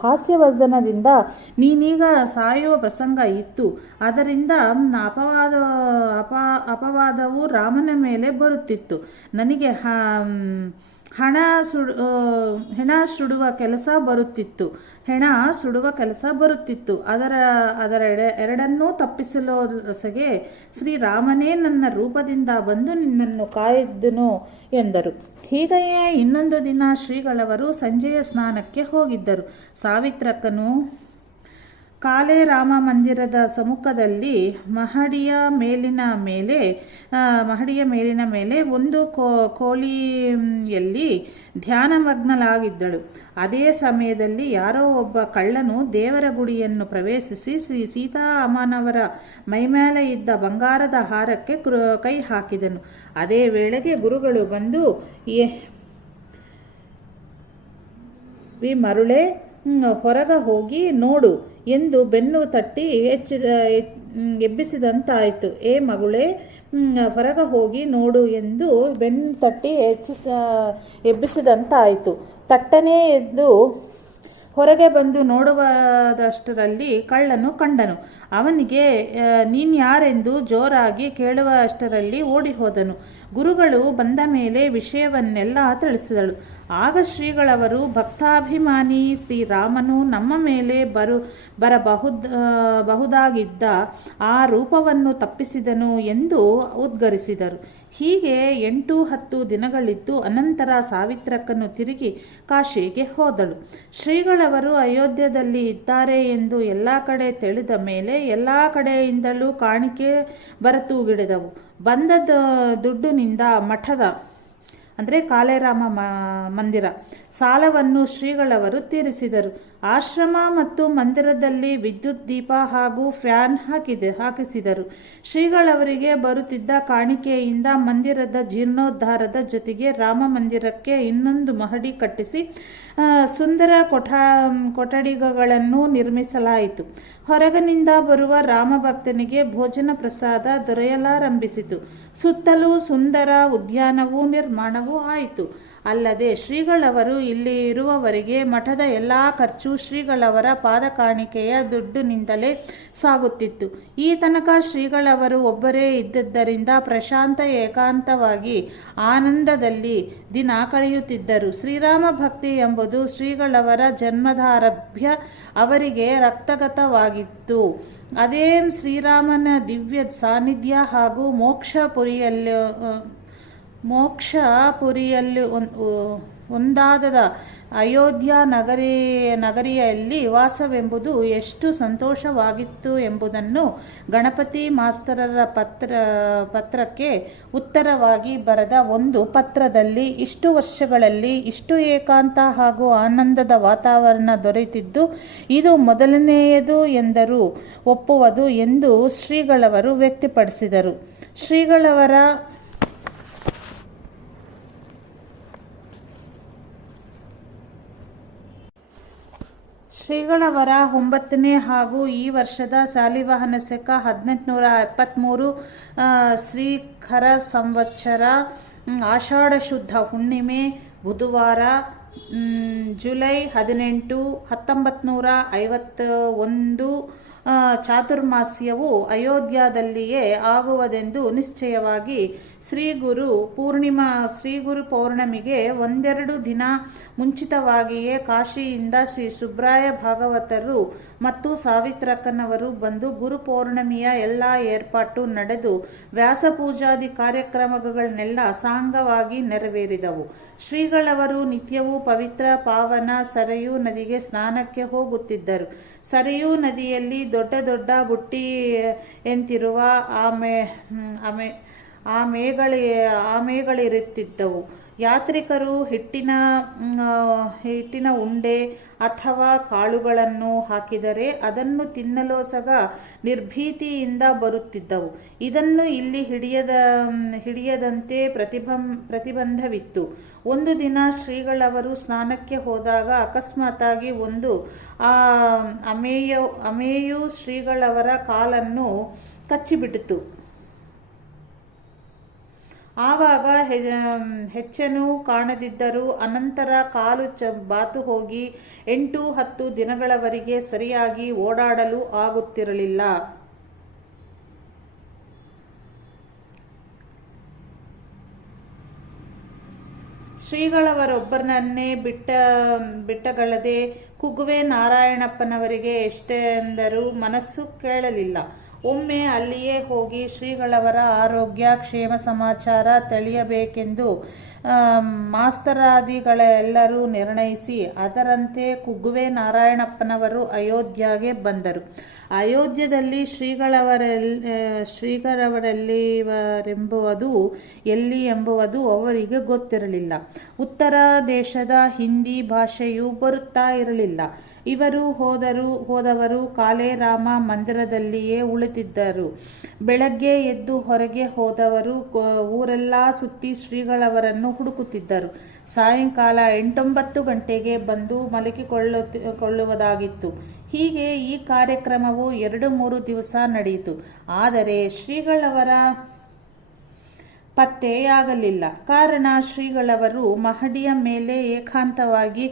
ಹಾಸ್ಯವದನದಿಂದ ನೀನೀಗ ಸಾಯುವ ಪ್ರಸಂಗ ಇತ್ತು. ಅದರಿಂದ ಅಪವಾದವು ರಾಮನ ಮೇಲೆ ಬರುತ್ತಿತ್ತು. ನನಗೆ ಹೆಣ ಸುಡುವ ಕೆಲಸ ಬರುತ್ತಿತ್ತು. ಅದರ ಎರಡನ್ನೂ ತಪ್ಪಿಸಲೊಸಗೆ ಶ್ರೀರಾಮನೇ ನನ್ನ ರೂಪದಿಂದ ಬಂದು ನಿನ್ನನ್ನು ಕಾಯ್ದನು ಎಂದರು. ಹೀಗೆಯೇ ಇನ್ನೊಂದು ದಿನ ಶ್ರೀಗಳವರು ಸಂಜೆಯ ಸ್ನಾನಕ್ಕೆ ಹೋಗಿದ್ದರು. ಸಾವಿತ್ರಕ್ಕನು ಕಾಲೇರಾಮ ಮಂದಿರದ ಸಮ್ಮುಖದಲ್ಲಿ ಮಹಡಿಯ ಮೇಲಿನ ಮೇಲೆ ಒಂದು ಕೋಲಿಯಲ್ಲಿ ಧ್ಯಾನಮಗ್ನಳಾಗಿದ್ದಳು. ಅದೇ ಸಮಯದಲ್ಲಿ ಯಾರೋ ಒಬ್ಬ ಕಳ್ಳನು ದೇವರ ಗುಡಿಯನ್ನು ಪ್ರವೇಶಿಸಿ ಶ್ರೀ ಸೀತಾ ಅಮ್ಮನವರ ಮೈಮೇಲೆ ಇದ್ದ ಬಂಗಾರದ ಹಾರಕ್ಕೆ ಕೈ ಹಾಕಿದನು. ಅದೇ ವೇಳೆಗೆ ಗುರುಗಳು ಬಂದು ಮರುಳೆ ಹೊರಗೆ ಹೋಗಿ ನೋಡು ಎಂದು ಬೆನ್ನು ತಟ್ಟಿ ಎಬ್ಬಿಸಿದಂತಾಯಿತು. ಮಗುಳೇ ಹೊರಗೆ ಹೋಗಿ ನೋಡು ಎಂದು ಬೆನ್ನು ತಟ್ಟಿ ಎಬ್ಬಿಸಿದಂತಾಯಿತು. ತಟ್ಟನೆ ಎದ್ದು ಹೊರಗೆ ಬಂದು ನೋಡುವುದಷ್ಟರಲ್ಲಿ ಕಳ್ಳನು ಕಂಡನು. ಅವನಿಗೆ ನೀನ್ಯಾರೆಂದು ಜೋರಾಗಿ ಕೇಳುವಷ್ಟರಲ್ಲಿ ಓಡಿ ಹೋದನು. ಗುರುಗಳು ಬಂದ ಮೇಲೆ ವಿಷಯವನ್ನೆಲ್ಲ ತಿಳಿಸಿದಳು. ಆಗ ಶ್ರೀಗಳವರು ಭಕ್ತಾಭಿಮಾನಿ ಶ್ರೀರಾಮನು ನಮ್ಮ ಮೇಲೆ ಬರಬಹುದಾಗಿದ್ದ ಆ ರೂಪವನ್ನು ತಪ್ಪಿಸಿದನು ಎಂದು ಉದ್ಗರಿಸಿದರು. ಹೀಗೆ 8-10 ದಿನಗಳಿದ್ದು ಅನಂತರ ಸಾವಿತ್ರಕ್ಕನು ತಿರುಗಿ ಕಾಶಿಗೆ ಹೋದಳು. ಶ್ರೀಗಳವರು ಅಯೋಧ್ಯೆಯಲ್ಲಿ ಇದ್ದಾರೆ ಎಂದು ಎಲ್ಲ ಕಡೆ ತಿಳಿದ ಮೇಲೆ ಎಲ್ಲ ಕಡೆಯಿಂದಲೂ ಕಾಣಿಕೆ ಬರತೂಗಿಡಿದವು. ಬಂದ ದುಡ್ಡಿನಿಂದ ಮಠದ ಕಾಲೇರಾಮ ಮಂದಿರ ಸಾಲವನ್ನು ಶ್ರೀಗಳವರು ತೀರಿಸಿದರು. ಆಶ್ರಮ ಮತ್ತು ಮಂದಿರದಲ್ಲಿ ವಿದ್ಯುತ್ ದೀಪ ಹಾಗೂ ಫ್ಯಾನ್ ಹಾಕಿಸಿದರು. ಶ್ರೀಗಳವರಿಗೆ ಬರುತ್ತಿದ್ದ ಕಾಣಿಕೆಯಿಂದ ಮಂದಿರದ ಜೀರ್ಣೋದ್ಧಾರದ ಜೊತೆಗೆ ರಾಮ ಮಂದಿರಕ್ಕೆ ಇನ್ನೊಂದು ಮಹಡಿ ಕಟ್ಟಿಸಿ ಸುಂದರ ಕೊಠಡಿಗಳನ್ನು ನಿರ್ಮಿಸಲಾಯಿತು. ಹೊರಗಿನಿಂದ ಬರುವ ರಾಮಭಕ್ತನಿಗೆ ಭೋಜನ ಪ್ರಸಾದ ದೊರೆಯಲಾರಂಭಿಸಿತು. ಸುತ್ತಲೂ ಸುಂದರ ಉದ್ಯಾನವೂ ನಿರ್ಮಾಣವೂ ಆಯಿತು. ಅಲ್ಲದೆ ಶ್ರೀಗಳವರು ಇಲ್ಲಿ ಇರುವವರೆಗೆ ಮಠದ ಎಲ್ಲ ಖರ್ಚು ಶ್ರೀಗಳವರ ಪಾದ ಕಾಣಿಕೆಯ ದುಡ್ಡಿನಿಂದಲೇ ಸಾಗುತ್ತಿತ್ತು. ಈ ತನಕ ಶ್ರೀಗಳವರು ಒಬ್ಬರೇ ಇದ್ದದ್ದರಿಂದ ಪ್ರಶಾಂತ ಏಕಾಂತವಾಗಿ ಆನಂದದಲ್ಲಿ ದಿನ ಕಳೆಯುತ್ತಿದ್ದರು. ಶ್ರೀರಾಮ ಭಕ್ತಿ ಎಂಬುದು ಶ್ರೀಗಳವರ ಜನ್ಮದಾರಭ್ಯ ಅವರಿಗೆ ರಕ್ತಗತವಾಗಿತ್ತು. ಅದೇ ಶ್ರೀರಾಮನ ದಿವ್ಯ ಸಾನ್ನಿಧ್ಯ ಹಾಗೂ ಮೋಕ್ಷಪುರಿಯಲ್ಲಿ ಒಂದಾದ ಅಯೋಧ್ಯ ನಗರಿಯಲ್ಲಿ ವಾಸವೆಂಬುದು ಎಷ್ಟು ಸಂತೋಷವಾಗಿತ್ತು ಎಂಬುದನ್ನು ಗಣಪತಿ ಮಾಸ್ತರರ ಪತ್ರಕ್ಕೆ ಉತ್ತರವಾಗಿ ಬರೆದ ಒಂದು ಪತ್ರದಲ್ಲಿ ಇಷ್ಟು ವರ್ಷಗಳಲ್ಲಿ ಇಷ್ಟು ಏಕಾಂತ ಹಾಗೂ ಆನಂದದ ವಾತಾವರಣ ದೊರೆತಿದ್ದು ಇದು ಮೊದಲನೆಯದು ಎಂದರೂ ಒಪ್ಪುವುದು ಎಂದು ಶ್ರೀಗಳವರು ವ್ಯಕ್ತಪಡಿಸಿದರು. ಶ್ರೀಗಳವರ 9ನೇ ಹಾಗೂ ಈ ವರ್ಷದ ಶಾಲಿವಾಹನ ಶಕ 1873 ಶ್ರೀಖರ ಸಂವತ್ಸರ ಆಷಾಢ ಶುದ್ಧ ಹುಣ್ಣಿಮೆ ಬುಧವಾರ ಜುಲೈ 18, 1951 ಚಾತುರ್ಮಾಸ್ಯವು ಅಯೋಧ್ಯದಲ್ಲಿಯೇ ಆಗುವುದೆಂದು ನಿಶ್ಚಯವಾಗಿ ಶ್ರೀ ಗುರು ಪೌರ್ಣಮಿಗೆ ಒಂದೆರಡು ದಿನ ಮುಂಚಿತವಾಗಿಯೇ ಕಾಶಿಯಿಂದ ಶ್ರೀ ಸುಬ್ರಾಯ ಭಾಗವತರು ಮತ್ತು ಸಾವಿತ್ರಕ್ಕನವರು ಬಂದು ಗುರು ಪೌರ್ಣಮಿಯ ಎಲ್ಲ ಏರ್ಪಾಟು ನಡೆದು ವ್ಯಾಸಪೂಜಾದಿ ಕಾರ್ಯಕ್ರಮಗಳನ್ನೆಲ್ಲ ಸಾಂಗವಾಗಿ ನೆರವೇರಿದವು. ಶ್ರೀಗಳವರು ನಿತ್ಯವೂ ಪವಿತ್ರ ಪಾವನ ಸರಯೂ ನದಿಗೆ ಸ್ನಾನಕ್ಕೆ ಹೋಗುತ್ತಿದ್ದರು. ಸರಯೂ ನದಿಯಲ್ಲಿ ದೊಡ್ಡ ದೊಡ್ಡ ಬುಟ್ಟಿ ಎಂತಿರುವ ಆಮೆಗಳಿರುತ್ತಿದ್ದವು. ಯಾತ್ರಿಕರು ಹಿಟ್ಟಿನ ಉಂಡೆ ಅಥವಾ ಕಾಳುಗಳನ್ನು ಹಾಕಿದರೆ ಅದನ್ನು ತಿನ್ನಲೋಸಗ ನಿರ್ಭೀತಿಯಿಂದ ಬರುತ್ತಿದ್ದವು. ಇದನ್ನು ಇಲ್ಲಿ ಹಿಡಿಯದಂತೆ ಪ್ರತಿಬಂಧವಿತ್ತು. ಒಂದು ದಿನ ಶ್ರೀಗಳವರು ಸ್ನಾನಕ್ಕೆ ಹೋದಾಗ ಅಕಸ್ಮಾತ್ತಾಗಿ ಒಂದು ಆಮೆಯು ಶ್ರೀಗಳವರ ಕಾಲನ್ನು ಕಚ್ಚಿಬಿಟ್ಟಿತು. ಆವಾಗ ಹೆಚ್ಚೇನೂ ಕಾಣದಿದ್ದರೂ ಅನಂತರ ಕಾಲು ಬಾತು ಹೋಗಿ 8-10 ದಿನಗಳವರೆಗೆ ಸರಿಯಾಗಿ ಓಡಾಡಲು ಆಗುತ್ತಿರಲಿಲ್ಲ. ಶ್ರೀಗಳವರೊಬ್ಬರನ್ನೇ ಬಿಟ್ಟಗಳದೆ ಕುಗ್ವೆ ನಾರಾಯಣಪ್ಪನವರಿಗೆ ಎಷ್ಟೆಂದರೂ ಮನಸ್ಸು ಕೇಳಲಿಲ್ಲ. ಒಮ್ಮೆ ಅಲ್ಲಿಯೇ ಹೋಗಿ ಶ್ರೀಗಳವರ ಆರೋಗ್ಯ ಕ್ಷೇಮ ಸಮಾಚಾರ ತಿಳಿಯಬೇಕೆಂದು ಮಾಸ್ತರಾದಿಗಳೆಲ್ಲರೂ ನಿರ್ಣಯಿಸಿ ಅದರಂತೆ ಕುಗ್ವೆ ನಾರಾಯಣಪ್ಪನವರು ಅಯೋಧ್ಯೆಗೆ ಬಂದರು. ಅಯೋಧ್ಯದಲ್ಲಿ ಶ್ರೀಗಳವರೆಲ್ಲಿವರೆಂಬುದು ಎಲ್ಲಿ ಎಂಬುದು ಅವರಿಗೆ ಗೊತ್ತಿರಲಿಲ್ಲ. ಉತ್ತರ ದೇಶದ ಹಿಂದಿ ಭಾಷೆಯೂ ಬರುತ್ತಾ ಇರಲಿಲ್ಲ. ಇವರು ಹೋದವರು ಕಾಲೇರಾಮ ಮಂದಿರದಲ್ಲಿಯೇ ಉಳಿದಿದ್ದರು. ಬೆಳಗ್ಗೆ ಎದ್ದು ಹೊರಗೆ ಹೋದವರು ಊರೆಲ್ಲ ಸುತ್ತಿ ಶ್ರೀಗಳವರನ್ನು ಹುಡುಕುತ್ತಿದ್ದರು. ಸಾಯಂಕಾಲ 8-9 ಗಂಟೆಗೆ ಬಂದು ಮಲಗಿಕೊಳ್ಳುವುದಾಗಿತ್ತು. ಹೀಗೆ ಈ ಕಾರ್ಯಕ್ರಮವು 2-3 ದಿವಸ ನಡೆಯಿತು. ಆದರೆ ಶ್ರೀಗಳವರ ಪತ್ತೆಯಾಗಲಿಲ್ಲ. ಕಾರಣ ಶ್ರೀಗಳವರು ಮಹಡಿಯ ಮೇಲೆ ಏಕಾಂತವಾಗಿ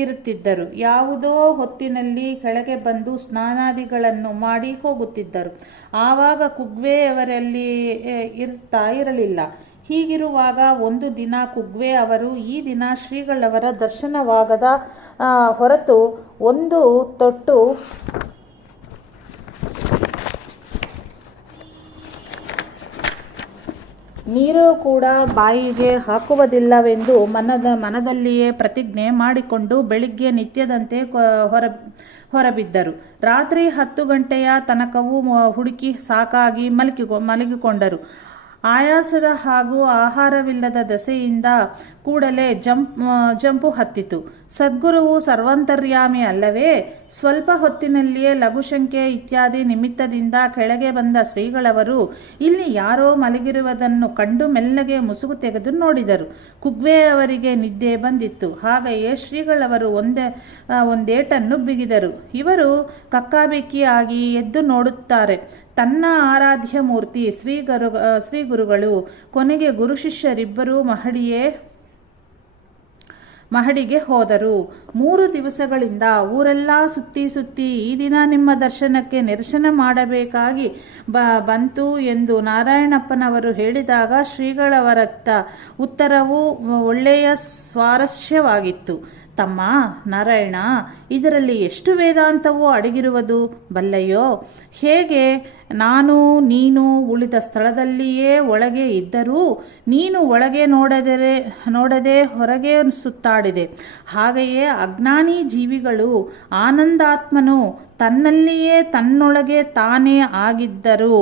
ಇರುತ್ತಿದ್ದರು. ಯಾವುದೋ ಹೊತ್ತಿನಲ್ಲಿ ಕೆಳಗೆ ಬಂದು ಸ್ನಾನಾದಿಗಳನ್ನು ಮಾಡಿ ಹೋಗುತ್ತಿದ್ದರು. ಆವಾಗ ಕುಗ್ವೆಯವರಲ್ಲಿ ಇರಲಿಲ್ಲ. ಹೀಗಿರುವಾಗ ಒಂದು ದಿನ ಕುಗ್ವೆ ಅವರು ಈ ದಿನ ಶ್ರೀಗಳವರ ದರ್ಶನವಾಗದ ಹೊರತು ಒಂದು ತೊಟ್ಟು ನೀರು ಕೂಡ ಬಾಯಿಗೆ ಹಾಕುವುದಿಲ್ಲವೆಂದು ಮನದಲ್ಲಿಯೇ ಪ್ರತಿಜ್ಞೆ ಮಾಡಿಕೊಂಡು ಬೆಳಿಗ್ಗೆ ನಿತ್ಯದಂತೆ ಹೊರಬಿದ್ದರು. ರಾತ್ರಿ 10 ಗಂಟೆಯ ತನಕವೂ ಹುಡುಕಿ ಸಾಕಾಗಿ ಮಲಗಿಕೊಂಡರು. ಆಯಾಸದ ಹಾಗೂ ಆಹಾರವಿಲ್ಲದ ದೆಸೆಯಿಂದ ಕೂಡಲೇ ಜಂಪು ಹತ್ತಿತು. ಸದ್ಗುರುವು ಸರ್ವಾಂತರ್ಯಾಮಿ ಅಲ್ಲವೇ? ಸ್ವಲ್ಪ ಹೊತ್ತಿನಲ್ಲಿಯೇ ಲಘುಶಂಕೆ ಇತ್ಯಾದಿ ನಿಮಿತ್ತದಿಂದ ಕೆಳಗೆ ಬಂದ ಶ್ರೀಗಳವರು ಇಲ್ಲಿ ಯಾರೋ ಮಲಗಿರುವುದನ್ನು ಕಂಡು ಮೆಲ್ಲಗೆ ಮುಸುಗು ತೆಗೆದು ನೋಡಿದರು. ಕುಗ್ವೆಯವರಿಗೆ ನಿದ್ದೆ ಬಂದಿತ್ತು. ಹಾಗೆಯೇ ಶ್ರೀಗಳವರು ಒಂದೇಟನ್ನು ಬಿಗಿದರು. ಇವರು ಕಕ್ಕಾಬಿಕ್ಕಿಯಾಗಿ ಎದ್ದು ನೋಡುತ್ತಾರೆ. ತನ್ನ ಆರಾಧ್ಯ ಮೂರ್ತಿ ಶ್ರೀ ಗುರುಗಳು. ಕೊನೆಗೆ ಗುರು ಶಿಷ್ಯರಿಬ್ಬರೂ ಮಹಡಿಗೆ ಹೋದರು. 3 ದಿವಸಗಳಿಂದ ಊರೆಲ್ಲ ಸುತ್ತಿ ಈ ದಿನ ನಿಮ್ಮ ದರ್ಶನಕ್ಕೆ ನಿರಶನ ಮಾಡಬೇಕಾಗಿ ಬಂತು ಎಂದು ನಾರಾಯಣಪ್ಪನವರು ಹೇಳಿದಾಗ ಶ್ರೀಗಳವರತ್ತ ಉತ್ತರವು ಒಳ್ಳೆಯ ಸ್ವಾರಸ್ಯವಾಗಿತ್ತು. ತಮ್ಮ ನಾರಾಯಣ, ಇದರಲ್ಲಿ ಎಷ್ಟು ವೇದಾಂತವೂ ಅಡಗಿರುವುದು ಬಲ್ಲೆಯೋ? ಹೇಗೆ ನಾನು ನೀನು ಉಳಿದ ಸ್ಥಳದಲ್ಲಿಯೇ ಒಳಗೆ ಇದ್ದರೂ ನೀನು ಒಳಗೆ ನೋಡದೆ ಹೊರಗೆ ಸುತ್ತಾಡಿದೆ. ಹಾಗೆಯೇ ಅಜ್ಞಾನಿ ಜೀವಿಗಳು ಆನಂದಾತ್ಮನು ತನ್ನಲ್ಲಿಯೇ ತನ್ನೊಳಗೆ ತಾನೇ ಆಗಿದ್ದರೂ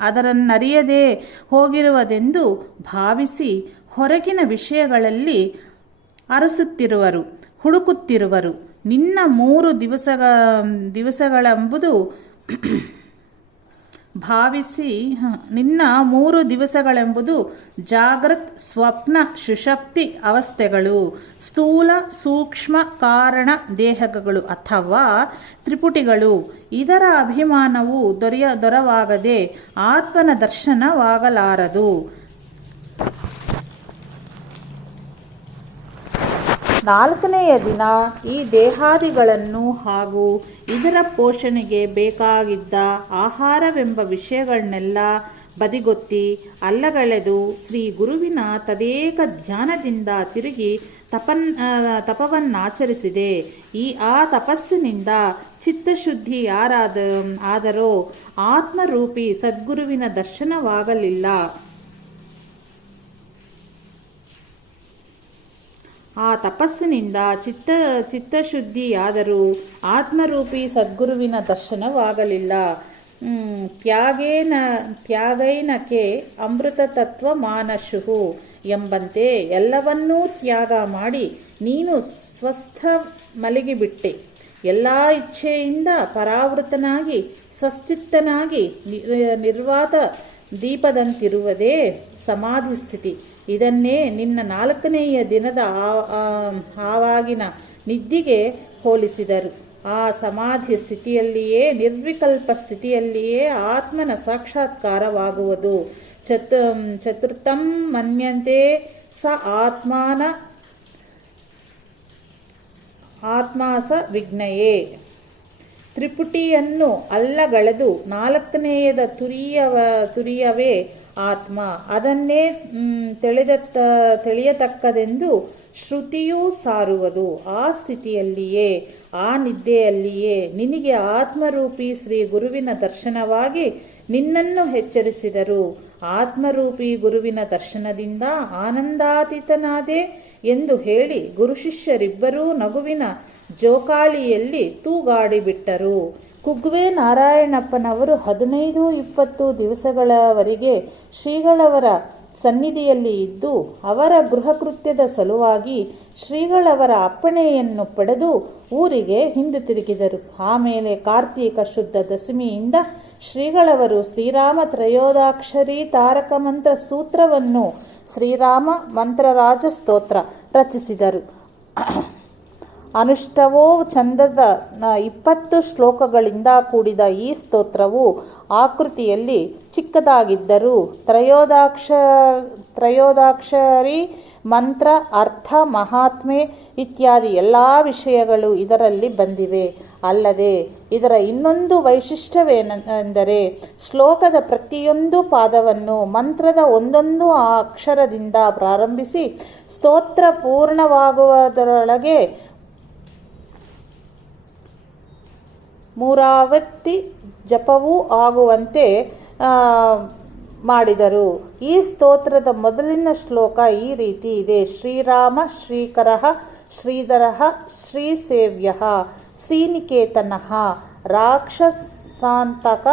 ಅದರನ್ನರಿಯದೆ ಹೋಗಿರುವುದೆಂದು ಭಾವಿಸಿ ಹೊರಗಿನ ವಿಷಯಗಳಲ್ಲಿ ಅರಸುತ್ತಿರುವರು, ಹುಡುಕುತ್ತಿರುವರು. ನಿನ್ನ 3 ದಿವಸಗಳೆಂಬುದು ಜಾಗೃತ್, ಸ್ವಪ್ನ, ಸುಷುಪ್ತಿ ಅವಸ್ಥೆಗಳು, ಸ್ಥೂಲ ಸೂಕ್ಷ್ಮ ಕಾರಣ ದೇಹಗಳು ಅಥವಾ ತ್ರಿಪುಟಿಗಳು. ಇದರ ಅಭಿಮಾನವು ದೊರವಾಗದೆ ಆತ್ಮನ ದರ್ಶನವಾಗಲಾರದು. 4ನೆಯ ದಿನ ಈ ದೇಹಾದಿಗಳನ್ನು ಹಾಗೂ ಇದರ ಪೋಷಣೆಗೆ ಬೇಕಾಗಿದ್ದ ಆಹಾರವೆಂಬ ವಿಷಯಗಳನ್ನೆಲ್ಲ ಬದಿಗೊತ್ತಿ ಅಲ್ಲಗಳೆದು ಶ್ರೀ ಗುರುವಿನ ತದೇಕ ಧ್ಯಾನದಿಂದ ತಿರುಗಿ ತಪವನ್ನಾಚರಿಸಿದೆ. ಆ ತಪಸ್ಸಿನಿಂದ ಚಿತ್ತಶುದ್ಧಿ ಆದರೋ ಆತ್ಮರೂಪಿ ಸದ್ಗುರುವಿನ ದರ್ಶನವಾಗಲಿಲ್ಲ. ಆ ತಪಸ್ಸಿನಿಂದ ಚಿತ್ತಶುದ್ಧಿಯಾದರೂ ಆತ್ಮರೂಪಿ ಸದ್ಗುರುವಿನ ದರ್ಶನವಾಗಲಿಲ್ಲ. ತ್ಯಾಗೈನಕೆ ಅಮೃತ ತತ್ವ ಮಾನಶು ಎಂಬಂತೆ ಎಲ್ಲವನ್ನೂ ತ್ಯಾಗ ಮಾಡಿ ನೀನು ಸ್ವಸ್ಥ ಮಲಗಿಬಿಟ್ಟೆ. ಎಲ್ಲ ಇಚ್ಛೆಯಿಂದ ಪರಾವೃತನಾಗಿ ಸ್ವಸ್ಥಿತನಾಗಿ ನಿರ್ವಾತ ದೀಪದಂತಿರುವುದೇ ಸಮಾಧಿ ಸ್ಥಿತಿ. ಇದನ್ನೇ ನಿನ್ನ 4ನೆಯ ದಿನದ ಆವಾಗಿನ ನಿದ್ದಿಗೆ ಹೋಲಿಸಿದರು. ಆ ಸಮಾಧಿ ಸ್ಥಿತಿಯಲ್ಲಿಯೇ, ನಿರ್ವಿಕಲ್ಪ ಸ್ಥಿತಿಯಲ್ಲಿಯೇ ಆತ್ಮನ ಸಾಕ್ಷಾತ್ಕಾರವಾಗುವುದು. ಚತುರ್ಥಂ ಮನ್ಯಂತೆ ಸ ಆತ್ಮಾಸ ವಿಜ್ಞಯೇ. ತ್ರಿಪುಟಿಯನ್ನು ಅಲ್ಲಗಳೆದು 4ನೆಯದ ತುರಿಯವೇ ಆತ್ಮ. ಅದನ್ನೇ ತಿಳಿಯತಕ್ಕದೆಂದು ಶ್ರುತಿಯೂ ಸಾರುವುದು. ಆ ಸ್ಥಿತಿಯಲ್ಲಿಯೇ, ಆ ನಿದ್ದೆಯಲ್ಲಿಯೇ ನಿನಗೆ ಆತ್ಮರೂಪಿ ಶ್ರೀ ಗುರುವಿನ ದರ್ಶನವಾಗಿ ನಿನ್ನನ್ನು ಎಚ್ಚರಿಸಿದರು. ಆತ್ಮರೂಪಿ ಗುರುವಿನ ದರ್ಶನದಿಂದ ಆನಂದಾತೀತನಾದೆ ಎಂದು ಹೇಳಿ ಗುರು ಶಿಷ್ಯರಿಬ್ಬರೂ ನಗುವಿನ ಜೋಕಾಳಿಯಲ್ಲಿ ತೂಗಾಡಿಬಿಟ್ಟರು. ಕುಗ್ವೆ ನಾರಾಯಣಪ್ಪನವರು 15-20 ದಿವಸಗಳವರೆಗೆ ಶ್ರೀಗಳವರ ಸನ್ನಿಧಿಯಲ್ಲಿ ಇದ್ದು ಅವರ ಗೃಹಕೃತ್ಯದ ಸಲುವಾಗಿ ಶ್ರೀಗಳವರ ಅಪ್ಪಣೆಯನ್ನು ಪಡೆದು ಊರಿಗೆ ಹಿಂದಿರುಗಿದರು. ಆಮೇಲೆ ಕಾರ್ತೀಕ ಶುದ್ಧ ದಶಮಿಯಿಂದ ಶ್ರೀಗಳವರು ಶ್ರೀರಾಮ ತ್ರಯೋದಾಕ್ಷರಿ ತಾರಕ ಮಂತ್ರ ಸೂತ್ರವನ್ನು ಶ್ರೀರಾಮ ಮಂತ್ರರಾಜ ಸ್ತೋತ್ರ ರಚಿಸಿದರು. ಅನುಷ್ಠವೋ ಛಂದದ 20 ಶ್ಲೋಕಗಳಿಂದ ಕೂಡಿದ ಈ ಸ್ತೋತ್ರವು ಆಕೃತಿಯಲ್ಲಿ ಚಿಕ್ಕದಾಗಿದ್ದರೂ ತ್ರಯೋದಾಕ್ಷರಿ ಮಂತ್ರ, ಅರ್ಥ, ಮಹಾತ್ಮೆ ಇತ್ಯಾದಿ ಎಲ್ಲ ವಿಷಯಗಳು ಇದರಲ್ಲಿ ಬಂದಿವೆ. ಅಲ್ಲದೆ ಇದರ ಇನ್ನೊಂದು ವೈಶಿಷ್ಟ್ಯವೇನೆಂದರೆ ಶ್ಲೋಕದ ಪ್ರತಿಯೊಂದು ಪಾದವನ್ನು ಮಂತ್ರದ ಒಂದೊಂದು ಅಕ್ಷರದಿಂದ ಪ್ರಾರಂಭಿಸಿ ಸ್ತೋತ್ರ ಪೂರ್ಣವಾಗುವುದರೊಳಗೆ ಮೂರಾವರ್ತಿ ಜಪವೂ ಆಗುವಂತೆ ಮಾಡಿದರು. ಈ ಸ್ತೋತ್ರದ ಮೊದಲಿನ ಶ್ಲೋಕ ಈ ರೀತಿ ಇದೆ: ಶ್ರೀರಾಮ ಶ್ರೀಕರಃ ಶ್ರೀಧರಃ ಶ್ರೀಸೇವ್ಯಃ ಶ್ರೀನಿಕೇತನಃ ರಾಕ್ಷಸಾಂತಕ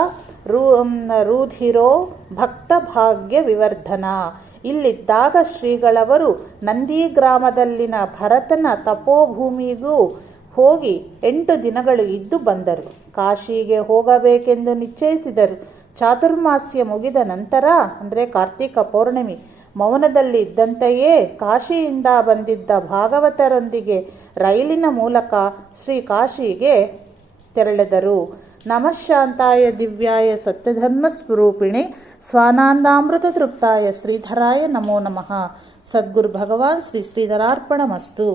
ರೂಧಿರೋ ಭಕ್ತ ಭಾಗ್ಯ ವಿವರ್ಧನ. ಇಲ್ಲಿದ್ದಾಗ ಶ್ರೀಗಳವರು ನಂದಿ ಗ್ರಾಮದಲ್ಲಿನ ಭರತನ ತಪೋಭೂಮಿಗೂ ಹೋಗಿ 8 ದಿನಗಳು ಇದ್ದು ಬಂದರು. ಕಾಶಿಗೆ ಹೋಗಬೇಕೆಂದು ನಿಶ್ಚಯಿಸಿದರು. ಚಾತುರ್ಮಾಸ್ಯ ಮುಗಿದ ನಂತರ, ಅಂದರೆ ಕಾರ್ತೀಕ ಪೌರ್ಣಮಿ, ಮೌನದಲ್ಲಿ ಇದ್ದಂತೆಯೇ ಕಾಶಿಯಿಂದ ಬಂದಿದ್ದ ಭಾಗವತರೊಂದಿಗೆ ರೈಲಿನ ಮೂಲಕ ಶ್ರೀ ಕಾಶಿಗೆ ತೆರಳಿದರು. ನಮಃ ಶಾಂತಾಯ ದಿವ್ಯಾಯ ಸತ್ಯಧರ್ಮ ಸ್ವರೂಪಿಣೆ ಸ್ವಾನಂದಾಮೃತ ತೃಪ್ತಾಯ ಶ್ರೀಧರಾಯ ನಮೋ ನಮಃ. ಸದ್ಗುರು ಭಗವಾನ್ ಶ್ರೀ ಶ್ರೀಧರಾರ್ಪಣಮಸ್ತು.